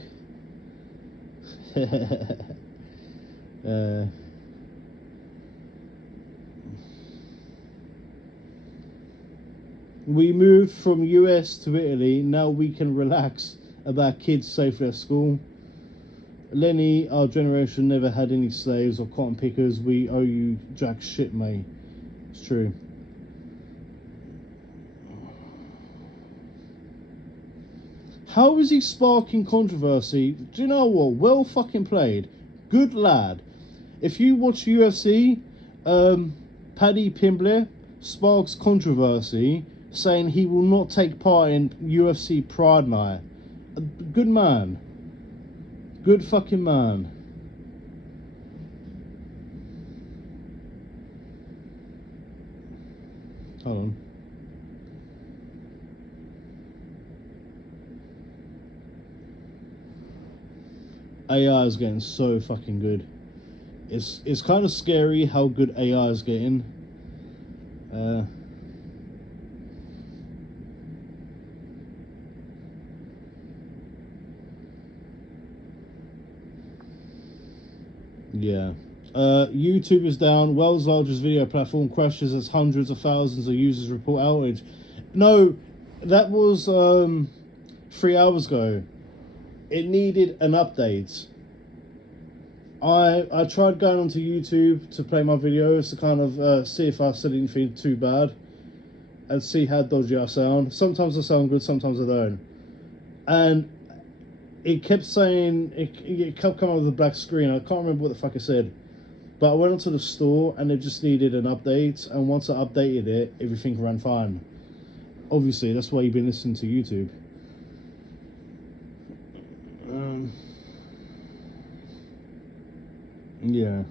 We moved from US to Italy. Now we can relax about kids safely at school. Lenny, our generation never had any slaves or cotton pickers. We owe you jack shit, mate. It's true. How is he sparking controversy? Do you know what? Well fucking played. Good lad. If you watch UFC, Paddy Pimblett sparks controversy saying he will not take part in UFC Pride Night. Good man. Good fucking man. Hold on. AI is getting so fucking good. It's kind of scary how good AI is getting. Yeah, YouTube is down. World's largest video platform crashes as hundreds of thousands of users report outage. No, that was 3 hours ago. It needed an update. I tried going onto YouTube to play my videos to kind of see if I said anything too bad and see how dodgy I sound. Sometimes I sound good, sometimes I don't. And it kept saying, it kept coming up with a black screen. I can't remember what the fuck it said. But I went onto the store and it just needed an update. And once I updated it, everything ran fine. Obviously, that's why you've been listening to YouTube. Yeah.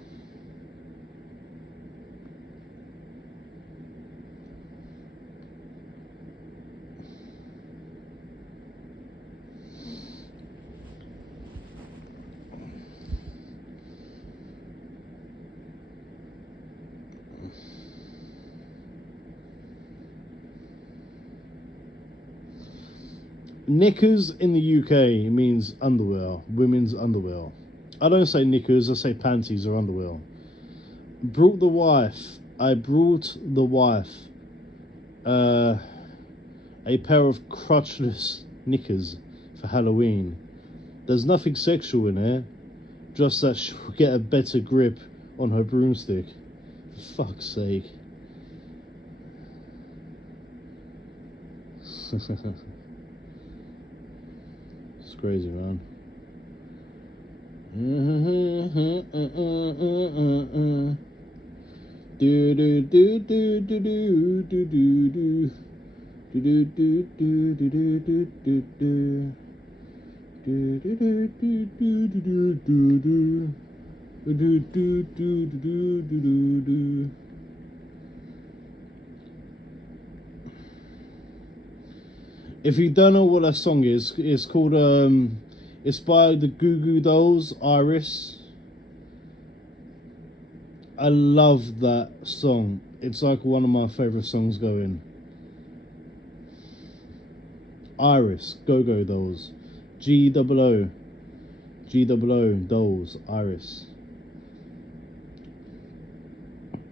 Knickers in the UK means underwear, women's underwear. I don't say knickers, I say panties or underwear. Brought the wife. I brought the wife a pair of crotchless knickers for Halloween. There's nothing sexual in it, just that she'll get a better grip on her broomstick. For fuck's sake. It's crazy, man. Do do do do do do do do do do do do do do do do do. Do do do do do do do do. Do do do do do do do. If you don't know what that song is, it's called it's by the Goo Goo Dolls, Iris. I love that song. It's like one of my favourite songs going. Iris, Go Go Dolls. G-O-O. G-O-O Dolls, Iris.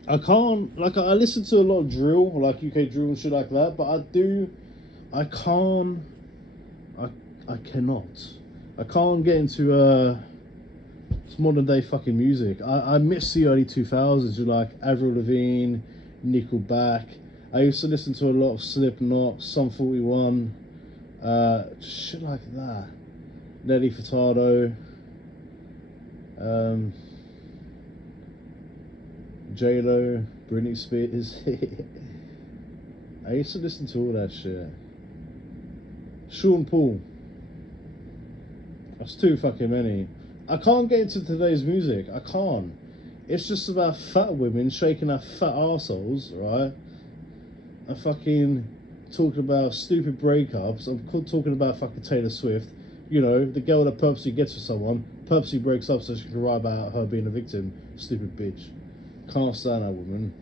I can't, like, I listen to a lot of drill, like UK drill and shit like that, but I can't get into modern day fucking music. I miss the early 2000s, like Avril Lavigne, Nickelback. I used to listen to a lot of Slipknot, Sum 41, shit like that. Nelly Furtado, J-Lo, Britney Spears. I used to listen to all that shit. Sean Paul. That's too fucking many. I can't get into today's music. I can't. It's just about fat women shaking their fat arseholes, right? And fucking talking about stupid breakups. I'm talking about fucking Taylor Swift. You know, the girl that purposely gets with someone, purposely breaks up so she can write about her being a victim. Stupid bitch. Can't stand that woman.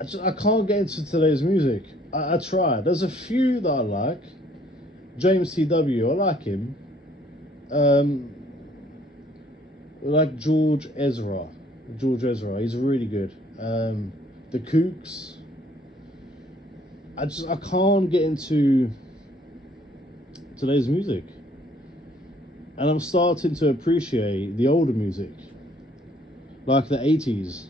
I can't get into today's music. I tried. There's a few that I like. James T.W. I like him. Like George Ezra. He's really good. The Kooks. I can't get into today's music. And I'm starting to appreciate the older music. Like the 80s.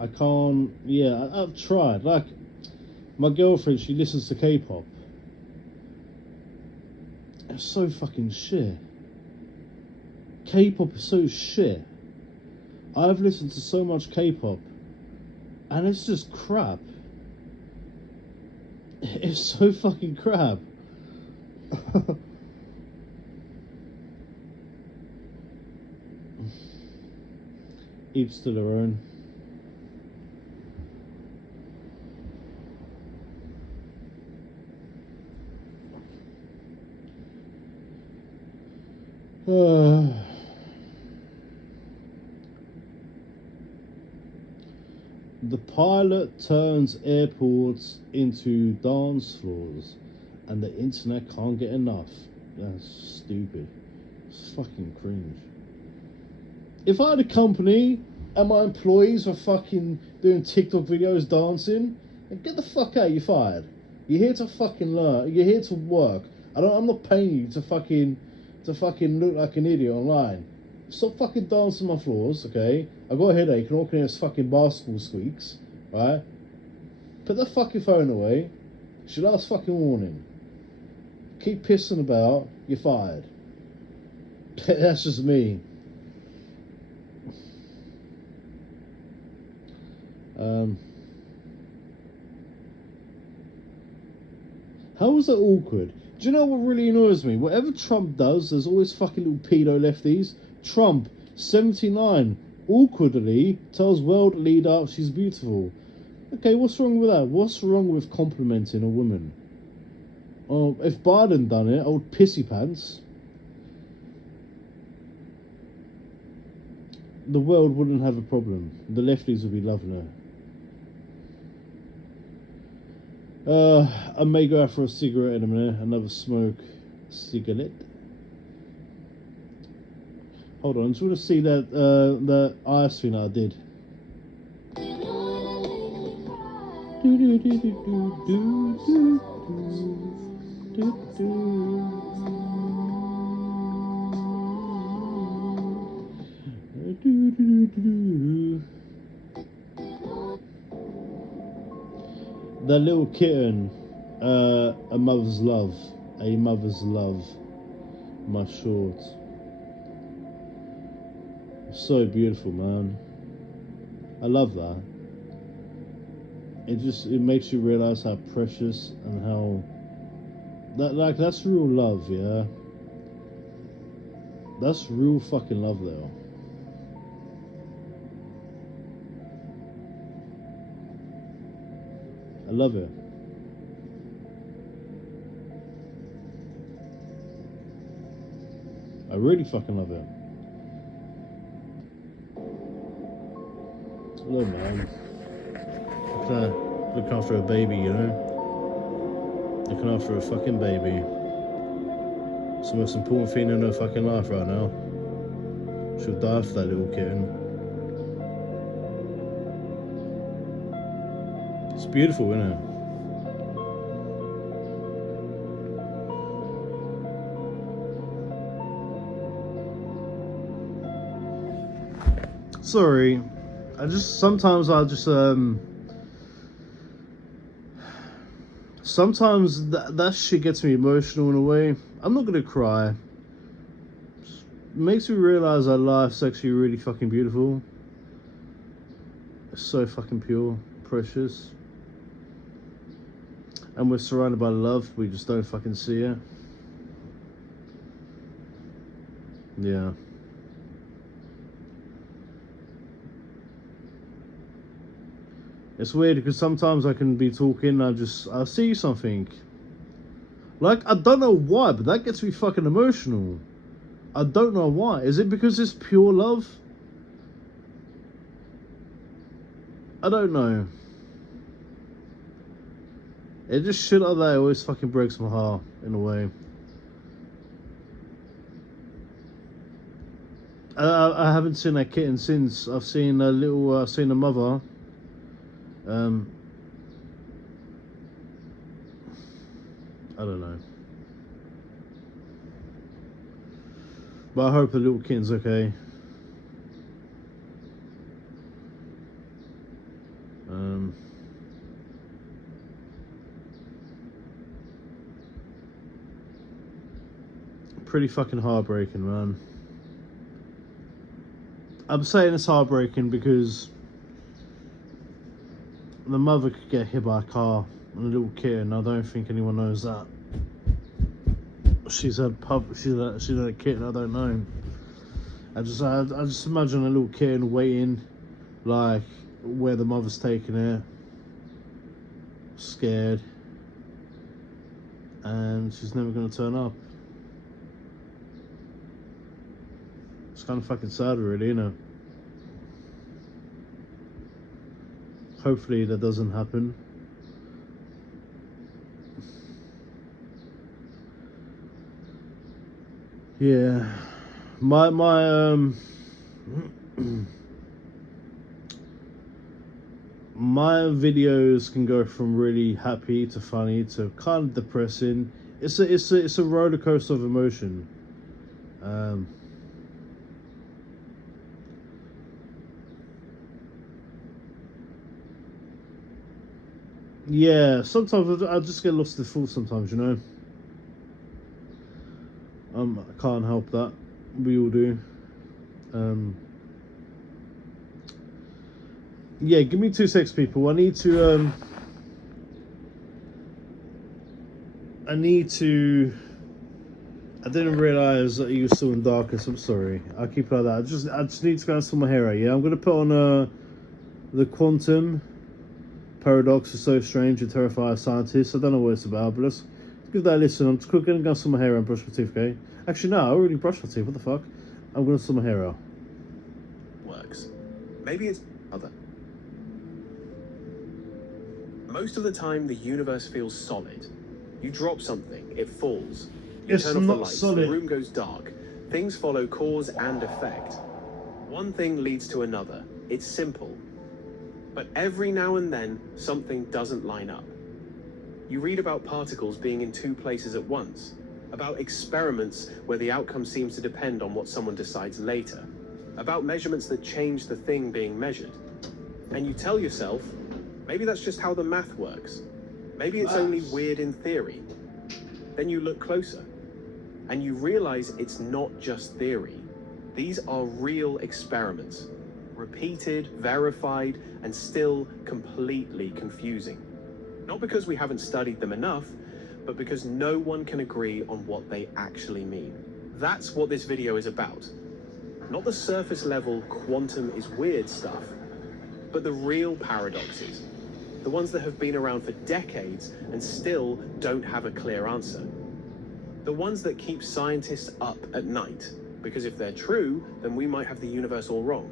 I can't, yeah, I've tried. Like, my girlfriend, she listens to K-pop. It's so fucking shit. K-pop is so shit. I've listened to so much K-pop, and it's just crap. It's so fucking crap. Each to their own. The pilot turns airports into dance floors and the internet can't get enough. That's stupid. It's fucking cringe. If I had a company and my employees were fucking doing TikTok videos dancing, then get the fuck out, you're fired. You're here to fucking learn. You're here to work. I'm not paying you to fucking look like an idiot online. Stop fucking dancing my floors, okay? I got a headache and all I can hear is fucking basketball squeaks, right? Put the fucking phone away. It's your last fucking warning. Keep pissing about, you're fired. That's just me. How is that awkward? Do you know what really annoys me? Whatever Trump does, there's always fucking little pedo lefties. Trump, 79, awkwardly tells world leader she's beautiful. Okay, what's wrong with that? What's wrong with complimenting a woman? Oh, if Biden done it, old pissy pants, the world wouldn't have a problem. The lefties would be loving her. I may go out for a cigarette in a minute, another smoke cigarette. Hold on, I just want to see that ice thing I did. That little kitten, a mother's love, my short. So beautiful, man. I love that. It makes you realize how precious and how that's real love, yeah. That's real fucking love, though. I love it. I really fucking love it. Hello, man. Look after a baby, you know? Looking after a fucking baby. It's the most important thing in her fucking life right now. She'll die for that little kitten. It's beautiful, isn't it? Sorry, sometimes that shit gets me emotional in a way. I'm not gonna cry. It makes me realize that life's actually really fucking beautiful. It's so fucking pure, precious. And we're surrounded by love, we just don't fucking see it. Yeah. It's weird because sometimes I can be talking and I see something. Like, I don't know why, but that gets me fucking emotional. I don't know why. Is it because it's pure love? I don't know. It just shit like that always fucking breaks my heart in a way. I haven't seen that kitten since. I've seen a mother. I don't know. But I hope the little kitten's okay. Pretty fucking heartbreaking, man. I'm saying it's heartbreaking because the mother could get hit by a car and a little kitten. I don't think anyone knows that. She's had a kitten. I don't know. I just imagine a little kitten waiting, like where the mother's taking it, scared, and she's never gonna turn up. It's kind of fucking sad, really, you know. Hopefully that doesn't happen. Yeah, my My videos can go from really happy to funny to kind of depressing. It's a roller coaster of emotion. Yeah, sometimes I just get lost in thought. Sometimes, you know. I can't help that. We all do. Yeah, give me 2 seconds, people. I need to. I didn't realize that you were still in darkness. I'm sorry. I'll keep it like that. I just need to go and sort my hair out. Yeah, I'm gonna put on the quantum paradox is so strange and terrify scientists. I don't know what it's about, but let's give that a listen. I'm just quickly gonna go sort my hair out and brush my teeth. Okay? Actually, no, I already brushed my teeth. What the fuck? I'm gonna sort my hair out. Works. Maybe it's other. Most of the time, the universe feels solid. You drop something, it falls. You It's turn off the not lights, solid. the room goes dark. Things follow cause and effect. One thing leads to another. It's simple. But every now and then, something doesn't line up. You read about particles being in 2 places at once, about experiments where the outcome seems to depend on what someone decides later, about measurements that change the thing being measured. And you tell yourself, maybe that's just how the math works. Maybe it's only weird in theory. Then you look closer, and you realize it's not just theory. These are real experiments, repeated, verified, and still completely confusing. Not because we haven't studied them enough, but because no one can agree on what they actually mean. That's what this video is about. Not the surface level quantum is weird stuff, but the real paradoxes. The ones that have been around for decades and still don't have a clear answer. The ones that keep scientists up at night, because if they're true, then we might have the universe all wrong.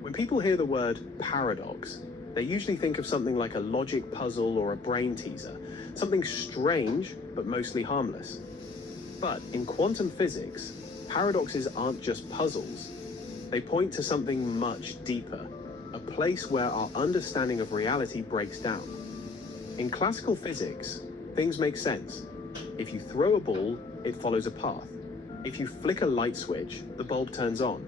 When people hear the word paradox, they usually think of something like a logic puzzle or a brain teaser, something strange but mostly harmless. But in quantum physics, paradoxes aren't just puzzles. They point to something much deeper, a place where our understanding of reality breaks down. In classical physics, things make sense. If you throw a ball, it follows a path. If you flick a light switch, the bulb turns on.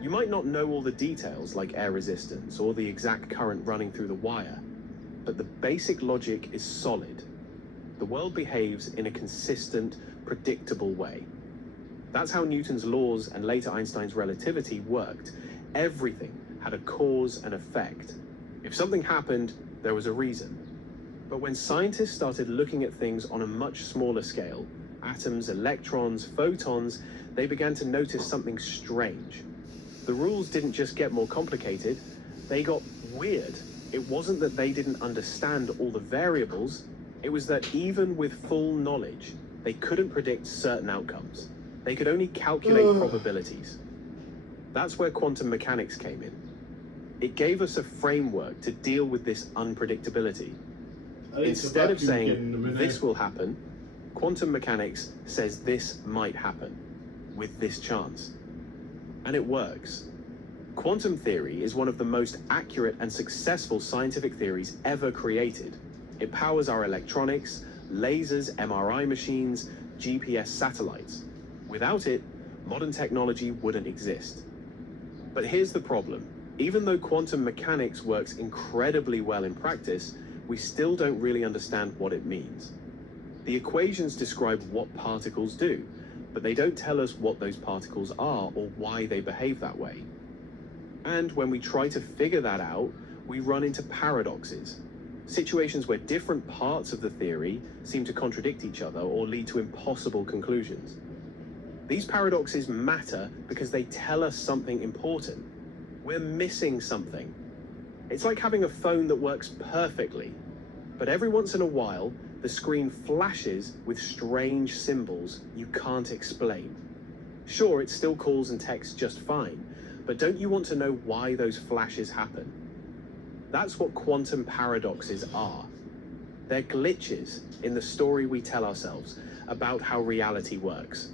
You might not know all the details like air resistance or the exact current running through the wire, but the basic logic is solid. The world behaves in a consistent, predictable way. That's how Newton's laws and later Einstein's relativity worked. Everything had a cause and effect. If something happened, there was a reason. But when scientists started looking at things on a much smaller scale, atoms, electrons, photons, they began to notice something strange. The rules didn't just get more complicated, they got weird. It wasn't that they didn't understand all the variables, it was that even with full knowledge, they couldn't predict certain outcomes. They could only calculate probabilities. That's where quantum mechanics came in. It gave us a framework to deal with this unpredictability. Instead of saying, this will happen, quantum mechanics says this might happen, with this chance. And it works. Quantum theory is one of the most accurate and successful scientific theories ever created. It powers our electronics, lasers, MRI machines, GPS satellites. Without it, modern technology wouldn't exist. But here's the problem. Even though quantum mechanics works incredibly well in practice, we still don't really understand what it means. The equations describe what particles do, but they don't tell us what those particles are or why they behave that way. And when we try to figure that out, we run into paradoxes, situations where different parts of the theory seem to contradict each other or lead to impossible conclusions. These paradoxes matter because they tell us something important. We're missing something. It's like having a phone that works perfectly, but every once in a while, the screen flashes with strange symbols you can't explain. Sure, it still calls and texts just fine, but don't you want to know why those flashes happen? That's what quantum paradoxes are. They're glitches in the story we tell ourselves about how reality works.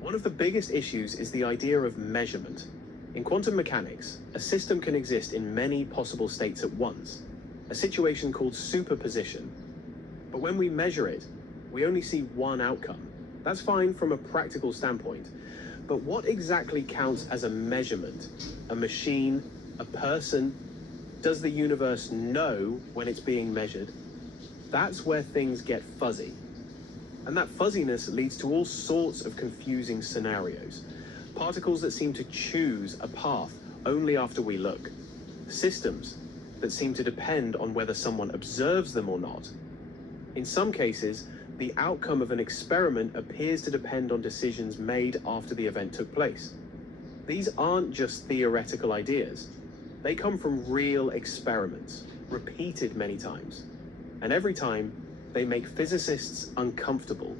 One of the biggest issues is the idea of measurement. In quantum mechanics, a system can exist in many possible states at once, a situation called superposition. But when we measure it, we only see one outcome. That's fine from a practical standpoint. But what exactly counts as a measurement? A machine? A person? Does the universe know when it's being measured? That's where things get fuzzy. And that fuzziness leads to all sorts of confusing scenarios. Particles that seem to choose a path only after we look. Systems that seem to depend on whether someone observes them or not. In some cases, the outcome of an experiment appears to depend on decisions made after the event took place. These aren't just theoretical ideas. They come from real experiments, repeated many times. And every time, they make physicists uncomfortable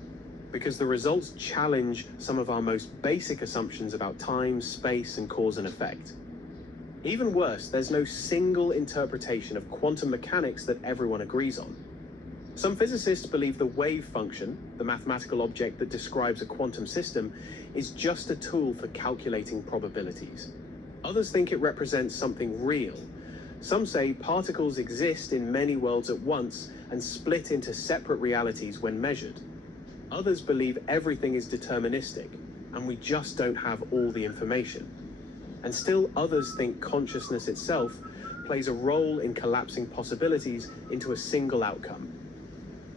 because the results challenge some of our most basic assumptions about time, space, and cause and effect. Even worse, there's no single interpretation of quantum mechanics that everyone agrees on. Some physicists believe the wave function, the mathematical object that describes a quantum system, is just a tool for calculating probabilities. Others think it represents something real. Some say particles exist in many worlds at once and split into separate realities when measured. Others believe everything is deterministic and we just don't have all the information. And still others think consciousness itself plays a role in collapsing possibilities into a single outcome.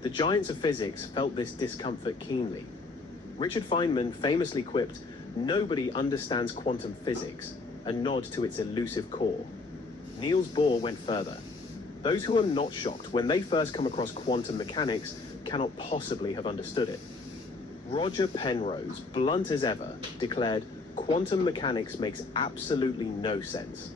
The giants of physics felt this discomfort keenly. Richard Feynman famously quipped, "Nobody understands quantum physics," a nod to its elusive core. Niels Bohr went further. Those who are not shocked when they first come across quantum mechanics cannot possibly have understood it. Roger Penrose, blunt as ever, declared, "Quantum mechanics makes absolutely no sense."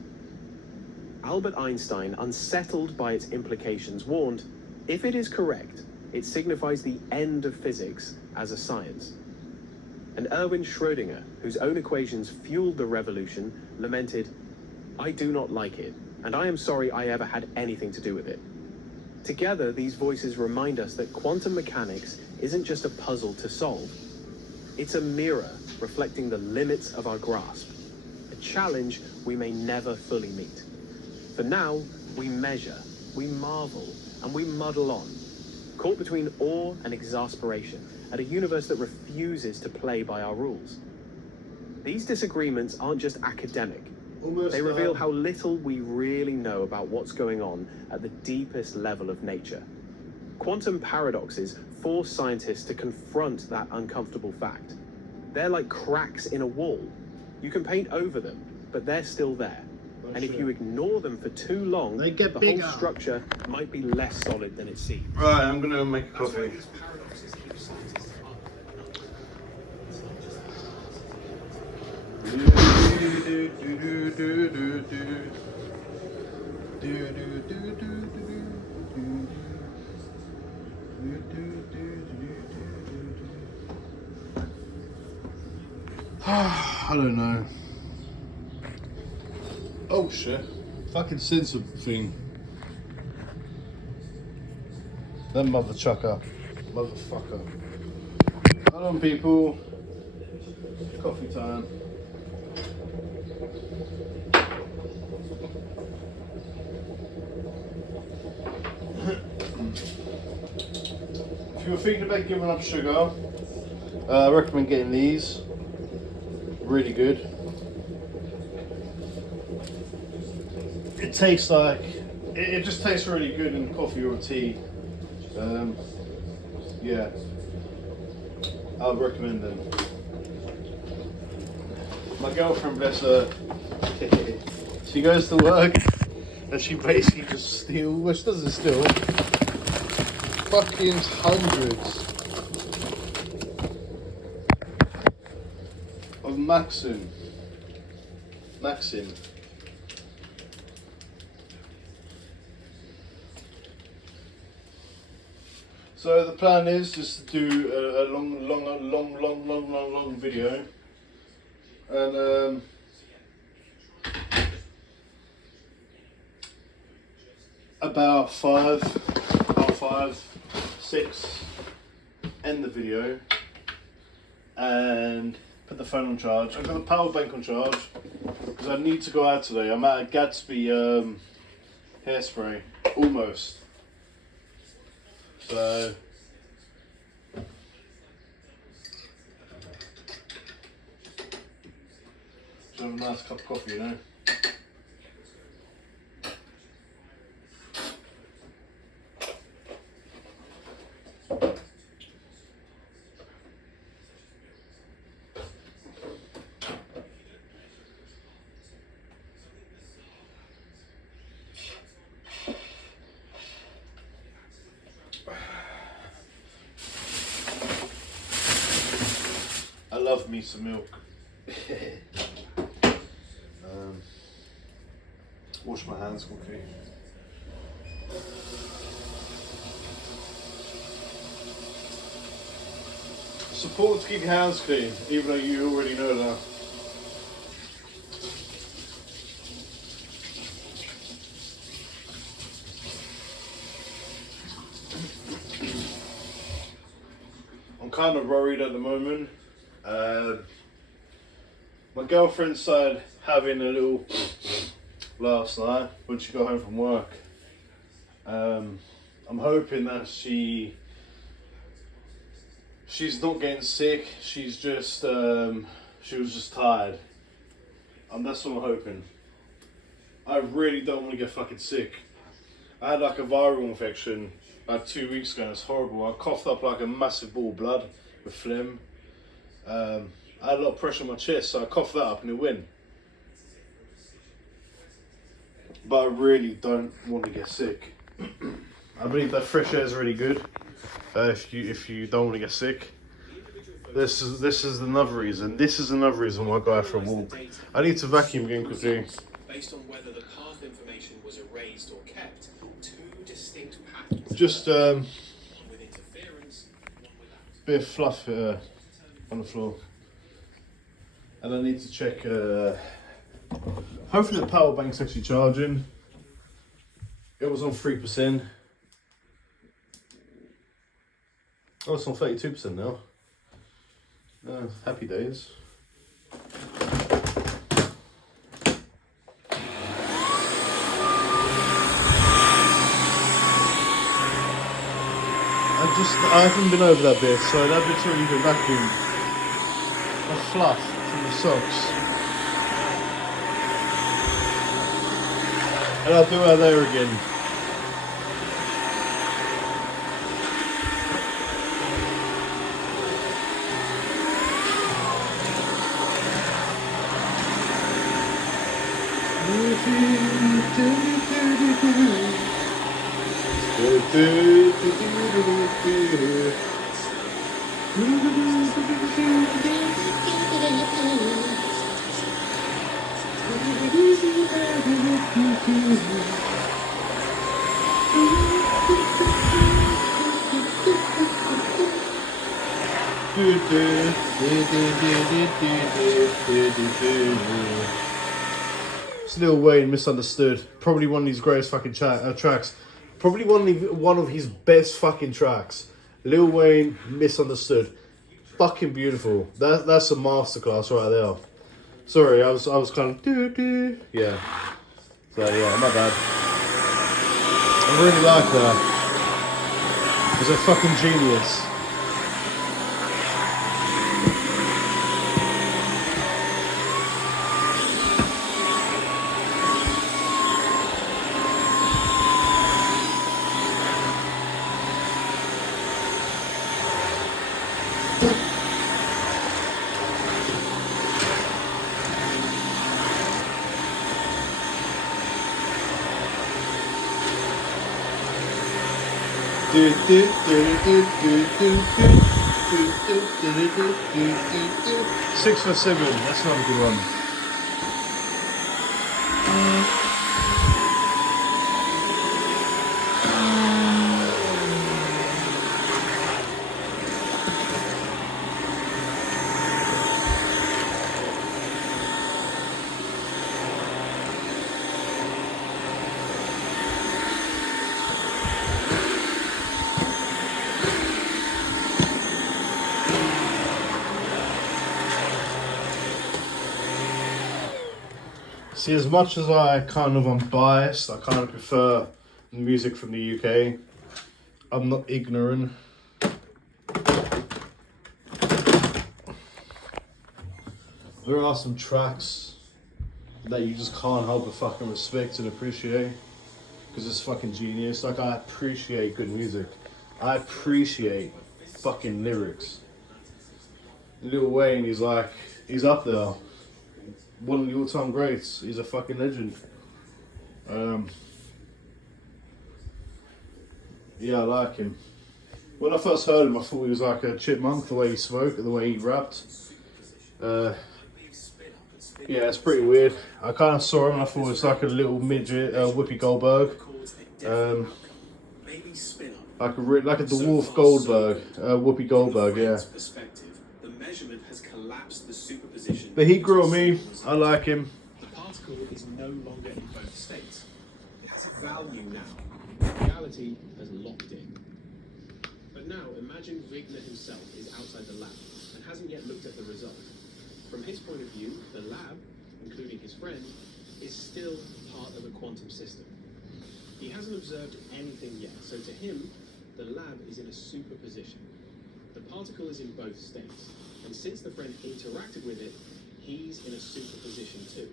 Albert Einstein, unsettled by its implications, warned, "If it is correct, it signifies the end of physics as a science." And Erwin Schrödinger, whose own equations fueled the revolution, lamented, "I do not like it, and I am sorry I ever had anything to do with it." Together, these voices remind us that quantum mechanics isn't just a puzzle to solve. It's a mirror reflecting the limits of our grasp, a challenge we may never fully meet. For now, we measure, we marvel, and we muddle on, caught between awe and exasperation at a universe that refuses to play by our rules. These disagreements aren't just academic. They reveal how little we really know about what's going on at the deepest level of nature. Quantum paradoxes force scientists to confront that uncomfortable fact. They're like cracks in a wall. You can paint over them, but they're still there. And if you ignore them for too long, They get the bigger. whole structure might be less solid than it seems. Right, I'm gonna make a coffee. I don't know. Oh shit. Fucking sensor thing. That mother chucker. Motherfucker. Hold on, people. Coffee time. If you were thinking about giving up sugar, I recommend getting these. Really good. It tastes like, it just tastes really good in coffee or tea. Yeah, I would recommend them. My girlfriend, bless her, she goes to work and she basically just steals, well, she doesn't steal, fucking hundreds of Maxim. So the plan is just to do a long video, and about 6, end the video, and put the phone on charge. I've got the power bank on charge because I need to go out today. I'm at a Gatsby hairspray, almost. So just have a nice cup of coffee, you know. I love me some milk. Wash my hands quickly. It's important to keep your hands clean, even though you already know that. I'm kind of worried at the moment. My girlfriend started having a little last night when she got home from work. I'm hoping that she's not getting sick. She's just she was just tired. That's what I'm hoping. I really don't want to get fucking sick. I had like a viral infection like 2 weeks ago and it's horrible. I coughed up like a massive ball of blood with phlegm. I had a lot of pressure on my chest, so I coughed that up and it went. But I really don't want to get sick. I believe that fresh air is really good. If you don't want to get sick, this is another reason. This is another reason why I go out for a walk. I need to vacuum again quickly. Based on whether the path information was erased or kept, two distinct patterns. Just one with interference, one without. bit of fluff on the floor. And I need to check, hopefully the power bank's actually charging. It was on 3%. Oh, it's on 32% now. Happy days. I haven't been over that bit, so that bit's already been vacuumed. The fluff from the socks. And I'll do her there again. It's Lil Wayne, Misunderstood. Probably one of his greatest fucking tracks. Probably one of his best fucking tracks. Lil Wayne, Misunderstood. Fucking beautiful. That's a masterclass right there. Sorry, I was kind of yeah. So yeah, my bad. I really like that. He's a fucking genius. Six for seven. That's not a good one. See, as much as I'm biased, I kind of prefer music from the UK. I'm not ignorant. There are some tracks that you just can't help but fucking respect and appreciate because it's fucking genius. Like, I appreciate good music. I appreciate fucking lyrics. Lil Wayne, he's up there. One of the all-time greats. He's a fucking legend. Yeah, I like him. When I first heard him, I thought he was like a chipmunk, the way he spoke, the way he rapped. Yeah, it's pretty weird. I kind of saw him and I thought it was like a little midget, Whoopi Goldberg. Like a dwarf Goldberg, Whoopi Goldberg, yeah. But he grew on me. I like him. The particle is no longer in both states. It has a value now. Reality has locked in. But now, imagine Wigner himself is outside the lab and hasn't yet looked at the result. From his point of view, the lab, including his friend, is still part of a quantum system. He hasn't observed anything yet, so to him, the lab is in a superposition. The particle is in both states, and since the friend interacted with it, he's in a superposition too.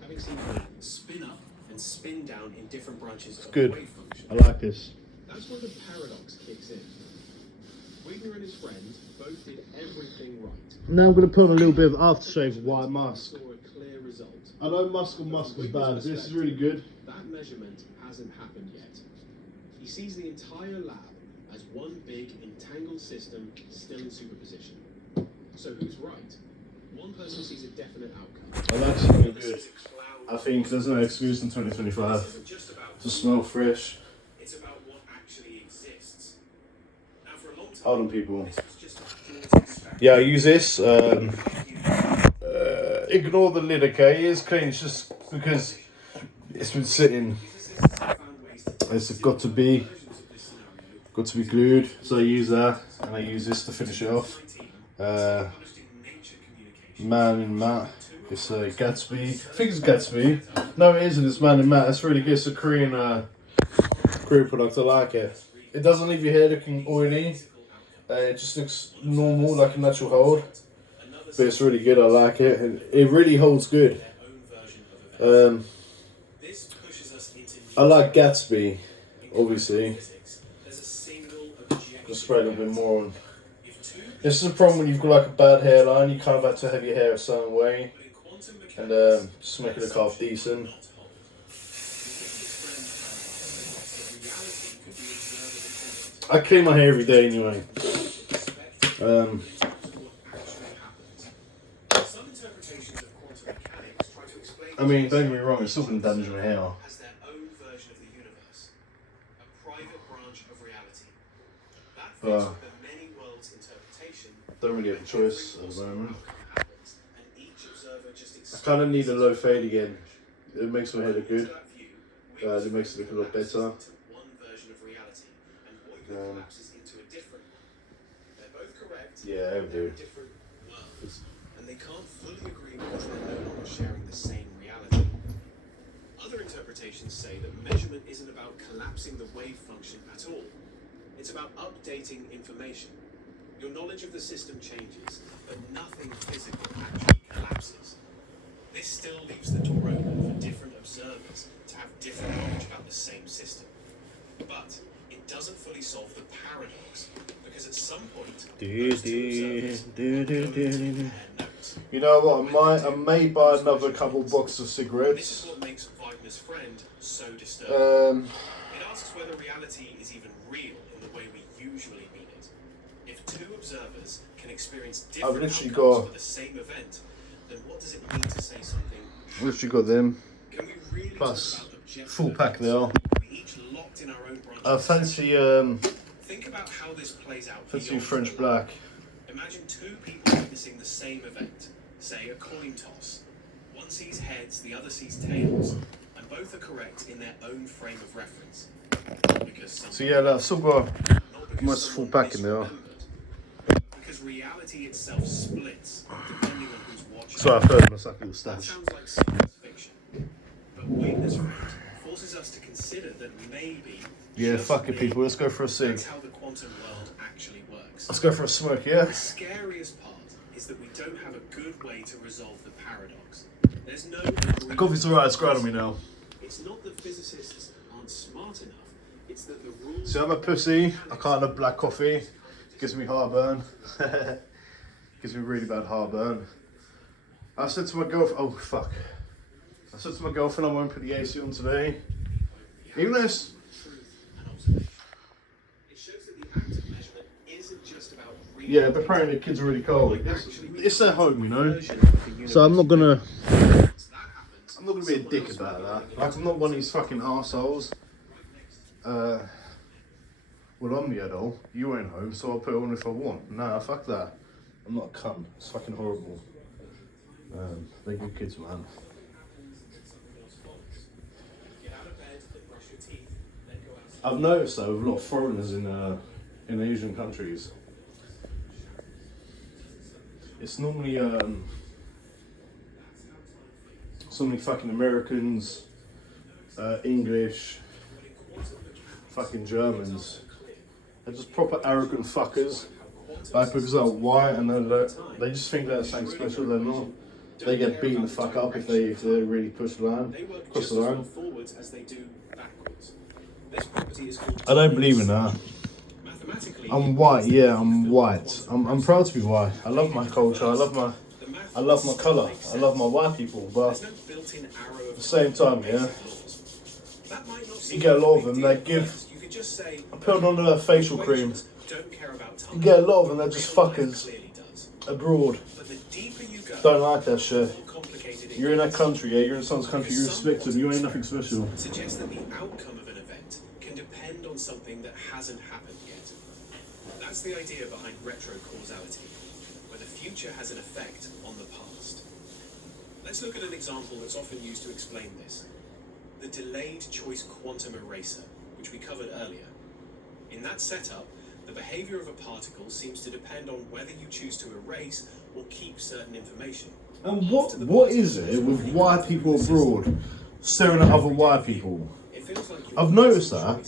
Having seen it spin up and spin down in different branches of the wave function. I like this. That's where the paradox kicks in. Wigner and his friend both did everything right. Now I'm going to put on a little bit of aftershave of White Musk. Saw a clear result. I know Musk is bad. This is really good. That measurement hasn't happened yet. He sees the entire lab as one big entangled system still in superposition. So who's right? One person sees a definite outcome. I like smelling good. I think there's no excuse in 2025 to smell fresh. It's about what actually exists. Now for a long time, Hold on, people. this was just a thought experiment. Yeah, I use this. Ignore the lid, okay? It's clean. It's just because it's been sitting. It's got to be glued. So I use that, and I use this to finish it off. Man in Matte. It's Gatsby. I think it's Gatsby. No, it isn't. It's Man in Matte. It's really good. It's a Korean product. I like it. It doesn't leave your hair looking oily. It just looks normal, like a natural hold. But it's really good. I like it. And it really holds good. I like Gatsby, obviously. Just spray a little bit more on. This is a problem when you've got like a bad hairline. You kind of have to have your hair a certain way, and just make it look half decent. I clean my hair every day anyway. I mean, don't get me wrong, it's still going to damage my hair. Has their own version of the universe, a private branch of reality. That fits with the many worlds interpretation. Don't really have a choice at the moment. Happens, and each observer just I kind of need a low fade again. It makes my hair look good. It makes it look a lot better. one version of reality, and Wigner collapses into a different. They're both correct. Yeah, I They're do. different worlds, and they can't fully agree because they're no longer sharing the same reality. Other interpretations say that measurement isn't about collapsing the wave function at all. It's about updating information. Your knowledge of the system changes, but nothing physical actually collapses. This still leaves the door open for different observers to have different knowledge about the same system. But it doesn't fully solve the paradox, because at some point, those two observers You know what? I may buy another couple boxes of This is cigarettes. what makes Wagner's friend so disturbing. It asks whether reality is even real in the way we usually mean it. If two observers can experience different literally outcomes got- for the same event, then what does it mean to say something? I've literally got them. Can we really Plus, talk about objective full pack they evidence? are. We each locked in our own branch I of fancy Think about how this plays out. fancy beyond French the black. Imagine two people witnessing the same event, say a coin toss. One sees heads, the other sees tails, and both are correct in their own frame of reference. Because So yeah, I've still got not because almost full someone pack in there. misremembered, because reality itself splits depending on who's watching. So I've heard my little That stash. sounds like science fiction. pointless route forces us to consider that maybe. Yeah, just fuck it, maybe, people. Let's go for a cig. That's how the quantum world actually works. Let's go for a smoke, yeah? The scariest part is that we don't have a good way to resolve the paradox. There's no. The coffee's alright, it's growing on me now. It's not that physicists aren't smart enough. It's that the rules. See, I'm a pussy. I can't have black coffee. It gives me heartburn. Gives me really bad heartburn. I said to my girlfriend, oh fuck. I said to my girlfriend I won't put the AC on today. Even though it's... It shows that the act of measurement isn't just about reading. Yeah, but apparently the kids are really cold. It's their home, you know? So I'm not gonna be a dick about that. Like, I'm not one of these fucking arseholes. Well, I'm the adult. You ain't home, so I'll put it on if I want. Nah, fuck that. I'm not a cunt. It's fucking horrible. They're good kids, man. I've noticed though, with a lot of foreigners in Asian countries, it's normally fucking Americans, English, fucking Germans. They're just proper arrogant fuckers. Like, because they're white and they just think they're something special. They're not. They get beaten the fuck up if they really push the line, cross the line. I don't believe in that. I'm white, yeah, I'm white. I'm proud to be white. I love my culture. I love my colour. I love my white people. But at the same time, yeah, you get a lot of them. They give. I put on their facial cream. You get a lot of them. They're just fuckers abroad. Don't like that shit. You're in that country, yeah. You're in someone's country. You respect them. You ain't nothing special. Suggests that the outcome of an event can depend on something that hasn't happened yet. That's the idea behind retrocausality, where the future has an effect on the past. Let's look at an example that's often used to explain this. The delayed choice quantum eraser, which we covered earlier. In that setup, the behavior of a particle seems to depend on whether you choose to erase or keep certain information. And what is it with white people abroad staring at other white people? I've noticed that.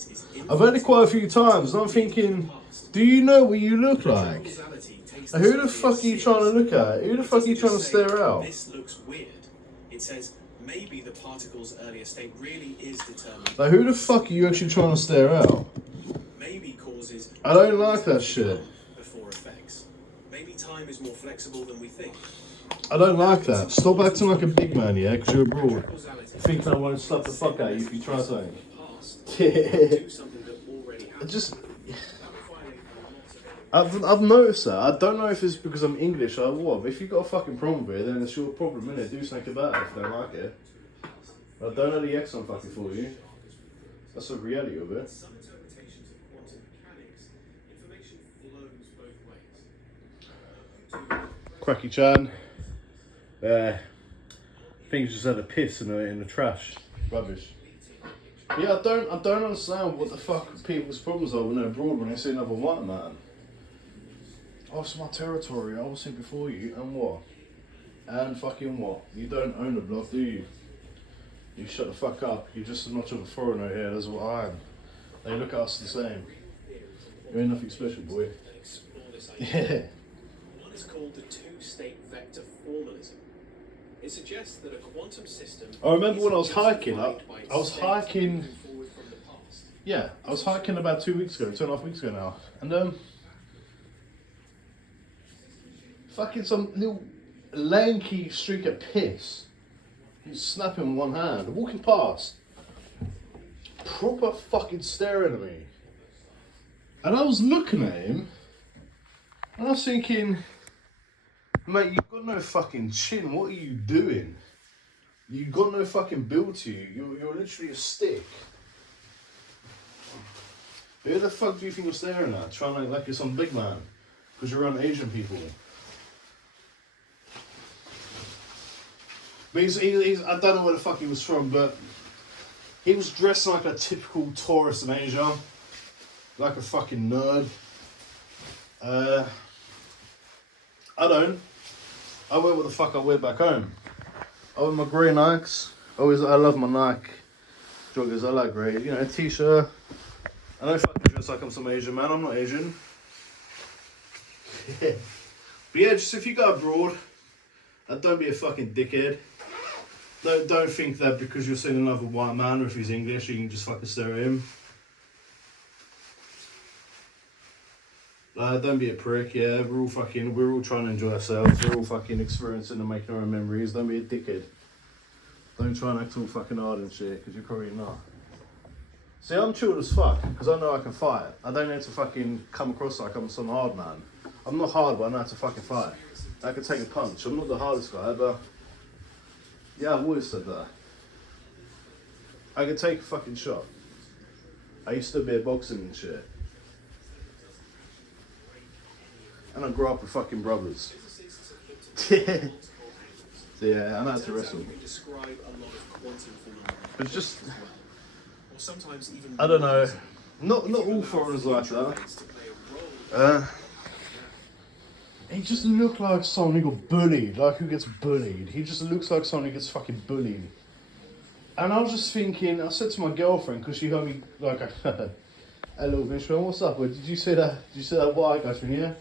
I've heard it quite a few times, and I'm thinking, do you know what you look like? Who the fuck are you trying to look at? Who the fuck are you trying to stare out? This looks weird. It says maybe the particle's earlier state really is determined. Like, who the fuck are you actually trying to stare out? Maybe causes. I don't like that shit. Before effects. Maybe time is more flexible than we think. I don't like that. Stop acting like a big man, yeah, because you're abroad. Think I won't slap the fuck out of you if you try something. I just... I've noticed that. I don't know if it's because I'm English or what. But if you've got a fucking problem with it, then it's your problem, innit? Do something about it if you don't like it. But don't let the Exxon fucking for you. That's the reality of it. Some interpretations of quantum mechanics, information flows both ways. Cracky Chan. Things just had a piss in the trash. Rubbish. Yeah, I don't understand what the fuck people's problems are when they're abroad when they see another white man. Oh, it's my territory. I was here before you, and what? And fucking what? You don't own the block, do you? You shut the fuck up. You're just as much of a foreigner here as what I am. They look at us the same. You ain't nothing special, boy. Yeah. One is called the two-state vector formalism. It suggests that a quantum system. I remember when I was hiking up. I was hiking. Yeah, I was hiking about 2 weeks ago, 2.5 weeks ago now, and fucking some little lanky streak of piss. He's snapping one hand, walking past, proper fucking staring at me, and I was looking at him, and I was thinking, mate, you've got no fucking chin. What are you doing? You've got no fucking build to you. You're literally a stick. Who the fuck do you think you're staring at? Trying to act like you're some big man because you're around Asian people. But he's I don't know where the fuck he was from, but he was dressed like a typical tourist in Asia, like a fucking nerd. I wear what the fuck I wear back home. I wear my grey Nikes, Always, I love my Nike joggers. I like great, you know, a t-shirt. I don't fucking dress like I'm some Asian man. I'm not Asian. But yeah, just if you go abroad, don't be a fucking dickhead. Don't think that because you're seeing another white man or if he's English, you can just fucking stare at him. Don't be a prick. Yeah, we're all trying to enjoy ourselves. We're all fucking experiencing and making our own memories. Don't be a dickhead. Don't try and act all fucking hard and shit, because you're probably not. See, I'm chilled as fuck, because I know I can fight. I don't need to fucking come across like I'm some hard man. I'm not hard, but I know how to fucking fight. I can take a punch. I'm not the hardest guy, but... yeah, I've always said that. I can take a fucking shot. I used to be a boxing and shit. And I grew up with fucking brothers. So yeah, I know how to wrestle. But it's just... I don't know. Not all foreigners like that. He just looked like someone who got bullied, like who gets bullied. He just looks like someone who gets fucking bullied. And I was just thinking, I said to my girlfriend, because she heard me like, hello, Mishra, what's up? Did you see that white guy from here?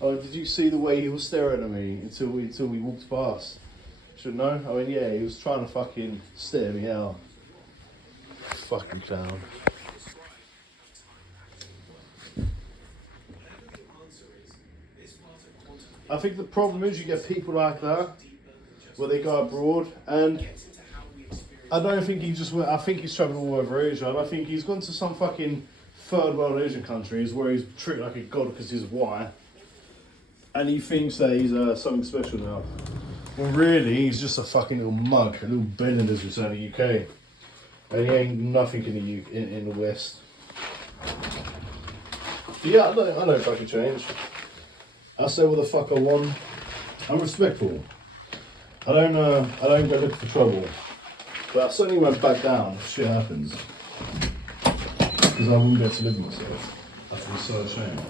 Oh, did you see the way he was staring at me until we walked past? Should know. I mean, yeah, he was trying to fucking stare me out. Fucking clown. I think the problem is you get people like that, where they go abroad, and I don't think he just went, I think he's travelled all over Asia, and I think he's gone to some fucking third world Asian countries where he's treated like a god because he's white, and he thinks that he's something special now. Well, really, he's just a fucking little mug, a little bellend as we say in the UK, and he ain't nothing in the West. Yeah, I don't fucking change. I say what the fuck I want. I'm respectful. I don't go looking for trouble. But I certainly won't back down if shit happens. Because I wouldn't be able to live with myself. I feel so ashamed.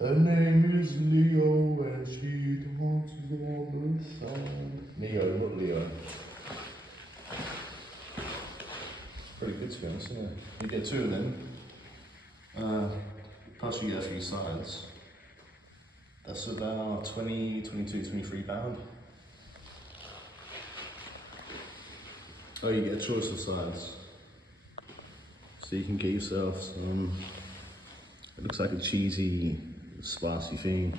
Her name is Leo and she wants to go on the sun. Neo, not Leo. Pretty good to be honest, isn't it? You get two of them. Plus you get a few sides. That's about 20, 22, 23 pound. Oh, you get a choice of sides. So you can get yourself some, it looks like a cheesy, spicy thing.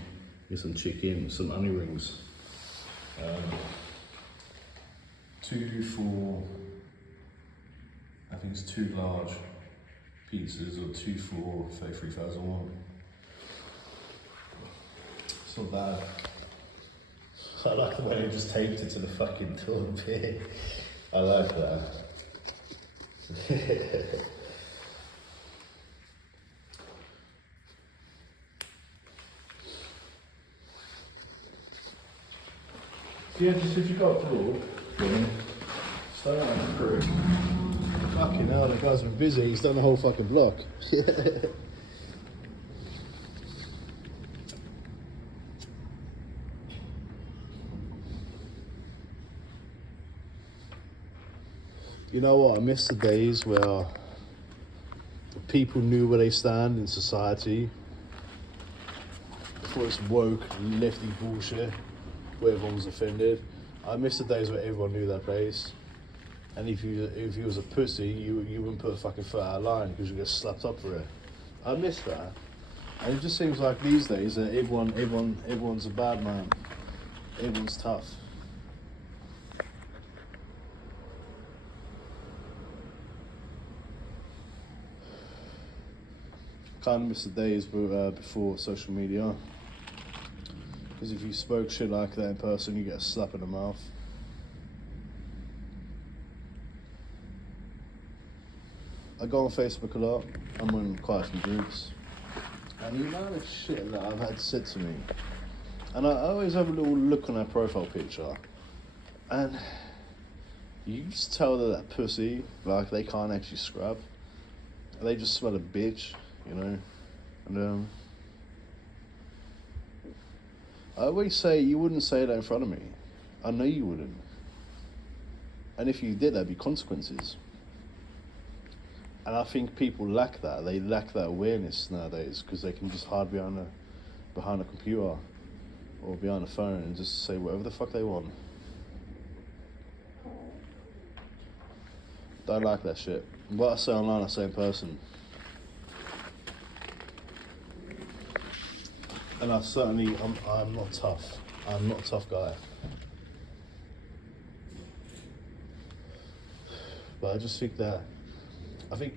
Get some chicken, some onion rings. 2 for, I think it's 2 large pizzas, or 2 for 33,001. It's not bad. I like the way they just taped it to the fucking door bit. I like that. Yeah, just if you got abroad, stay on the crew. Fucking hell, the guy's been busy, he's done the whole fucking block. You know what, I miss the days where people knew where they stand in society. Before it's woke, lefty bullshit, where everyone was offended. I miss the days where everyone knew their place. And if you was a pussy, you wouldn't put a fucking foot out of line because you get slapped up for it. I miss that. And it just seems like these days that everyone's a bad man. Everyone's tough. Kind of miss the days before social media. Because if you spoke shit like that in person, you get a slap in the mouth. I go on Facebook a lot. I'm in quite a few groups. And the amount of shit that I've had said to me. And I always have a little look on their profile picture. And you just tell that pussy, like they can't actually scrub. They just smell a bitch, you know. And I always say you wouldn't say that in front of me. I know you wouldn't. And if you did, there'd be consequences. And I think people lack that. They lack that awareness nowadays because they can just hide behind a computer or behind a phone and just say whatever the fuck they want. Don't like that shit. What I say online, I say in person. And I'm not tough. I'm not a tough guy. But I just think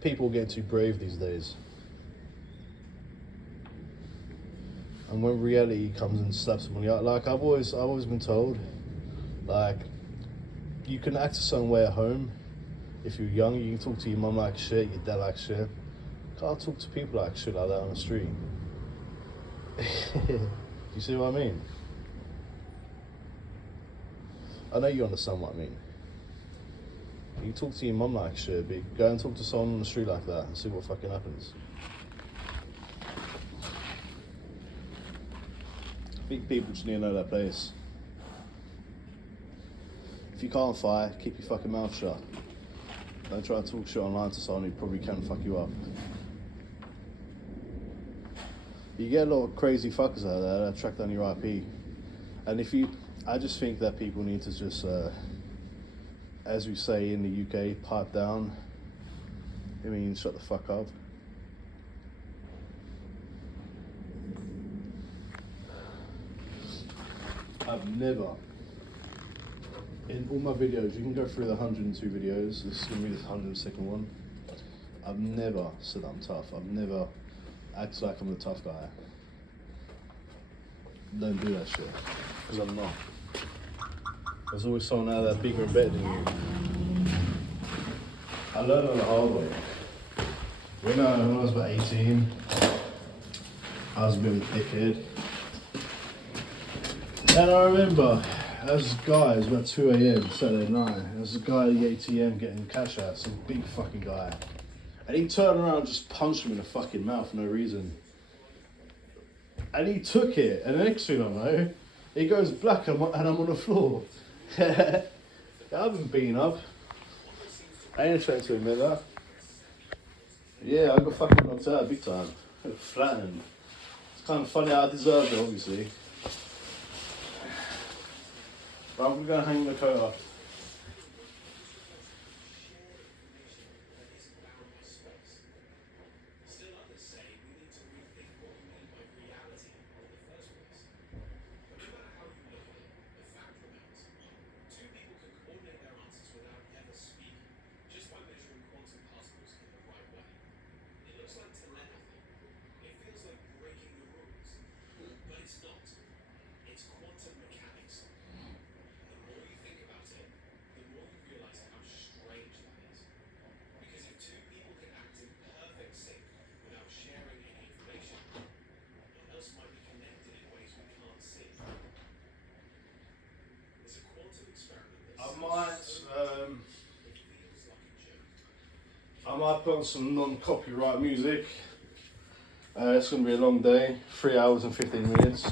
people get too brave these days. And when reality comes and slaps them on the eye, like I've always been told, like, you can act a certain way at home. If you're young, you can talk to your mum like shit, your dad like shit. Can't talk to people like shit like that on the street. You see what I mean? I know you understand what I mean. You can talk to your mum like shit, but go and talk to someone on the street like that and see what fucking happens. I think people just need to know their place. If you can't fight, keep your fucking mouth shut. Don't try to talk shit online to someone who probably can fuck you up. You get a lot of crazy fuckers out there that track down your IP. And I just think that people need to just, as we say in the UK, pipe down. I mean, shut the fuck up. I've never, in all my videos, you can go through the 102 videos, this is going to be the 102nd one. I've never said I'm tough. I've never acted like I'm the tough guy. Don't do that shit, because I'm not. There's always someone out there bigger and better than you. I learned on the hard way. When I was about 18, I was a bit of a dickhead. And I remember, there was a guy, it was about 2 AM Saturday night, there was a guy at the ATM getting cash out, some big fucking guy. And he turned around and just punched him in the fucking mouth for no reason. And he took it, and the next thing I know, he goes black and I'm on the floor. I've been beaten up. I ain't ashamed to admit that. Yeah, I got fucking knocked out big time. Flattened. It's kind of funny, I deserved it, obviously. But I'm gonna hang the coat up. I might put on some non-copyright music. It's going to be a long day, 3 hours and 15 minutes.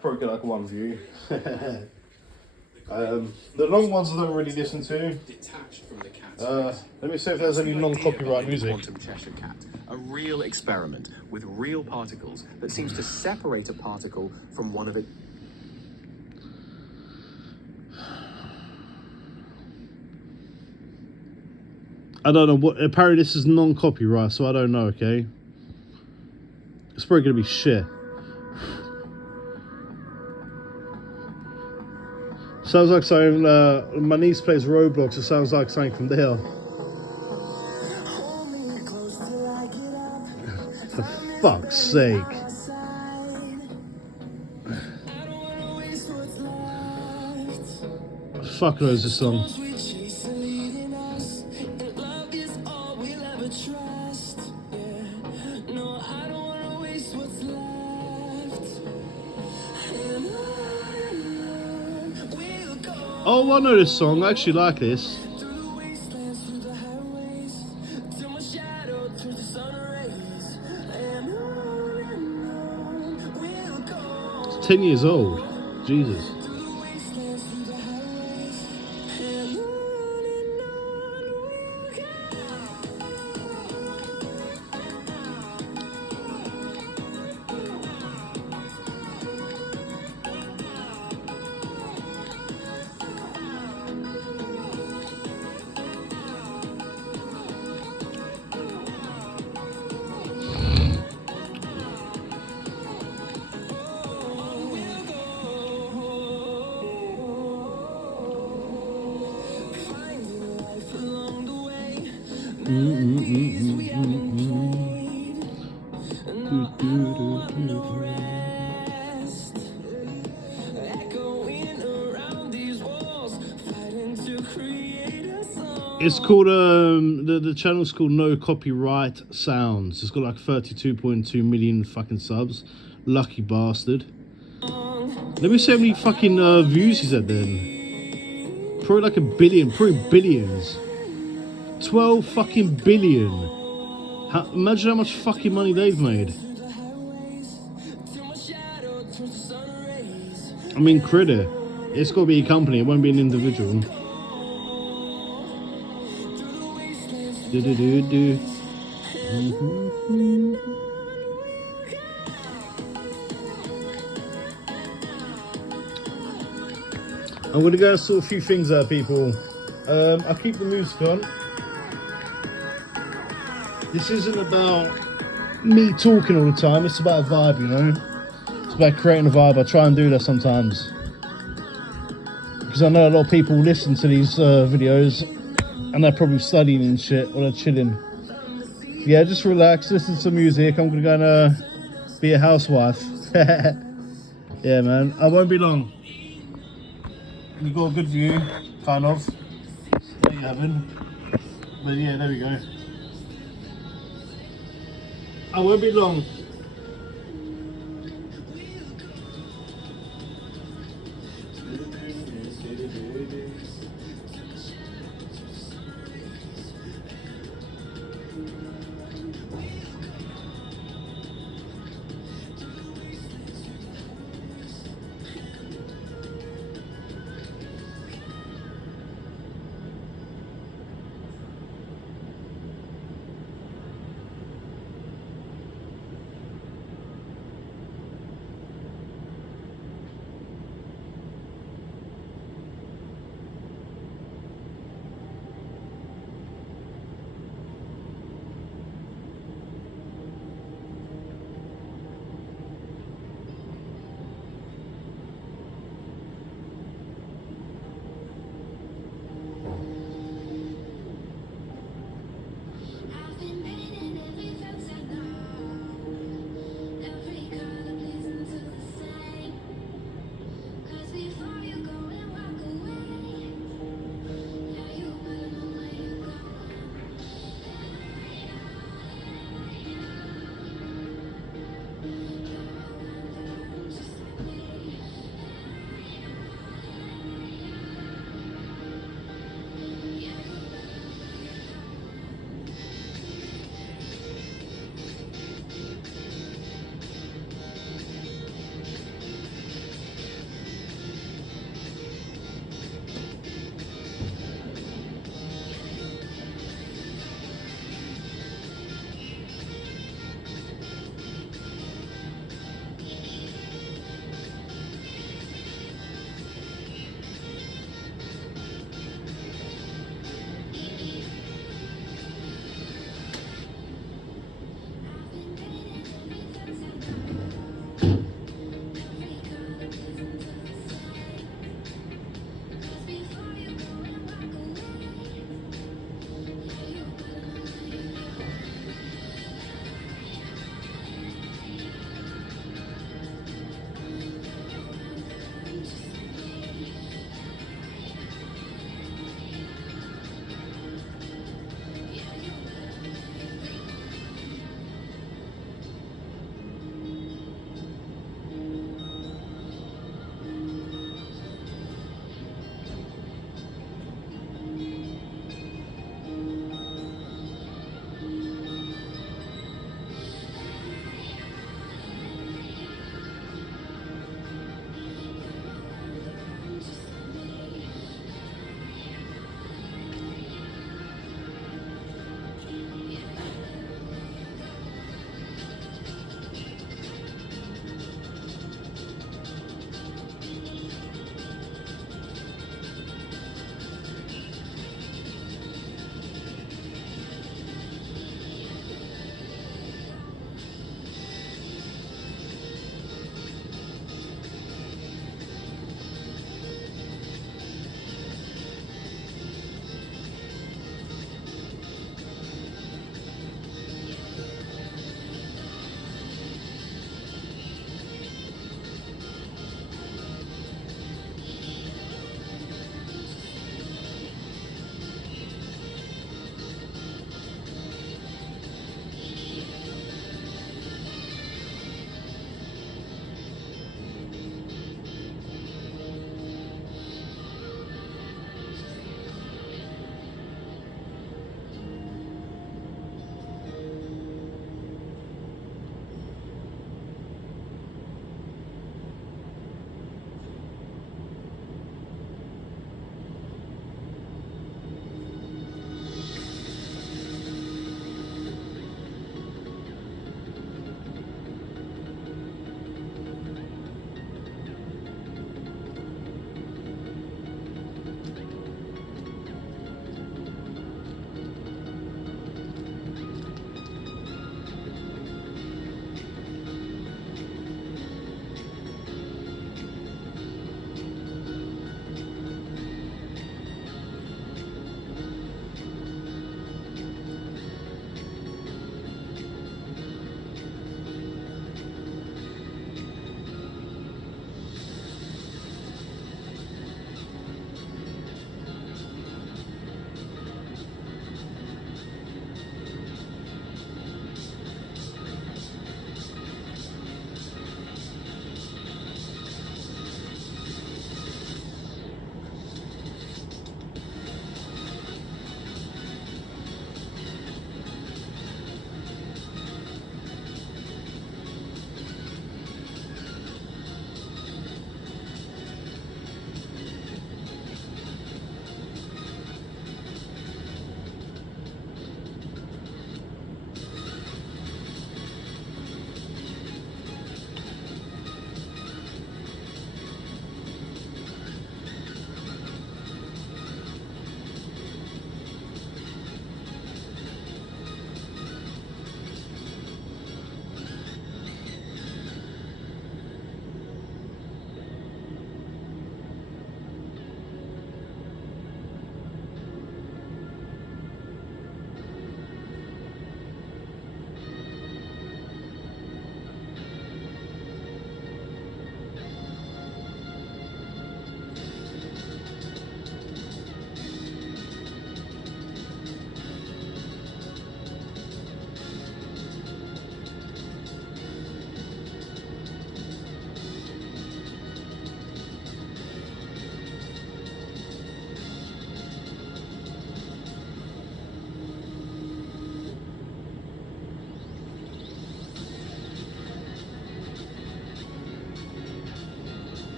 Probably get like one view. The long ones I don't really listen to. Let me see if there's any non-copyright music. Quantum Cheshire Cat, a real experiment with real particles that seems to separate a particle from one of it. I don't know what. Apparently, this is non-copyright, so I don't know. Okay, it's probably gonna be shit. Sounds like something. My niece plays Roblox. It sounds like something from there. For fuck's sake! Fuck knows this song. Oh, I know this song. I actually like this. It's 10 years old. Jesus. It's called the channel's called No Copyright Sounds. It's got like 32.2 million fucking subs. Lucky bastard. Let me see how many fucking views he's had then. Probably like a billion, probably billions. 12 fucking billion. Imagine how much fucking money they've made. I mean, credit. It's got to be a company, it won't be an individual. Do. I'm gonna go sort a few things out, people. I'll keep the music on. This isn't about me talking all the time, it's about a vibe, you know? It's about creating a vibe. I try and do that sometimes. Because I know a lot of people listen to these videos and they're probably studying and shit, or they're chilling. Yeah, just relax, listen to some music. I'm gonna go and be a housewife. Yeah, man, I won't be long. You got a good view, kind of. There you haven't. But yeah, there we go. I won't be long.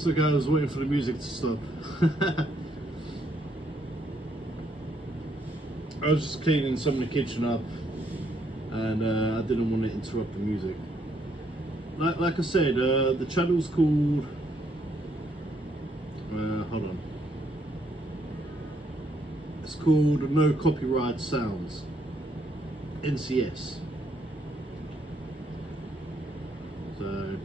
So guys, I was waiting for the music to stop. I was just cleaning some of the kitchen up, and I didn't want to interrupt the music. Like I said, the channel's called. Hold on. It's called No Copyright Sounds. NCS. So.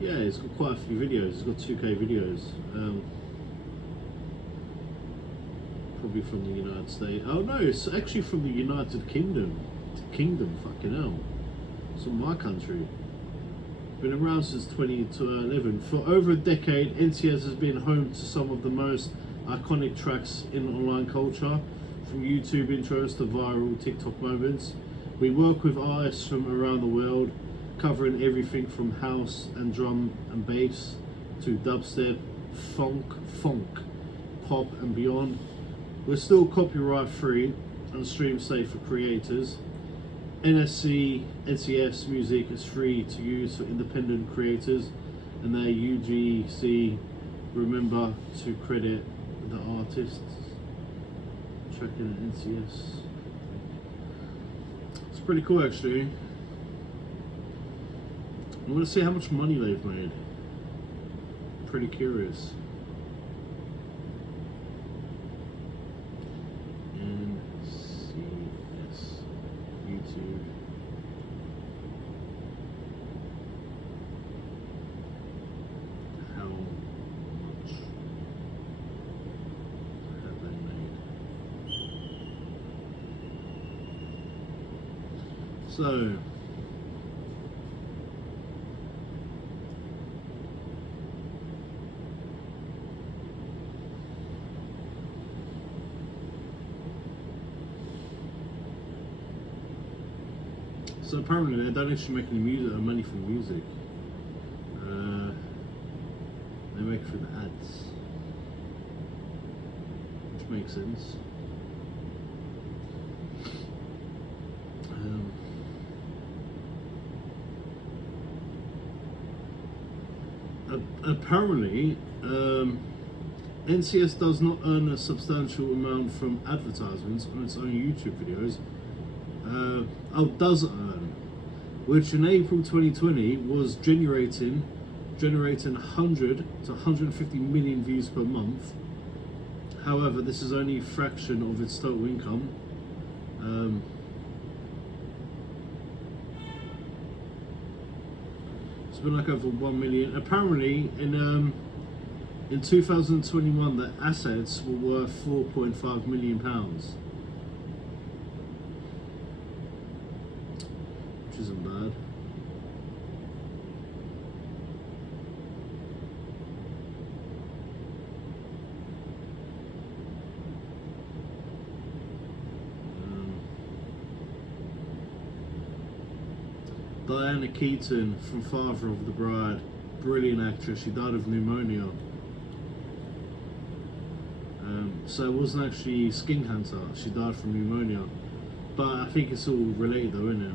Yeah, it's got quite a few videos. It's got 2K videos. Probably from the United States. Oh no, it's actually from the United Kingdom. Fucking hell. It's from my country. Been around since 2011. For over a decade, NCS has been home to some of the most iconic tracks in online culture, from YouTube intros to viral TikTok moments. We work with artists from around the world, covering everything from house and drum and bass to dubstep, funk, pop and beyond. We're still copyright free and stream safe for creators. NCS music is free to use for independent creators, and their UGC remember to credit the artists. Checking NCS. It's pretty cool actually. I want to see how much money they've made. Pretty curious. NCS YouTube. How much have they made? So. So apparently they don't actually make any music or money from music. They make for the ads, which makes sense. Apparently, NCS does not earn a substantial amount from advertisements on its own YouTube videos. Does earn, which in April 2020 was generating 100 to 150 million views per month. However, this is only a fraction of its total income. It's been like over 1 million. Apparently, in 2021, the assets were worth £4.5 million. Which isn't bad. Diana Keaton from Father of the Bride, brilliant actress. She died of pneumonia. So it wasn't actually skin cancer. She died from pneumonia. But I think it's all related though, isn't it?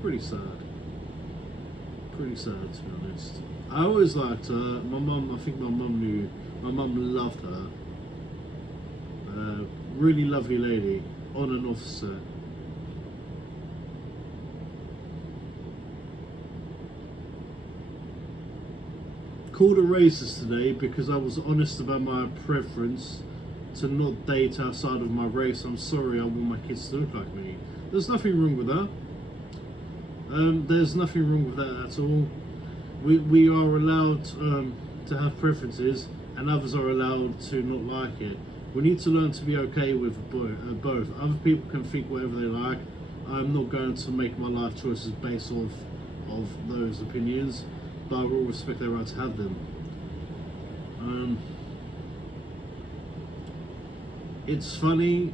Pretty sad. Pretty sad, to be honest. I always liked her. My mum, I think my mum loved her. Really lovely lady, on and off set. Called a racist today because I was honest about my preference to not date outside of my race. I'm sorry, I want my kids to look like me. There's nothing wrong with that. There's nothing wrong with that at all. We are allowed to have preferences, and others are allowed to not like it. We need to learn to be okay with both. Other people can think whatever they like. I'm not going to make my life choices based off of those opinions, but I will respect their right to have them. It's funny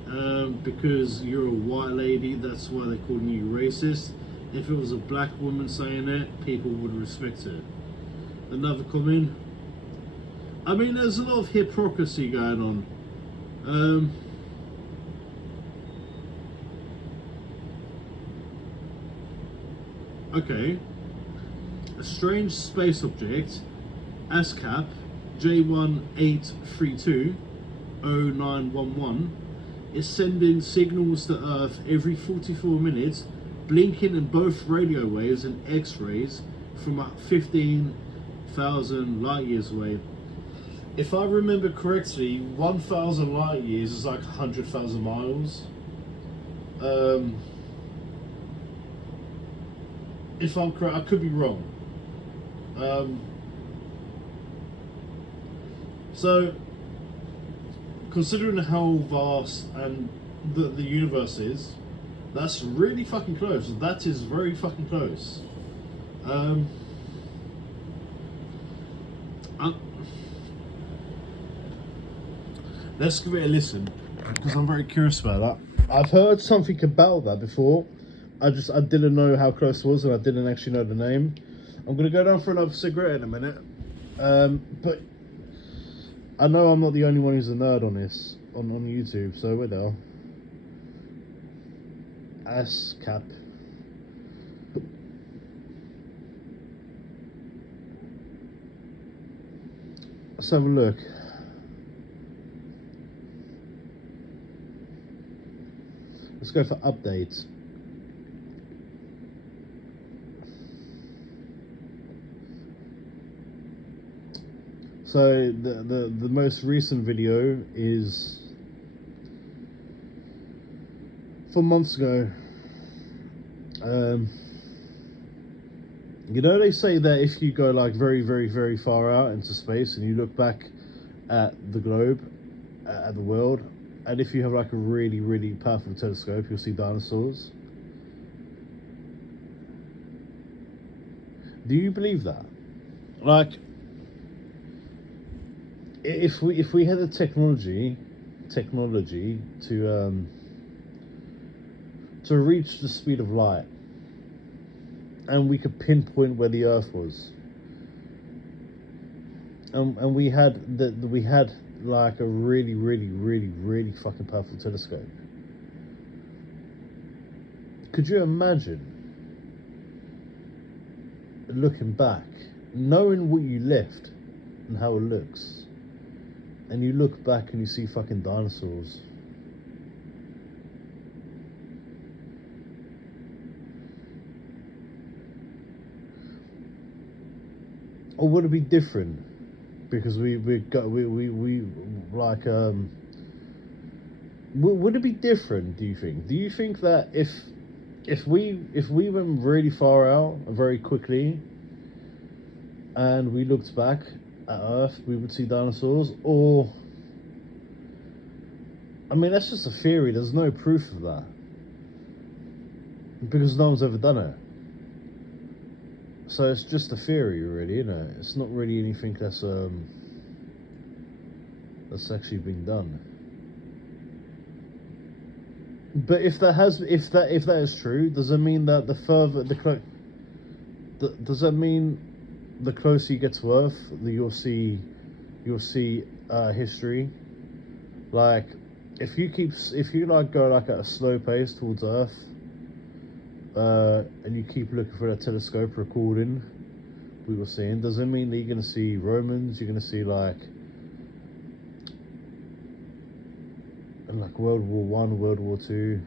because you're a white lady, that's why they're calling you racist. If it was a black woman saying it, people would respect it. Another comment. I mean, there's a lot of hypocrisy going on. okay, a strange space object, ASCAP J18320911, is sending signals to Earth every 44 minutes, blinking in both radio waves and X-rays from about 15,000 light years away. If I remember correctly, 1,000 light years is like 100,000 miles. If I'm correct, I could be wrong. So, considering how vast and the universe is, that's really fucking close. That is very fucking close. Let's give it a listen, because I'm very curious about that. I've heard something about that before. I didn't know how close it was, and I didn't actually know the name. I'm gonna go down for another cigarette in a minute. But I know I'm not the only one who's a nerd on this on YouTube. So wait there. ASCAP. Let's have a look. Let's go for updates. So the most recent video is 4 months ago. You know, they say that if you go like very, very, very far out into space and you look back at the globe, at the world, and if you have like a really, really powerful telescope, you'll see dinosaurs. Do you believe that? Like, if we had the technology to reach the speed of light, and we could pinpoint where the Earth was, and we had like a really, really, really, really fucking powerful telescope. Could you imagine looking back, knowing what you left and how it looks, and you look back and you see fucking dinosaurs? Or would it be different? Because we like would it be different? Do you think? Do you think that if we went really far out very quickly and we looked back at Earth, we would see dinosaurs? Or, I mean, that's just a theory. There's no proof of that, because no one's ever done it. So it's just a theory, really, isn't it? It's not really anything that's actually been done. But if that is true, does it mean that does that mean the closer you get to Earth, you'll see history? Like, if you like go like at a slow pace towards Earth, and you keep looking for a telescope recording what you're seeing, does it mean that you're going to see Romans, you're going to see like World War One, World War Two?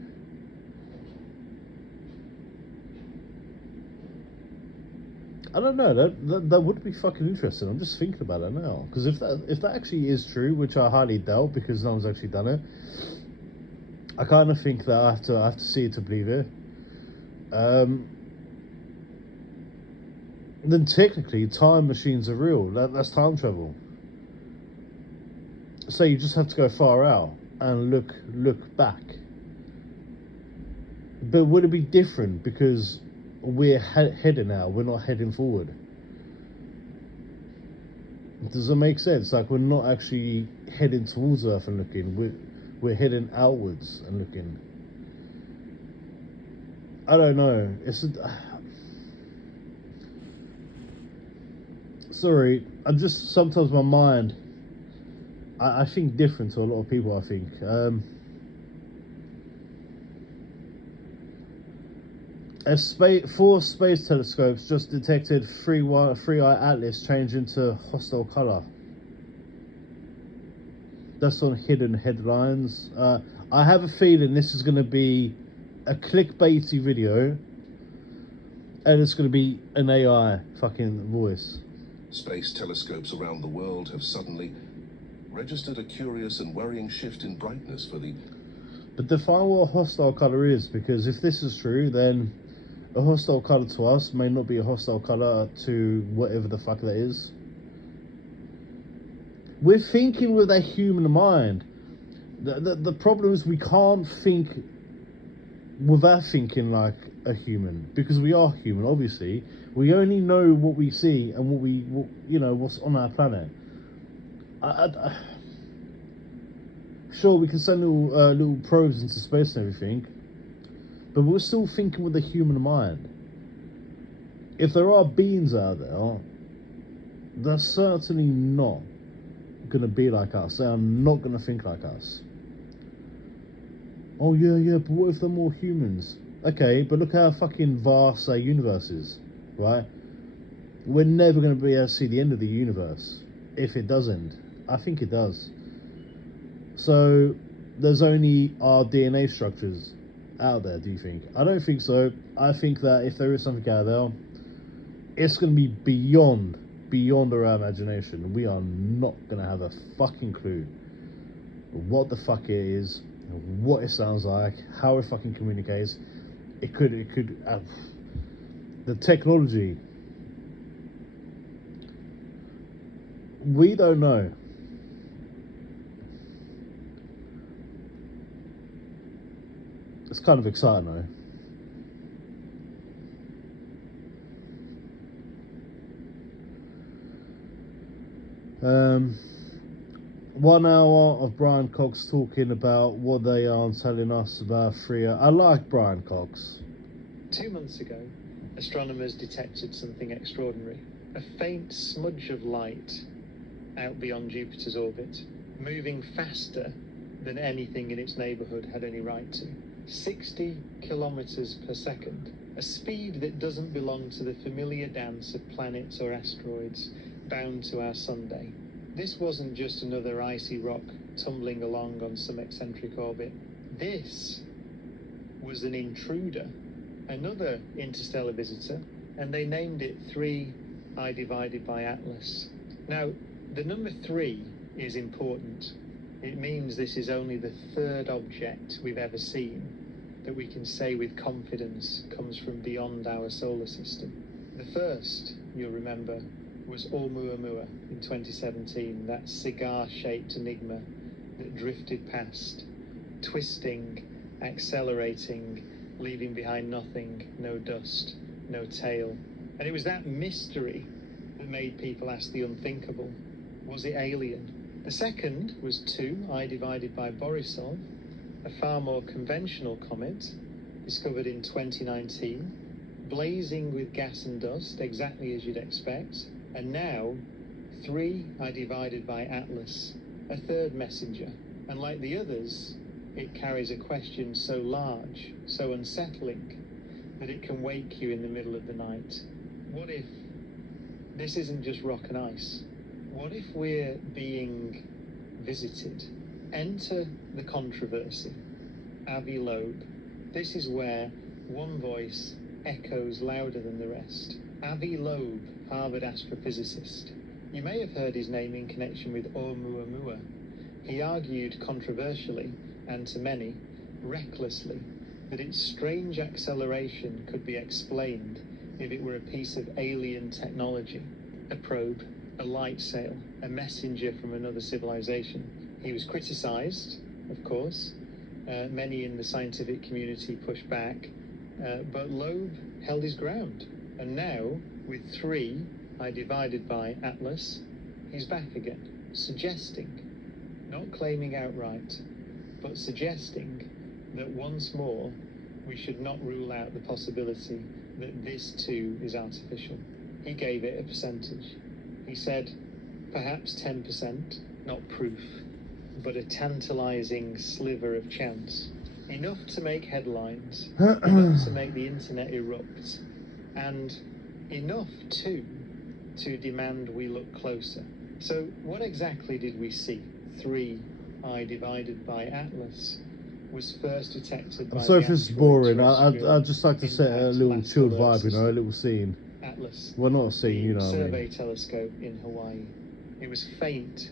I don't know. That would be fucking interesting. I'm just thinking about it now, because if that actually is true, which I highly doubt, because no one's actually done it, I kind of think that I have to see it to believe it. Then technically time machines are real. That's time travel. So you just have to go far out and look back. But would it be different because we're heading out, we're not heading forward? Does it make sense? Like, we're not actually heading towards Earth and looking, we're heading outwards and looking. I don't know. Sorry, I'm just, sometimes my mind, I think different to a lot of people, I think. Four space telescopes just detected 3i Atlas change into hostile color. That's on Hidden Headlines. I have a feeling this is going to be a clickbaity video, and it's going to be an AI fucking voice. Space telescopes around the world have suddenly registered a curious and worrying shift in brightness for the... But define what a hostile colour is, because if this is true, then a hostile colour to us may not be a hostile colour to whatever the fuck that is. We're thinking with a human mind. The problem is we can't think without thinking like a human, because we are human, obviously. We only know what we see and what's on our planet. Sure, we can send little probes into space and everything, but we're still thinking with a human mind. If there are beings out there, they're certainly not going to be like us. They are not going to think like us. Oh yeah, but what if they're more humans? Okay, but look how fucking vast our universe is, right? We're never going to be able to see the end of the universe, if it does end. I think it does. So, there's only our DNA structures out there, do you think? I don't think so. I think that if there is something out there, it's going to be beyond our imagination. We are not going to have a fucking clue what the fuck it is, what it sounds like, how it fucking communicates. It could the technology, we don't know. It's kind of exciting though. One hour of Brian Cox talking about what they are and telling us about Freya. I like Brian Cox. 2 months ago, astronomers detected something extraordinary. A faint smudge of light out beyond Jupiter's orbit, moving faster than anything in its neighbourhood had any right to. 60 kilometres per second, a speed that doesn't belong to the familiar dance of planets or asteroids bound to our Sunday. This wasn't just another icy rock tumbling along on some eccentric orbit. This was an intruder, another interstellar visitor, and they named it 3I divided by Atlas. Now, the number 3 is important. It means this is only the third object we've ever seen that we can say with confidence comes from beyond our solar system. The first, you'll remember, was Oumuamua in 2017, that cigar-shaped enigma that drifted past, twisting, accelerating, leaving behind nothing, no dust, no tail. And it was that mystery that made people ask the unthinkable. Was it alien? The second was 2I divided by Borisov, a far more conventional comet, discovered in 2019, blazing with gas and dust, exactly as you'd expect. And now, 3I divided by Atlas, a third messenger. And like the others, it carries a question so large, so unsettling, that it can wake you in the middle of the night. What if this isn't just rock and ice? What if we're being visited? Enter the controversy. Avi Loeb. This is where one voice echoes louder than the rest. Avi Loeb, Harvard astrophysicist. You may have heard his name in connection with Oumuamua. He argued controversially, and to many, recklessly, that its strange acceleration could be explained if it were a piece of alien technology, a probe, a light sail, a messenger from another civilization. He was criticized, of course. Many in the scientific community pushed back, but Loeb held his ground. And now, with 3I divided by Atlas, he's back again, suggesting, not claiming outright, but suggesting that once more we should not rule out the possibility that this too is artificial. He gave it a percentage. He said, perhaps 10%, not proof, but a tantalizing sliver of chance. Enough to make headlines, enough to make the internet erupt, and enough too to demand we look closer. So what exactly did we see? 3I divided by Atlas was first detected by I'm sorry the if this is asteroid boring. terrestrial I'd just like to set a impact little last chilled Solar vibe, you know, a System. little scene. Atlas, Well, not a scene, you know the what I survey mean. telescope in Hawaii. It was faint,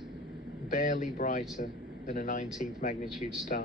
barely brighter than a 19th magnitude star,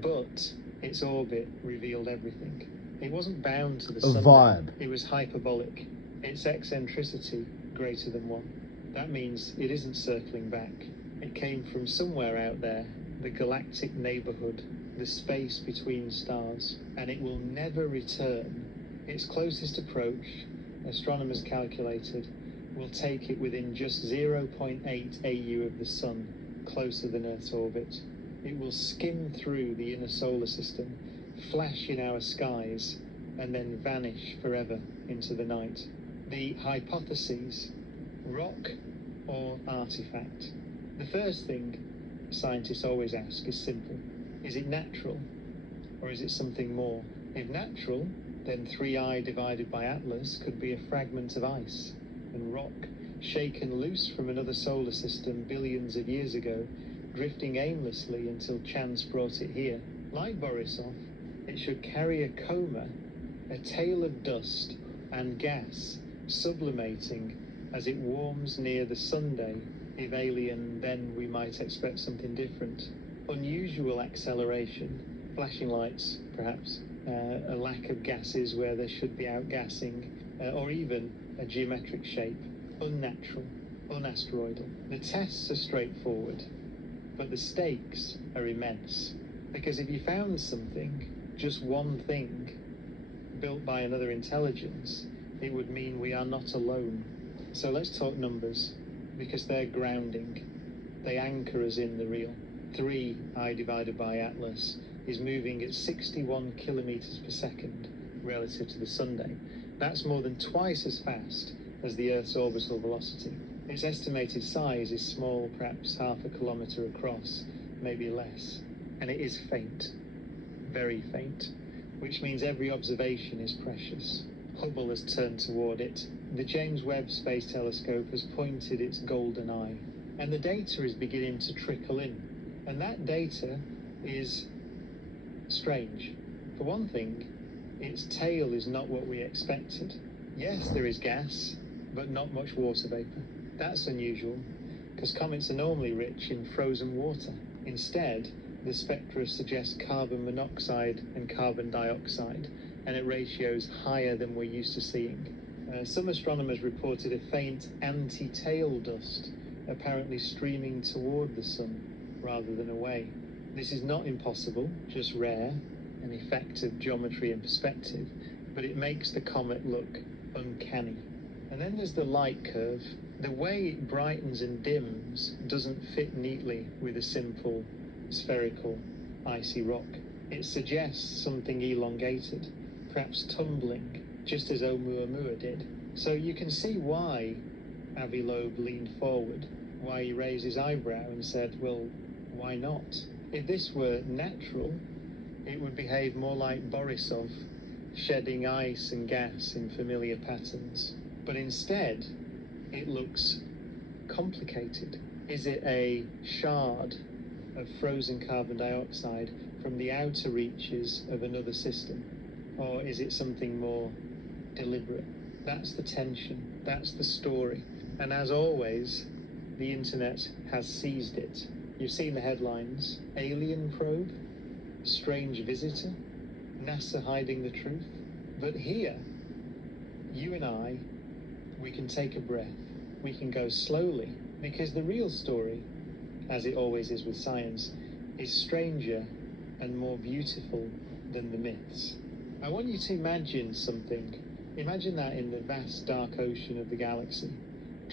but its orbit revealed everything. It wasn't bound to the sun. Vibe. It was hyperbolic. Its eccentricity greater than 1. That means it isn't circling back. It came from somewhere out there, the galactic neighborhood, the space between stars, and it will never return. Its closest approach, astronomers calculated, will take it within just 0.8 AU of the Sun, closer than Earth's orbit. It will skim through the inner solar system, flash in our skies, and then vanish forever into the night. The hypotheses: rock or artifact? The first thing scientists always ask is simple. Is it natural, or is it something more? If natural, then 3I divided by Atlas could be a fragment of ice and rock, shaken loose from another solar system billions of years ago, drifting aimlessly until chance brought it here. Like Borisov, it should carry a coma, a tail of dust and gas sublimating as it warms near the Sunday. If alien, then we might expect something different. Unusual acceleration, flashing lights perhaps, a lack of gases where there should be outgassing, or even a geometric shape. Unnatural, unasteroidal. The tests are straightforward, but the stakes are immense. Because if you found something, just one thing, built by another intelligence, it would mean we are not alone. So let's talk numbers, because they're grounding. They anchor us in the real. 3I divided by Atlas is moving at 61 kilometers per second relative to the Sunday. That's more than twice as fast as the Earth's orbital velocity. Its estimated size is small, perhaps half a kilometer across, maybe less. And it is faint, very faint, which means every observation is precious. Hubble has turned toward it. The James Webb Space Telescope has pointed its golden eye, and the data is beginning to trickle in. And that data is strange. For one thing, its tail is not what we expected. Yes, there is gas, but not much water vapor. That's unusual, because comets are normally rich in frozen water. Instead, the spectra suggest carbon monoxide and carbon dioxide, and at ratios higher than we're used to seeing. Some astronomers reported a faint anti-tail dust, apparently streaming toward the sun rather than away. This is not impossible, just rare, an effect of geometry and perspective, but it makes the comet look uncanny. And then there's the light curve. The way it brightens and dims doesn't fit neatly with a simple spherical icy rock. It suggests something elongated, perhaps tumbling, just as Oumuamua did. So you can see why Avi Loeb leaned forward, why he raised his eyebrow and said, well, why not? If this were natural, it would behave more like Borisov, shedding ice and gas in familiar patterns. But instead, it looks complicated. Is it a shard of frozen carbon dioxide from the outer reaches of another system? Or is it something more deliberate? That's the tension, that's the story. And as always, the internet has seized it. You've seen the headlines: alien probe, strange visitor, NASA hiding the truth. But here, you and I, we can take a breath. We can go slowly, because the real story, as it always is with science, is stranger and more beautiful than the myths. I want you to imagine something. Imagine that in the vast dark ocean of the galaxy,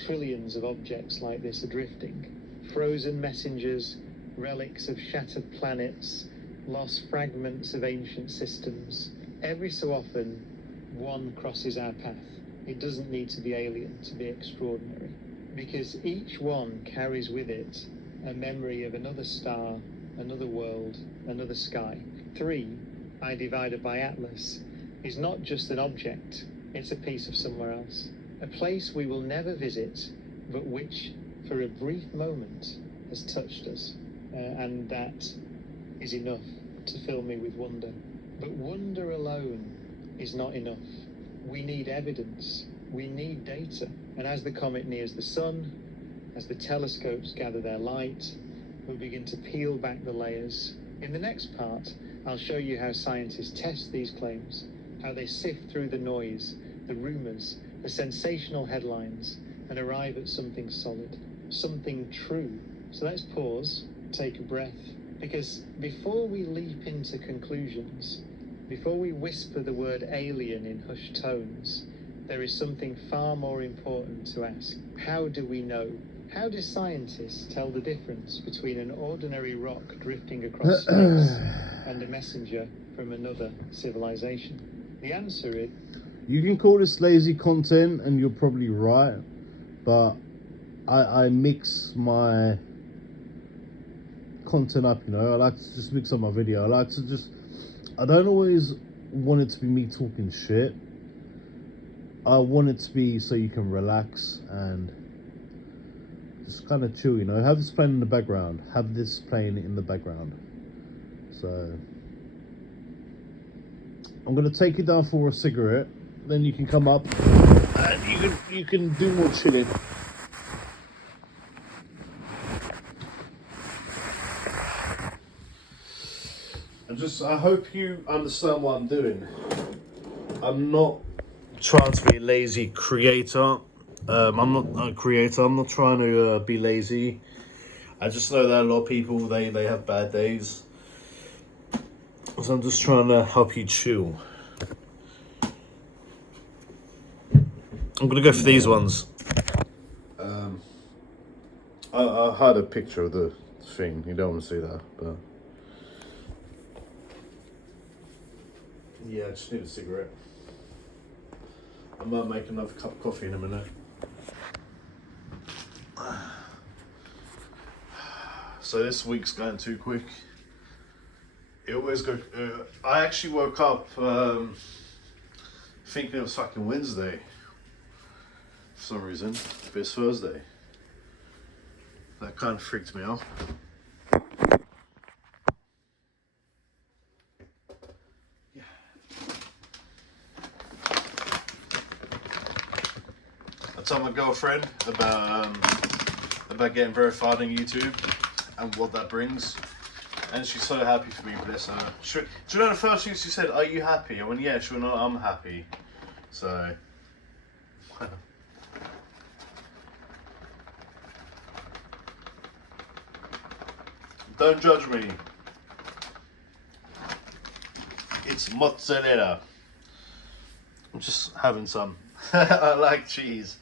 trillions of objects like this are drifting. Frozen messengers, relics of shattered planets, lost fragments of ancient systems. Every so often, one crosses our path. It doesn't need to be alien to be extraordinary, because each one carries with it a memory of another star another world, another sky. 3, I divided by Atlas, is not just an object, it's a piece of somewhere else. A place we will never visit, but which, for a brief moment, has touched us. And that is enough to fill me with wonder. But wonder alone is not enough. We need evidence. We need data. And as the comet nears the sun, as the telescopes gather their light, we'll begin to peel back the layers. In the next part, I'll show you how scientists test these claims, how they sift through the noise, the rumours, the sensational headlines, and arrive at something solid, something true. So let's pause, take a breath, because before we leap into conclusions, before we whisper the word alien in hushed tones, there is something far more important to ask. How do we know? How do scientists tell the difference between an ordinary rock drifting across space and a messenger from another civilization? The answer is... You can call this lazy content, and you're probably right, but I mix my content up, you know. I like to just mix up my video. I like to just... I don't always want it to be me talking shit. I want it to be so you can relax and just kind of chill, you know. Have this playing in the background. Have this playing in the background. So I'm gonna take you down for a cigarette. Then you can come up and you can do more chilling. I hope you understand what I'm doing. I'm not trying to be a lazy creator. I'm not a creator. I'm not trying to be lazy. I just know that a lot of people, they have bad days. So I'm just trying to help you chill. I'm gonna go for these ones. I had a picture of the thing. You don't want to see that, but yeah, I just need a cigarette. I might make another cup of coffee in a minute. So this week's going too quick. It always goes. I actually woke up thinking it was fucking Wednesday for some reason, but it's Thursday. That kind of freaked me out. Yeah. I told my girlfriend about getting verified on YouTube and what that brings. And she's so happy for me, bless her. Do you know the first thing she said, "Are you happy?" I went, "Yeah, sure, no, I'm happy." So, don't judge me. It's mozzarella. I'm just having some. I like cheese.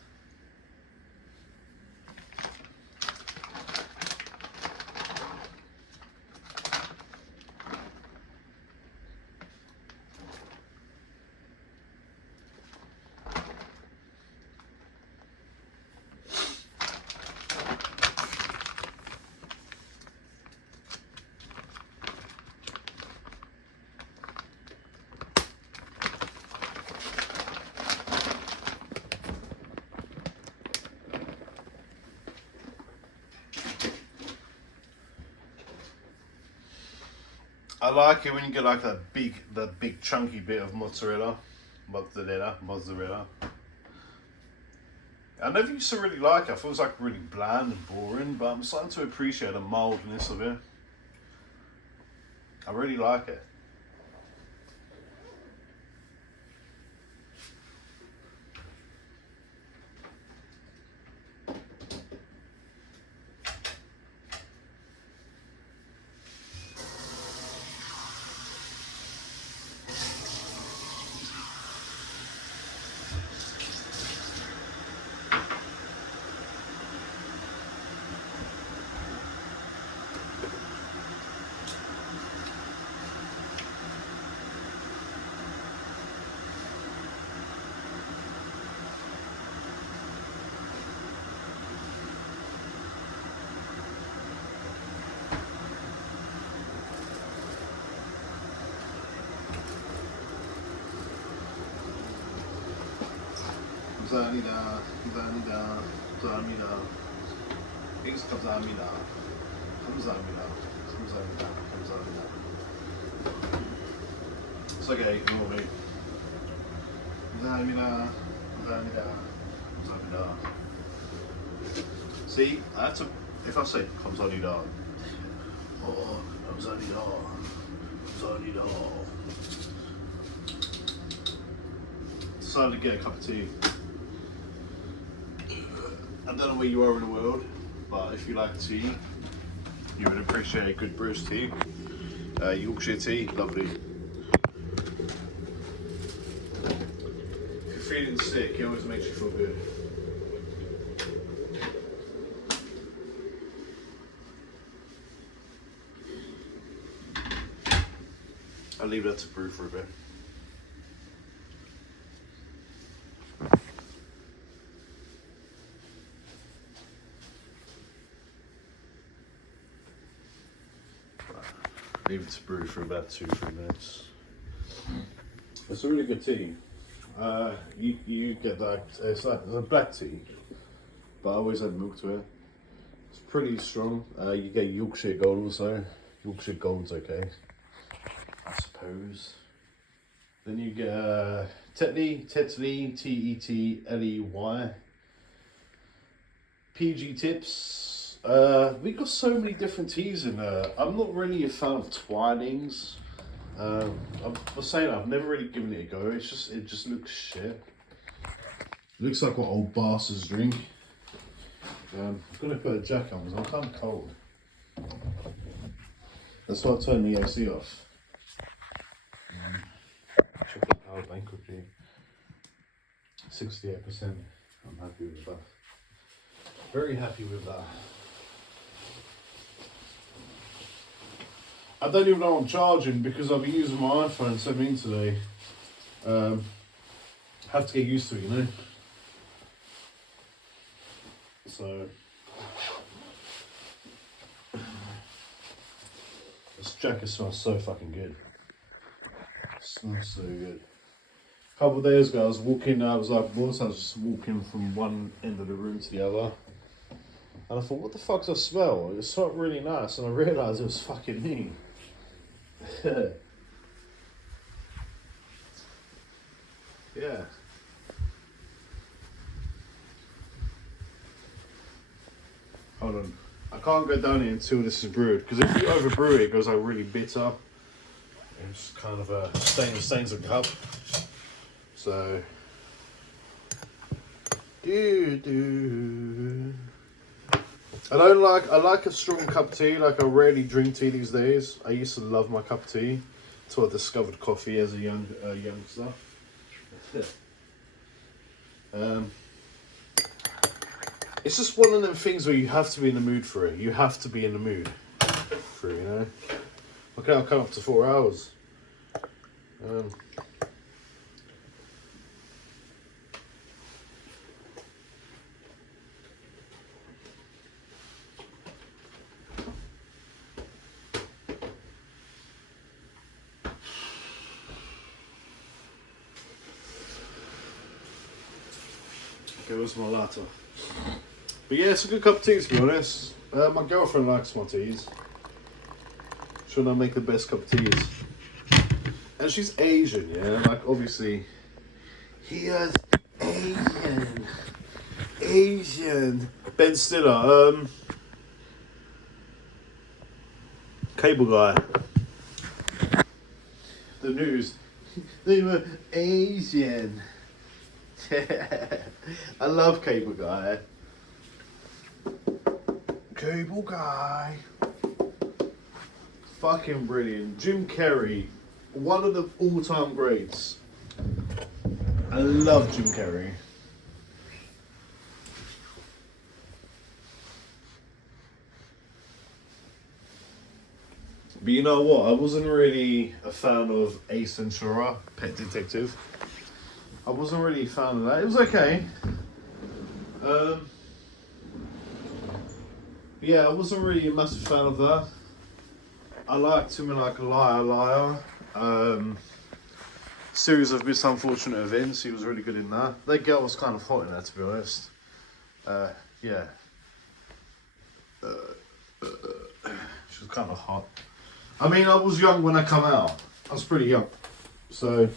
I like it when you get like that big chunky bit of mozzarella. I never used to really like it. I thought it was like really bland and boring, but I'm starting to appreciate the mildness of it. I really like it. 감사합니다. 감사합니다. 감사합니다. 땡스 감사합니다. 감사합니다. 감사합니다. 감사합니다. It's okay, ignore me. 감사합니다. 감사합니다. 감사합니다. See, I have to, if I say 감사합니다, oh, 감사합니다. 감사합니다. Decided to get a cup of tea. I don't know where you are in the world, but if you like tea, you would appreciate a good Bruce tea. Yorkshire tea, lovely. If you're feeling sick, it always makes you feel good. I'll leave that to brew for a bit. Leave it to brew for about 2-3 minutes. It's a really good tea. You get that, it's a black tea, but I always add milk to it. It's pretty strong. You get Yorkshire Gold also. Yorkshire Gold's okay, I suppose. Then you get Tetley, Tetley, PG Tips. We got so many different teas in there. I'm not really a fan of Twinings. I was saying I've never really given it a go. It just looks shit. It looks like what old bastards drink. I'm gonna put a jacket on because I'm kind of cold. That's why I turned the AC off. Chocolate power bank quickly. 68%. I'm happy with that. Very happy with that. I don't even know I'm charging because I've been using my iPhone 17 today. Have to get used to it, you know. So this jacket smells so fucking good. It smells so good. A couple of days ago I was just walking from one end of the room to the other. And I thought, what the fuck's that smell? It smelled really nice, and I realised it was fucking me. Yeah. Hold on. I can't go down here until this is brewed, because if you overbrew it, it goes like really bitter. It's kind of a stains the cup. So. I like a strong cup of tea. Like, I rarely drink tea these days. I used to love my cup of tea until I discovered coffee as a youngster. It's just one of them things where you have to be in the mood for it. You have to be in the mood for it, you know. Okay, I'll come up to 4 hours. Okay, where's my latte? But yeah, it's a good cup of tea, to be honest. My girlfriend likes my teas. She'll not make the best cup of teas. And she's Asian, yeah? Like, obviously, he is Asian. Ben Stiller, Cable Guy. The news. They were Asian. I love Cable Guy. Cable Guy. Fucking brilliant. Jim Carrey, one of the all-time greats. I love Jim Carrey. But you know what? I wasn't really a fan of Ace Ventura, Pet Detective. I wasn't really a fan of that. It was okay. Yeah, I wasn't really a massive fan of that. I liked him in like a Liar Liar. Series of Miss Unfortunate Events. He was really good in that. That girl was kind of hot in that, to be honest. Yeah. She was kind of hot. I mean, I was young when I come out. I was pretty young. So,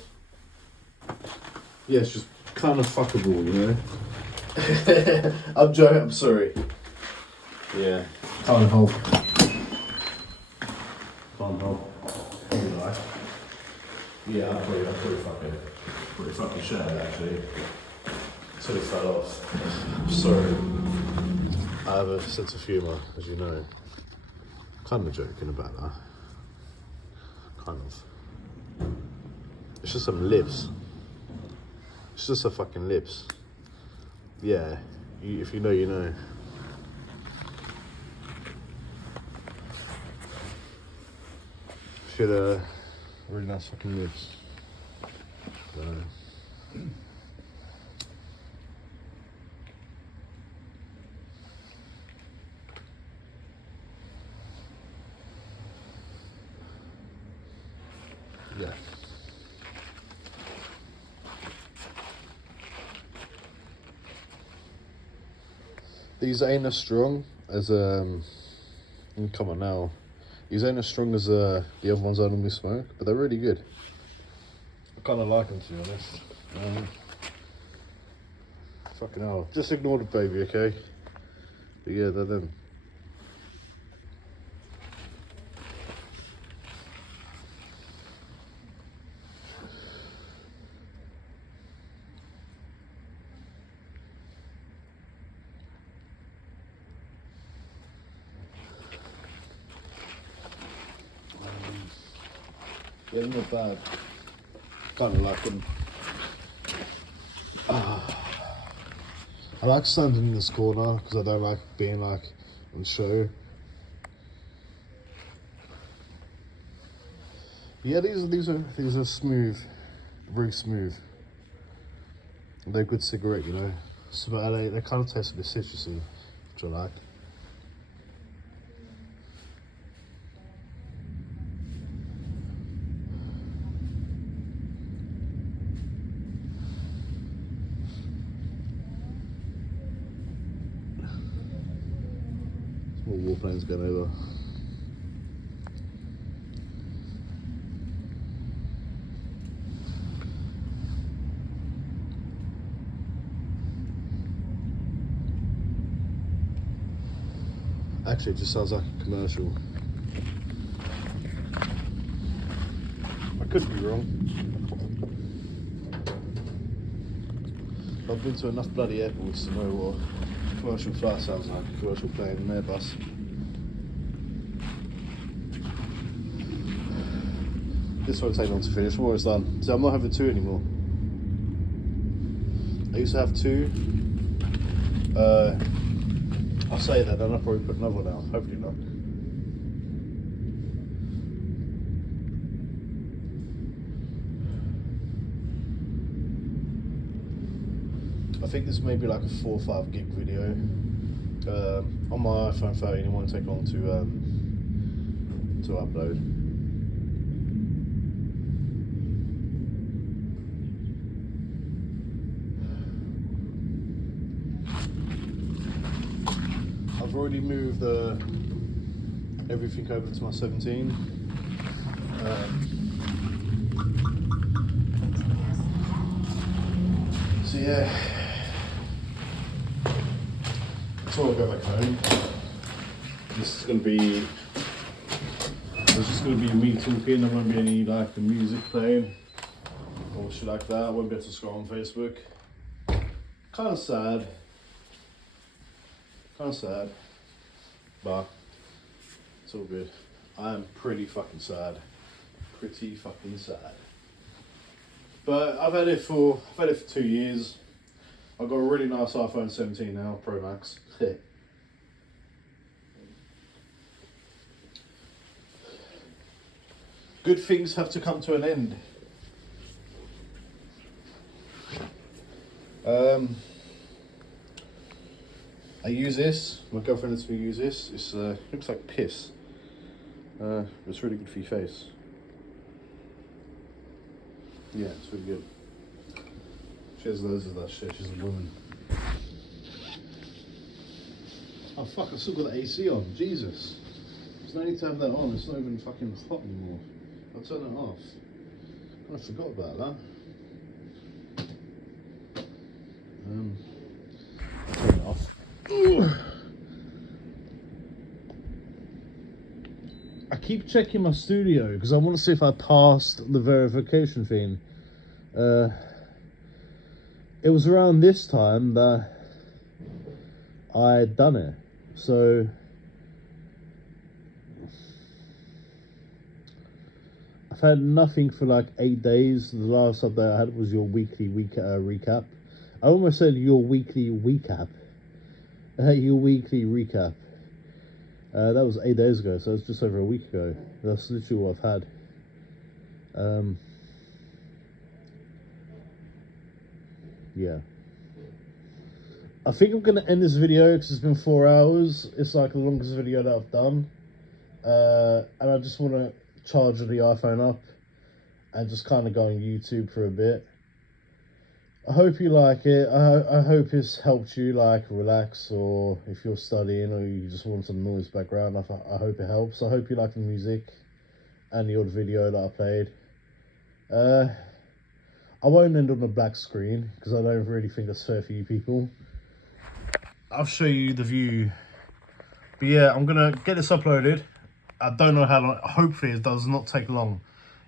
yeah, it's just kind of fuckable, you know? I'm joking, I'm sorry. Yeah, can't help. Can't help. Probably like. Yeah, I'm pretty fucking shattered actually. Until it fell off. Sorry. I have a sense of humour, as you know. Kind of joking about that. Kind of. It's just some lips. It's just a fucking lips. Yeah, if you know, you know. She had really nice fucking lips. Yeah. These ain't as strong as come on now. These ain't as strong as the other ones I normally smoke, but they're really good. I kind of like them, to be honest. Fucking hell. Just ignore the baby, okay? But yeah, they're them. Yeah, they're not bad. Kind of like them. I like standing in this corner because I don't like being like on show. Yeah, these are smooth, very smooth. They're a good cigarette, you know. So they kind of taste a bit citrusy, which I like. More warplanes going over. Actually, it just sounds like a commercial. I could be wrong. I've been to enough bloody airports to know what a commercial flight sounds like, a commercial plane and Airbus. This won't take long to finish, I'm almost done. So I'm not having two anymore. I used to have two. I'll say that, then I'll probably put another one out. Hopefully not. I think this may be like a 4 or 5 gig video. On my iPhone 13, it won't take long to upload. I've already moved everything over to my 17. So yeah, before I go back home, this is gonna be. There's just gonna be me talking. There won't be any like the music playing or shit like that. I won't be able to scroll on Facebook. Kind of sad. Kind of sad, but it's all good. I am pretty fucking sad. Pretty fucking sad. But I've had it for 2 years. I've got a really nice iPhone 17 now, Pro Max. Good things have to come to an end. I use this. My girlfriend lets me use this. It's looks like piss. It's really good for your face. Yeah, it's really good. She has loads of that shit. She's a woman. Oh fuck! I still got the AC on. Jesus. There's no need to have that on. It's not even fucking hot anymore. I'll turn it off. I forgot about that. I'll turn it off. Ooh. I keep checking my studio because I want to see if I passed the verification thing. It was around this time that I'd done it. So I've had nothing for like 8 days. The last update I had was your weekly recap. I almost said your weekly recap. Your weekly recap. That was 8 days ago, so it's just over a week ago. That's literally what I've had. Yeah. I think I'm going to end this video because it's been 4 hours. It's like the longest video that I've done. And I just want to charge the iPhone up and just kind of go on YouTube for a bit. I hope you like it. I hope it's helped you like relax, or if you're studying or you just want some noise background, I hope it helps. I hope you like the music and the odd video that I played. I won't end on a black screen because I don't really think that's fair for you people. I'll show you the view. But yeah, I'm gonna get this uploaded. I don't know how long. Hopefully it does not take long.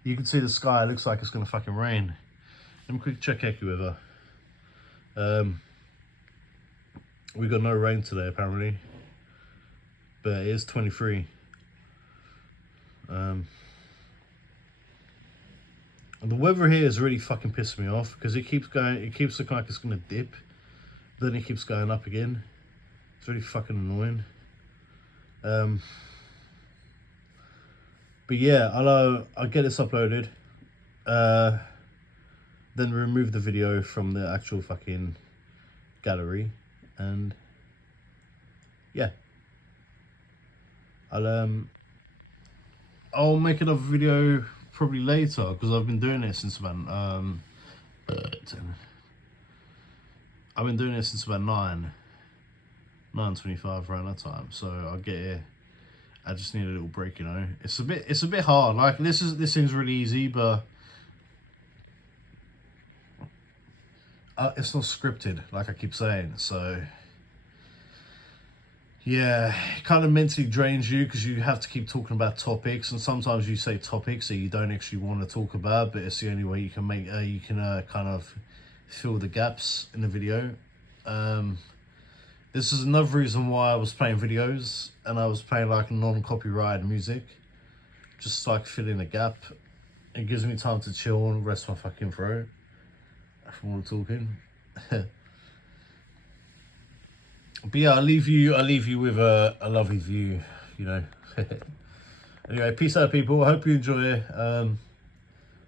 You can see the sky. It looks like it's gonna fucking rain. Let me quick check AccuWeather. We got no rain today apparently, but it is 23. The weather here is really fucking pissing me off because it keeps looking like it's gonna dip, then it keeps going up again. It's really fucking annoying. But yeah, I'll get this uploaded, then remove the video from the actual fucking gallery, and yeah, I'll make another video probably later because I've been doing it since about I've been doing it since about 9:25 around that time. So I'll get here. I just need a little break, you know. It's a bit hard. Like this seems really easy, but it's not scripted, like I keep saying. So yeah, it kind of mentally drains you because you have to keep talking about topics, and sometimes you say topics that you don't actually want to talk about, but it's the only way you can make kind of fill the gaps in the video. This is another reason why I was playing videos and I was playing like non-copyrighted music, just like filling a gap. It gives me time to chill and rest my fucking throat from all the talking. But yeah, I'll leave you with a lovely view, you know. Anyway, peace out, people. I hope you enjoy it.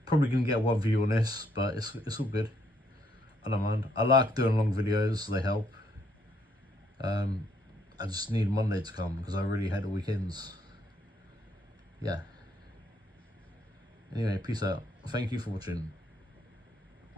Probably gonna get one view on this, but it's all good. I don't mind. I like doing long videos. They help. I just need Monday to come because I really hate the weekends. Yeah. Anyway, peace out. Thank you for watching.